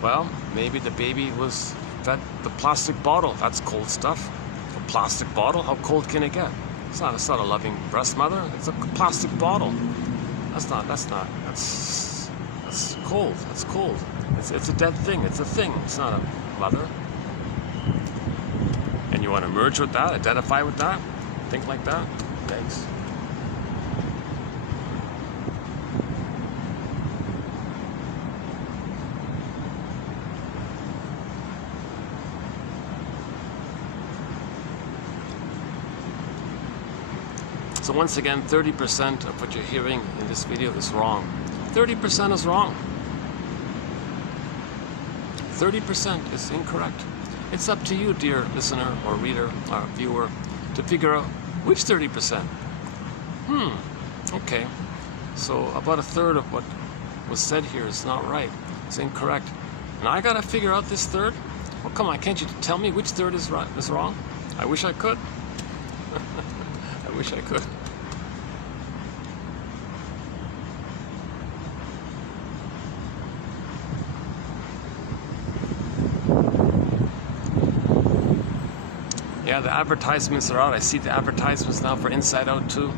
Well, maybe the baby was fed the plastic bottle. That's cold stuff. A plastic bottle, how cold can it get? It's not a loving breast mother. It's a plastic bottle. That's cold. That's cold. It's a dead thing. It's a thing. It's not a mother. And you want to merge with that, identify with that, think like that? Thanks. So once again, 30% of what you're hearing in this video is wrong. 30% is wrong. 30% is incorrect. It's up to you, dear listener or reader or viewer, to figure out which 30%. Okay. So about a third of what was said here is not right. It's incorrect. And I gotta figure out this third? Well, come on, can't you tell me which third is right, is wrong? I wish I could. I wish I could. Yeah, the advertisements are out. I see the advertisements now for Inside Out too.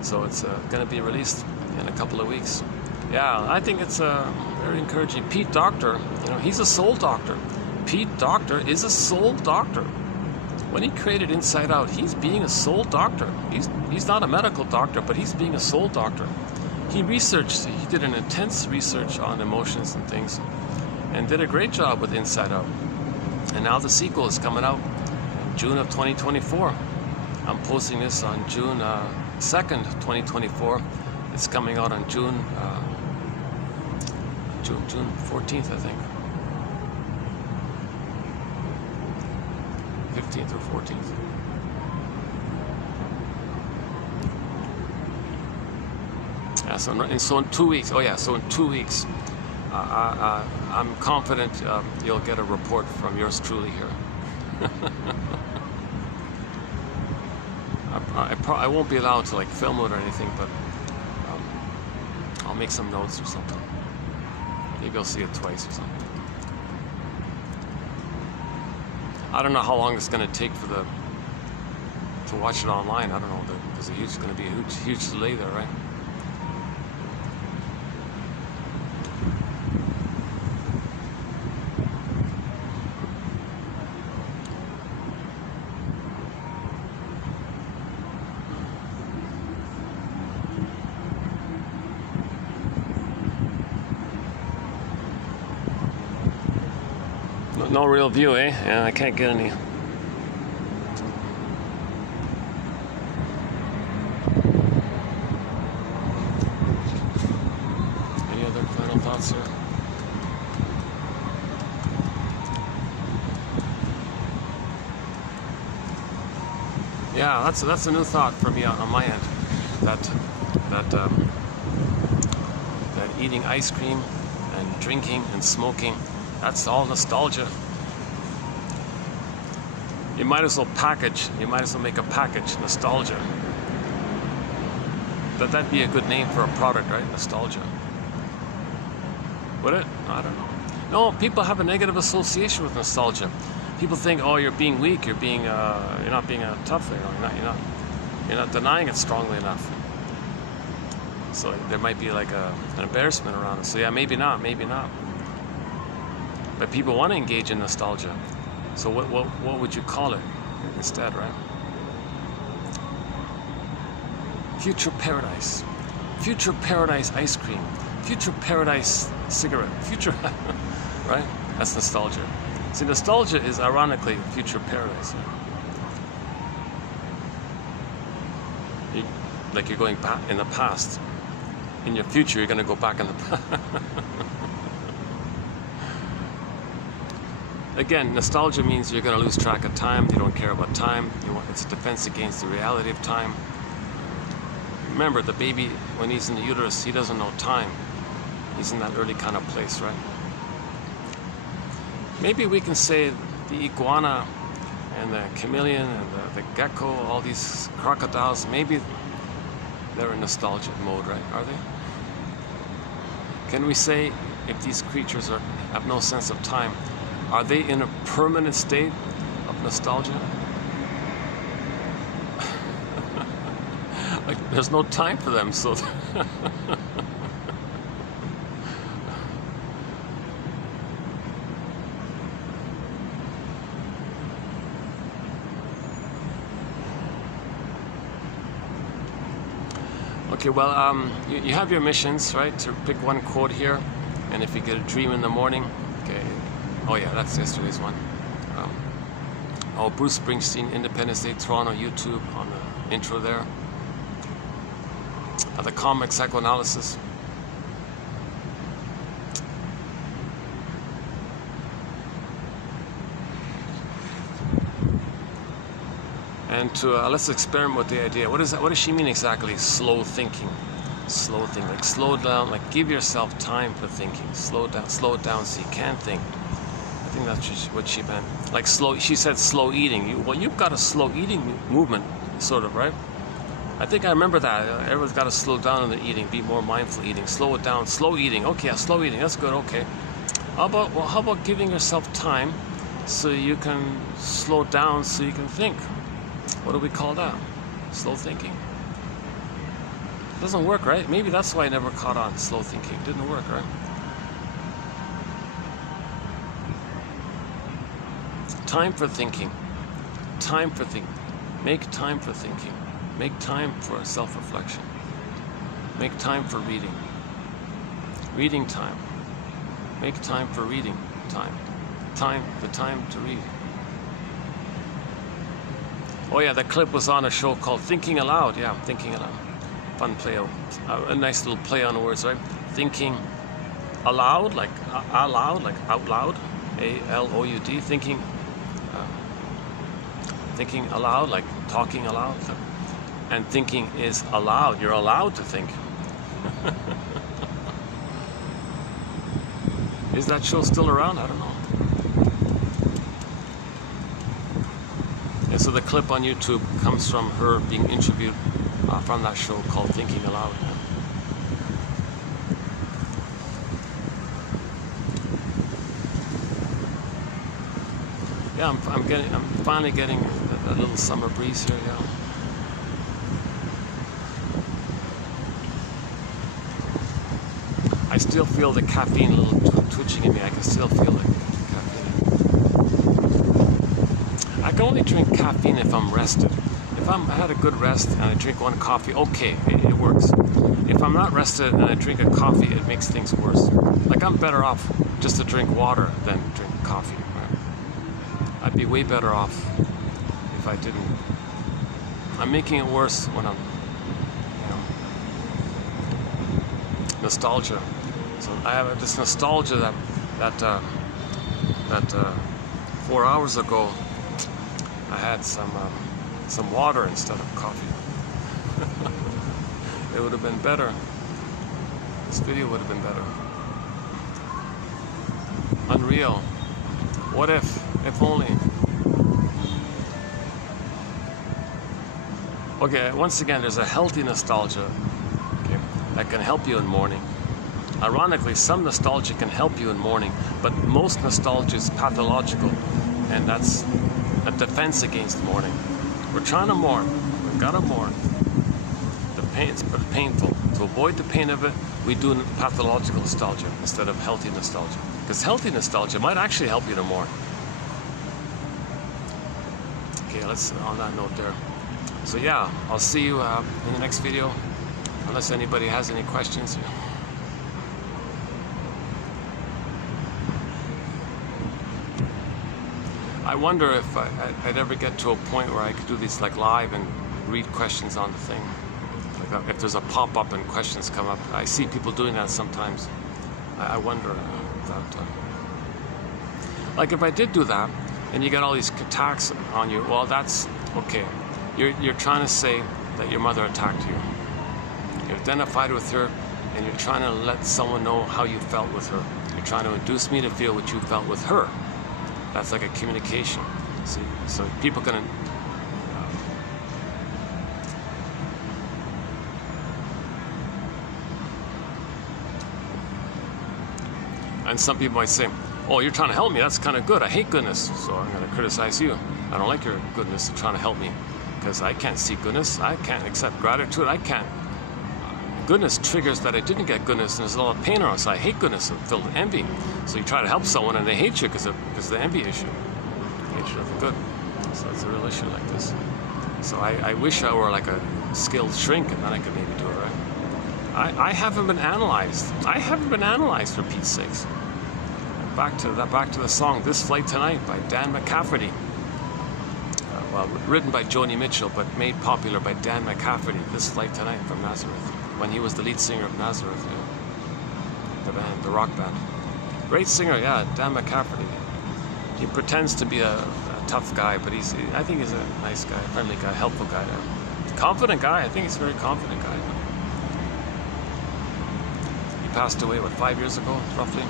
So it's going to be released in a couple of weeks. Yeah, I think it's very encouraging. Pete Docter, he's a soul doctor. Pete Docter is a soul doctor. When he created Inside Out, he's being a soul doctor. He's not a medical doctor, but he's being a soul doctor. He did an intense research on emotions and things, and did a great job with Inside Out. And now the sequel is coming out in June of 2024. I'm posting this on June 2nd, 2024. It's coming out on June 14th, I think. 15th or 14th. Yeah, so in 2 weeks. Oh yeah, so in 2 weeks, I'm confident you'll get a report from yours truly here. I won't be allowed to like film it or anything, but I'll make some notes or something. Maybe I'll see it twice or something. I don't know how long it's going to take to watch it online. I don't know. There's going to be a huge delay there, right? No real view, eh? Yeah, I can't get any. Any other final thoughts here? Yeah, that's a new thought for me on my end. That eating ice cream and drinking and smoking, that's all nostalgia. You might as well make a package, nostalgia. That'd be a good name for a product, right? Nostalgia. Would it? I don't know. No, people have a negative association with nostalgia. People think, oh, you're being weak, you're not being tough, you're not denying it strongly enough. So there might be like an embarrassment around it. So yeah, maybe not. But people want to engage in nostalgia. So what would you call it instead, right? Future paradise ice cream, future paradise cigarette, future, right? That's nostalgia. See, nostalgia is ironically future paradise. Like you're going back in the past. In your future, you're going to go back in the past. Again, nostalgia means you're going to lose track of time. You don't care about time. It's a defense against the reality of time. Remember, the baby, when he's in the uterus, he doesn't know time. He's in that early kind of place, right? Maybe we can say the iguana and the chameleon and the gecko, all these crocodiles, maybe they're in nostalgic mode, right? Are they? Can we say if these creatures have no sense of time, are they in a permanent state of nostalgia? Like there's no time for them, so okay, well, you have your missions, right? To pick one quote here, and if you get a dream in the morning, okay. Oh yeah, that's yesterday's one. Bruce Springsteen, Independence Day, Toronto, YouTube on the intro there. The comic psychoanalysis. And let's experiment with the idea. What does she mean exactly? Slow thinking. Slow thinking. Like slow down. Like give yourself time for thinking. Slow it down so you can think. I think that's what she meant. Like slow. She said slow eating. You've got a slow eating movement, sort of, right? I think I remember that. Everyone's got to slow down in the eating. Be more mindful eating. Slow it down. Slow eating. Okay, yeah, slow eating. That's good. Okay. How about giving yourself time so you can slow down so you can think? What do we call that? Slow thinking. Doesn't work, right? Maybe that's why I never caught on. Slow thinking didn't work, right? Time for thinking. Time for thinking. Make time for thinking. Make time for self-reflection. Make time for reading. Reading time. Make time for reading time. The time to read. Oh yeah, that clip was on a show called Thinking Aloud. Yeah, Thinking Aloud. Fun play, a nice little play on words, right? Thinking aloud, like out loud, A-L-O-U-D. Thinking aloud, like talking aloud. And thinking is allowed. You're allowed to think. Is that show still around? I don't know. And so the clip on YouTube comes from her being interviewed from that show called Thinking Aloud. Yeah, I'm finally getting a little summer breeze here. Yeah. I still feel the caffeine a little twitching in me. I can still feel it. Caffeine. I can only drink caffeine if I'm rested. If I had a good rest and I drink one coffee, okay, it works. If I'm not rested and I drink a coffee, it makes things worse. Like I'm better off just to drink water than drink coffee. Right? I'd be way better off if I didn't. I'm making it worse when I'm, nostalgia. So I have this nostalgia that 4 hours ago I had some water instead of coffee. It would have been better. This video would have been better. Unreal. What if only. Okay, once again, there's a healthy nostalgia, okay, that can help you in the morning. Ironically, some nostalgia can help you in mourning, but most nostalgia is pathological, and that's a defense against mourning. We're trying to mourn. We've got to mourn. The pain, it's painful. To avoid the pain of it, we do pathological nostalgia instead of healthy nostalgia. Because healthy nostalgia might actually help you to mourn. Okay, let's on that note there. So yeah, I'll see you in the next video, unless anybody has any questions. I wonder if I'd ever get to a point where I could do these like live and read questions on the thing. Like if there's a pop-up and questions come up. I see people doing that sometimes. I wonder that. Like if I did do that, and you get all these attacks on you, well, that's okay. You're trying to say that your mother attacked you. You're identified with her, and you're trying to let someone know how you felt with her. You're trying to induce me to feel what you felt with her. That's like a communication. See, so people can. And some people might say, "Oh, you're trying to help me. That's kind of good. I hate goodness, so I'm going to criticize you. I don't like your goodness. You're trying to help me because I can't see goodness. I can't accept gratitude. I can't. Goodness triggers that I didn't get goodness, and there's a lot of pain around. So I hate goodness. I'm filled with envy. So you try to help someone, and they hate you because of the envy issue. Hatred of the good. So it's a real issue like this. So I wish I were like a skilled shrink, and then I could maybe do it right. I haven't been analyzed. I haven't been analyzed, for Pete's sakes. Back to the song "This Flight Tonight" by Dan McCafferty. Well, written by Joni Mitchell, but made popular by Dan McCafferty. "This Flight Tonight" from Nazareth, when he was the lead singer of Nazareth, the band, the rock band. Great singer, yeah, Dan McCafferty. He pretends to be a tough guy, but I think he's a nice guy, friendly guy, helpful guy. Confident guy. I think he's a very confident guy. He passed away, 5 years ago, roughly.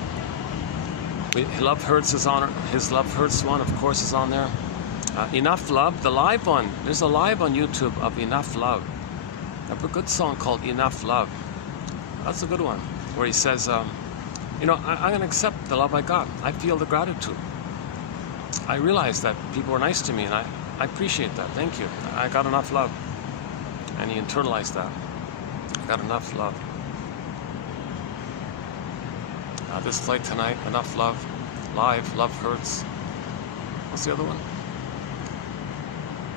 Love Hurts is on his Love Hurts one, of course, is on there. Enough Love, the live one. There's a live on YouTube of Enough Love. A good song called Enough Love. That's a good one, where he says, you know, I'm going to accept the love I got. I feel the gratitude. I realize that people were nice to me, and I appreciate that. Thank you. I got enough love. And he internalized that. I got enough love. This Flight Tonight, Enough Love, live, Love Hurts. What's the other one?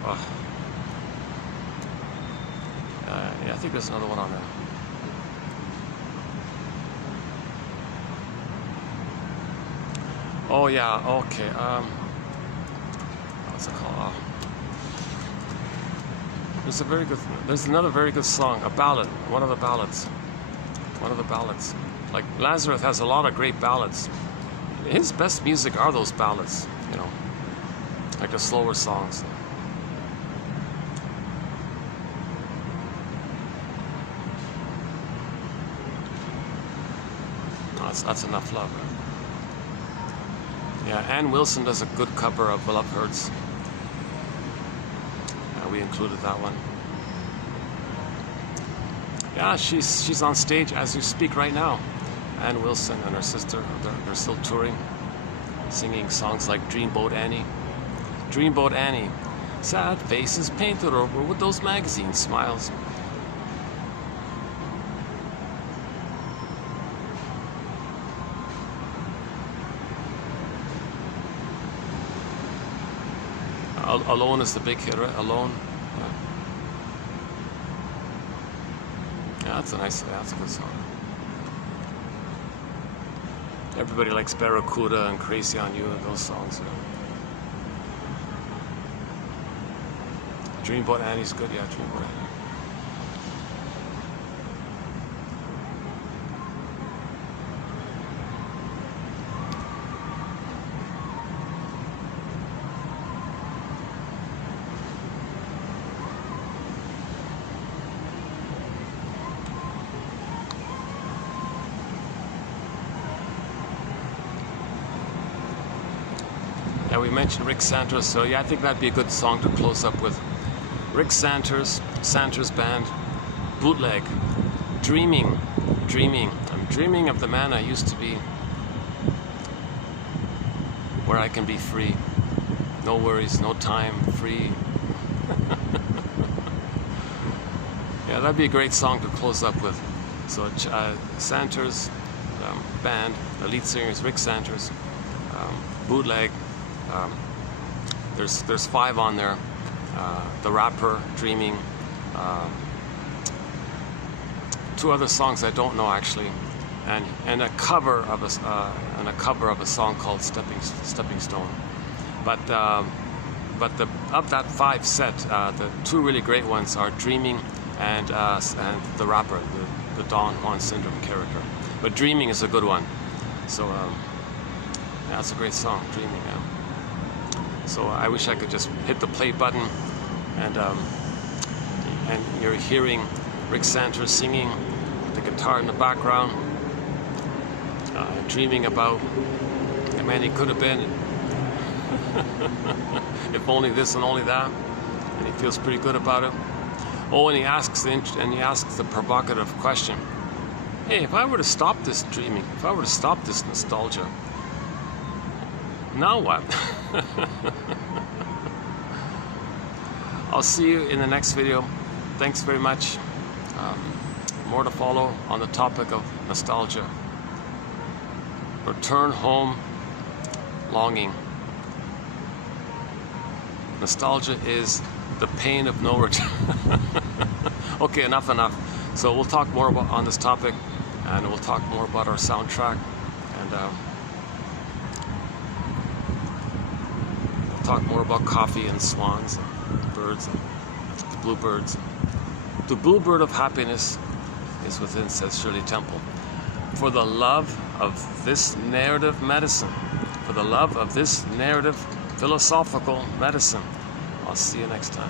Oh. Yeah, I think there's another one on there. Oh yeah, okay. What's it called? There's another very good song, a ballad, one of the ballads. Like Nazareth has a lot of great ballads. His best music are those ballads, you know, like the slower songs. That's Enough Love. Yeah, Ann Wilson does a good cover of Love Hurts. We included that one. Yeah, she's on stage as we speak right now. Ann Wilson and her sister, they're still touring, singing songs like Dreamboat Annie. Dreamboat Annie, sad faces painted over with those magazine smiles. Alone is the big hit, right? Alone. Yeah, that's a good song. Everybody likes Barracuda and Crazy on You and those songs. Yeah. Dreamboat Annie's good, yeah, Dreamboat Annie. Yeah, we mentioned Rick Santos, so yeah, I think that'd be a good song to close up with. Rick Santos, Band, Bootleg, Dreaming. I'm Dreaming of the man I used to be, where I can be free. No worries, no time, free. Yeah, that'd be a great song to close up with. So Santer's band, the lead singer is Rick Santer's, bootleg. There's 5 on there. The Rapper, Dreaming. 2 other songs I don't know actually, and a cover of a song called Stepping Stone. But of that 5 set, the 2 really great ones are Dreaming and the Rapper, the Don Juan Syndrome character. But Dreaming is a good one. So yeah, that's a great song, Dreaming. So I wish I could just hit the play button, and you're hearing Rick Santer singing with the guitar in the background, dreaming about the man he could have been, if only this and only that, and he feels pretty good about it. Oh, and he asks the provocative question: hey, if I were to stop this dreaming, if I were to stop this nostalgia, now what? I'll see you in the next video. Thanks very much. More to follow on the topic of nostalgia. Return home longing. Nostalgia is the pain of no return. Okay, enough. So we'll talk more on this topic, and we'll talk more about our soundtrack, and we'll talk more about coffee and swans and birds and bluebirds. The bluebird of happiness is within, says Shirley Temple. For the love of this narrative medicine, for the love of this narrative philosophical medicine, I'll see you next time.